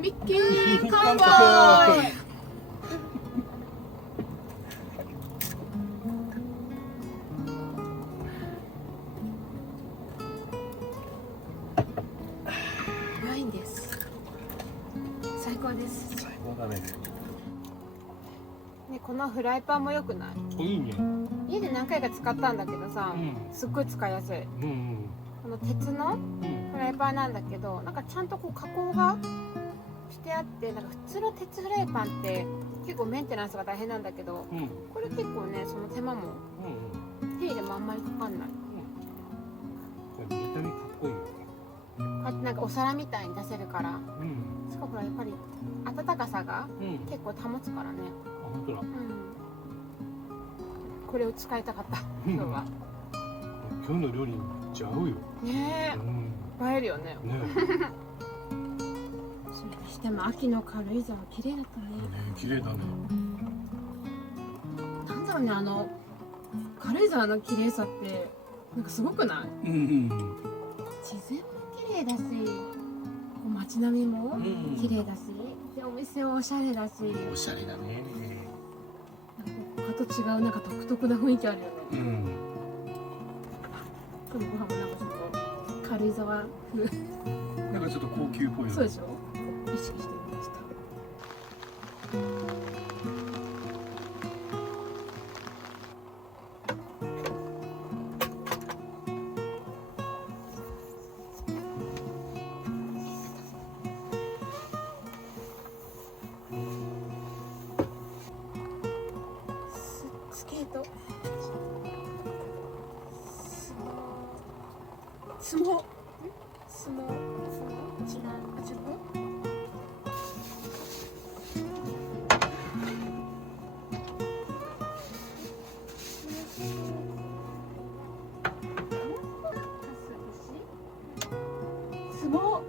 ミッキーカウボーイ。ワインです。最高です。最高だね。ね、このフライパンも良くない？いいね。家で何回か使ったんだけどさ、すっごい使いやすい。この鉄のフライパンなんだけど、なんかちゃんとこう加工がしてあって、なんか普通の鉄フライパンって結構メンテナンスが大変なんだけど、これ結構ね、その手間も手入れもあんまりかかんない。見た目かっこいいよね。こうやってなんかお皿みたいに出せるから、しかもやっぱり温かさが結構保つからね。あ、本当だ。これを使いたかった、今日は。今日の料理にめっちゃ合うよ。ねえ、映えるよね。それにしても秋の軽井沢綺麗だったね。綺麗だね。なんだろうね、あの軽井沢の綺麗さってなんかすごくない？自然も綺麗だし、こう街並みも綺麗だし、でお店はおしゃれだし。おしゃれだね。他と違うなんか独特な雰囲気あるよね。このご飯もなんかちょっと軽井沢風。なんかちょっと高級っぽい。そうでしょ。意識してみました。スケート。相撲。相撲。相撲。違う。あ、違う。相撲。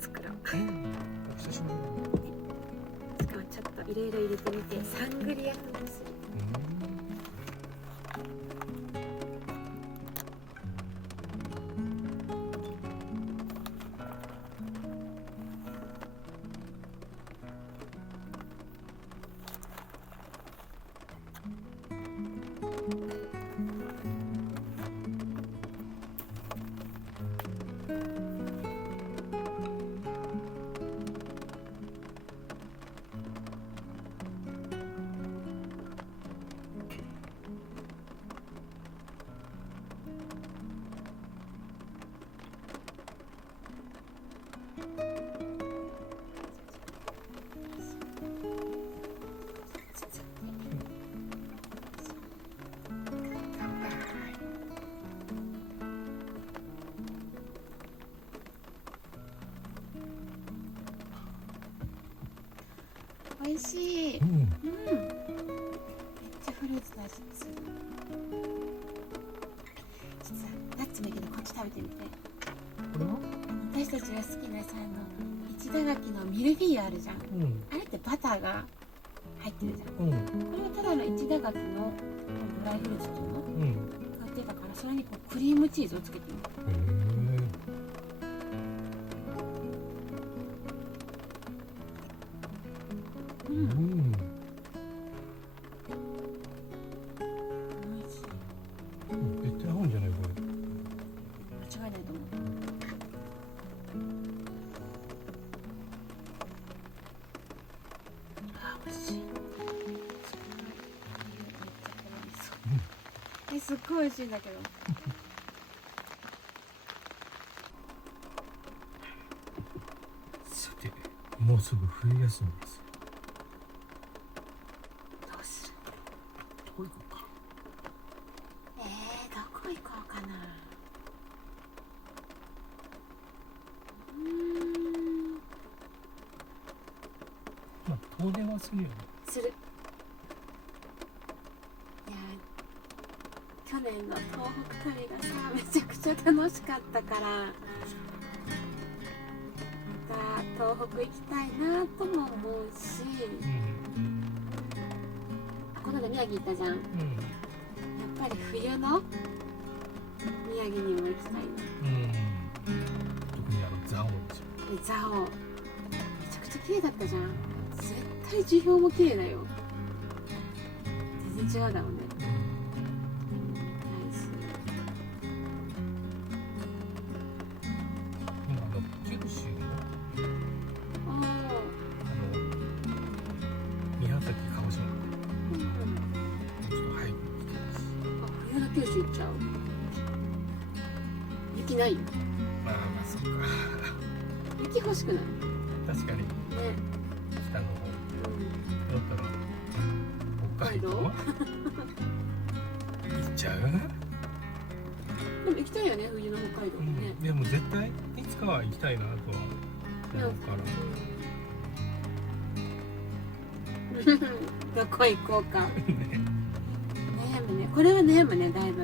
作ろう。久しぶりしかもちょっといろいろ入れてみてサングリア風にする。美味しい。うん。めっちゃフルーツの味する。実はナッツもいいけどこっち食べてみて。これは？私たちが好きなさ市田柿のミルフィーユあるじゃん。うん。あれってバターが入ってるじゃん。うん。これはただの市田柿のドライフルーツっていうのうん。買ってたからそれにこうクリームチーズをつけてみる。うん。美味しい。絶対合うんじゃないこれ。間違いないと思う。あ、美味しい。すっごい美味しいんだけど。さて、もうすぐ冬休みです。どうする？どこ行こうか。どこ行こうかな。まあ遠出はするよね。する。いや、去年の東北旅がさ、めちゃくちゃ楽しかったから、また東北行きたいなとも思うし、この間宮城行ったじゃん。やっぱり冬の宮城にも行きたいな。特に蔵王でしょ。蔵王めちゃくちゃ綺麗だったじゃん。絶対樹氷も綺麗だよ。全然違うだろうね。ナイス。九州のあ宮崎鹿児島もうちょっと早く行きたいです。冬の九州行っちゃう。雪ないよ。まあそっか。雪欲しくない？確かにね。北の方だったら北海道行っちゃう？でも行きたいよね、冬の北海道ね。でも絶対いつかは行きたいなとは思うから。どこ行こうか。悩むね。これは悩むね、だいぶ。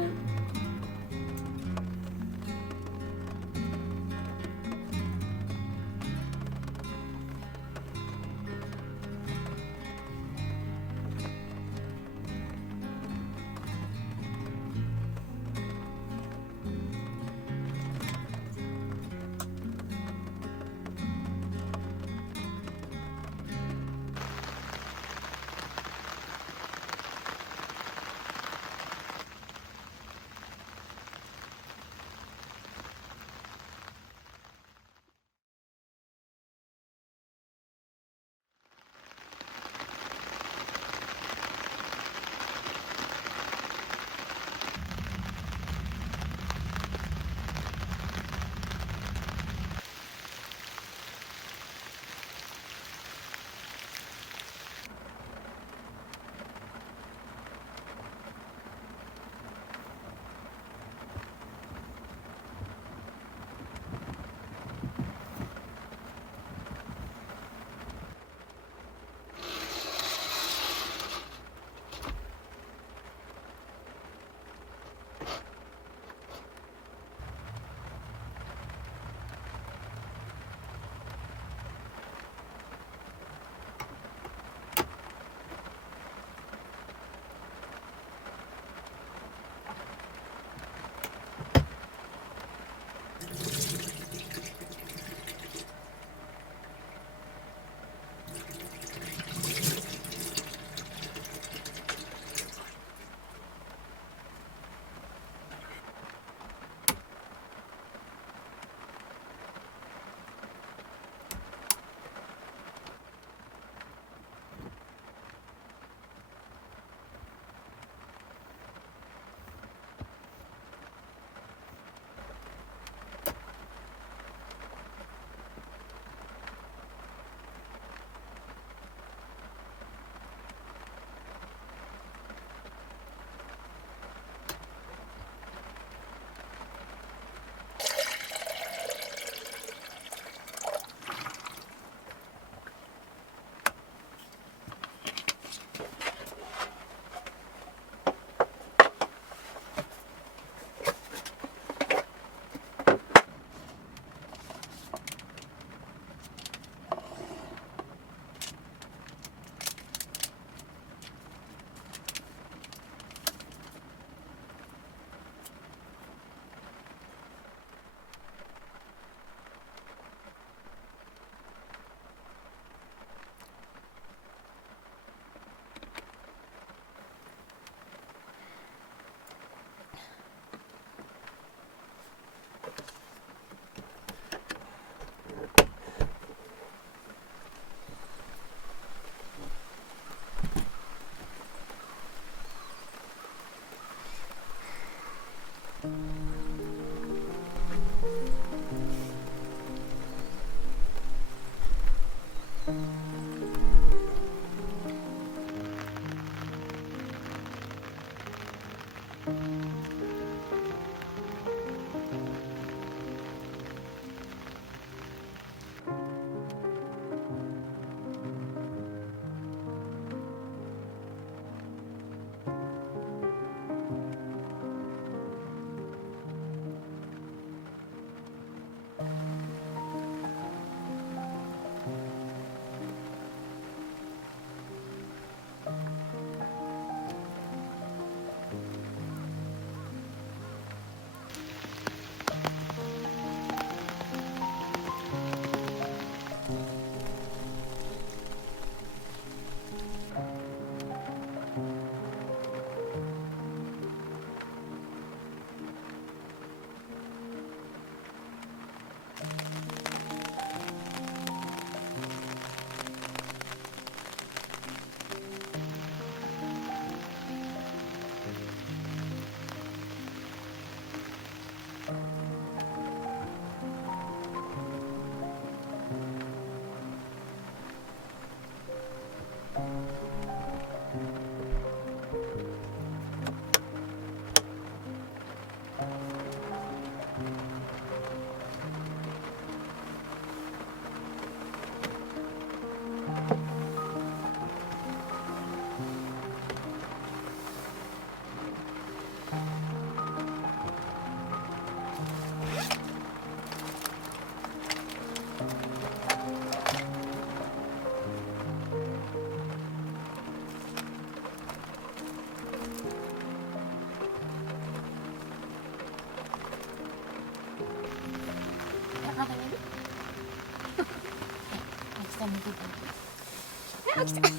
あ、起きた。あ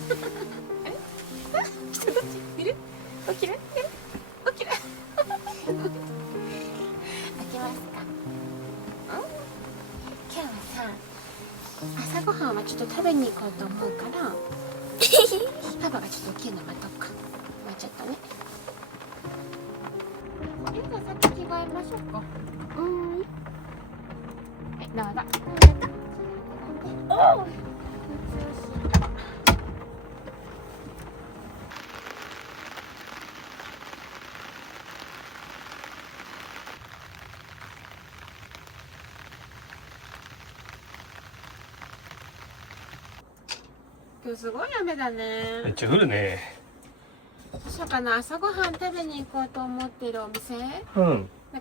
れ？人どっち？いる？起きる？起きる？起きますか？今日はさ、朝ごはんはちょっと食べに行こうと思うからパパがちょっと起きるの待とうか。もうちょっとね。じゃあ先着替えましょうか。はい、どうぞ。おお。今日すごい雨だね。めっちゃ降るね。そうかな、朝ごはん食べに行こうと思ってるお店、なん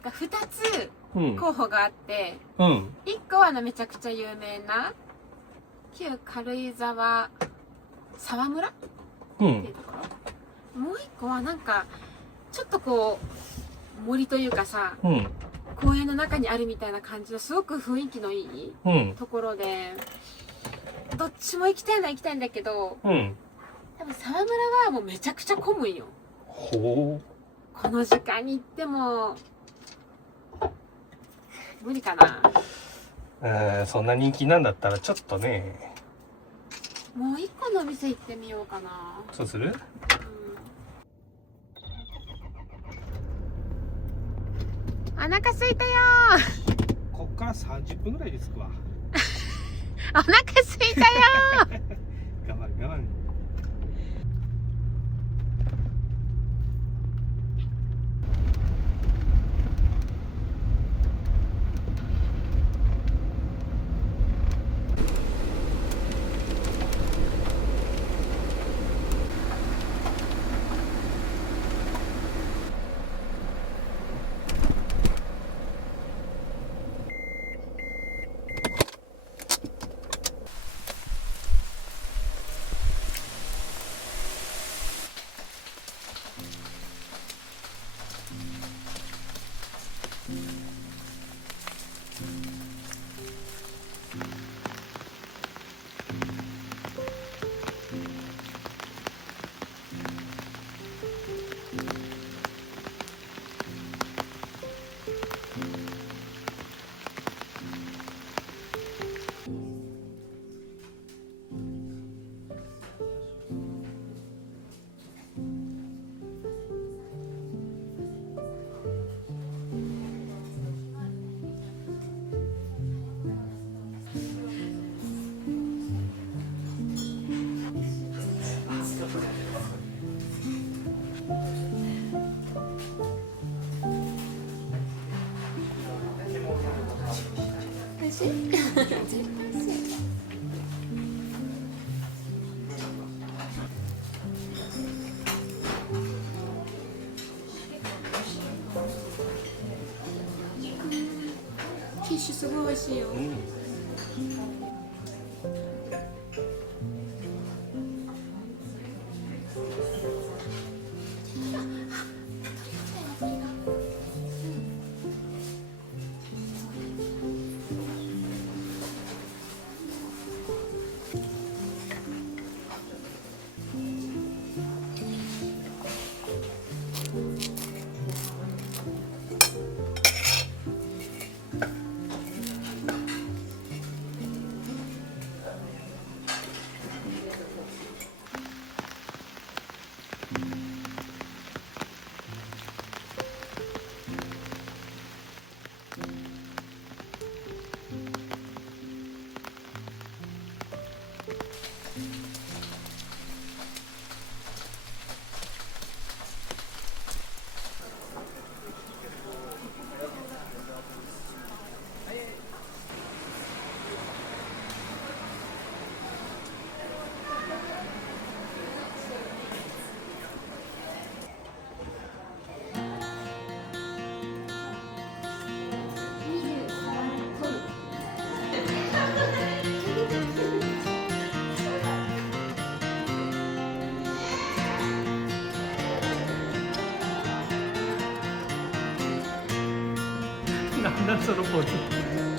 か2つ候補があって、1個はめちゃくちゃ有名な旧軽井沢沢村っていうところ、もう1個はなんかちょっとこう森というかさ、公園の中にあるみたいな感じのすごく雰囲気のいいところで、どっちも行きたいんだけど、多分沢村はもうめちゃくちゃ混むんよ。ほう。この時間に行っても無理かな。そんな人気なんだったらちょっとね。もう一個のお店行ってみようかな。そうする？お腹空いたよー。こっから30分ぐらいで着くわ。お腹空いたよー。我慢我慢。キッシュすごい美味しいよ。なんだそのポーズ。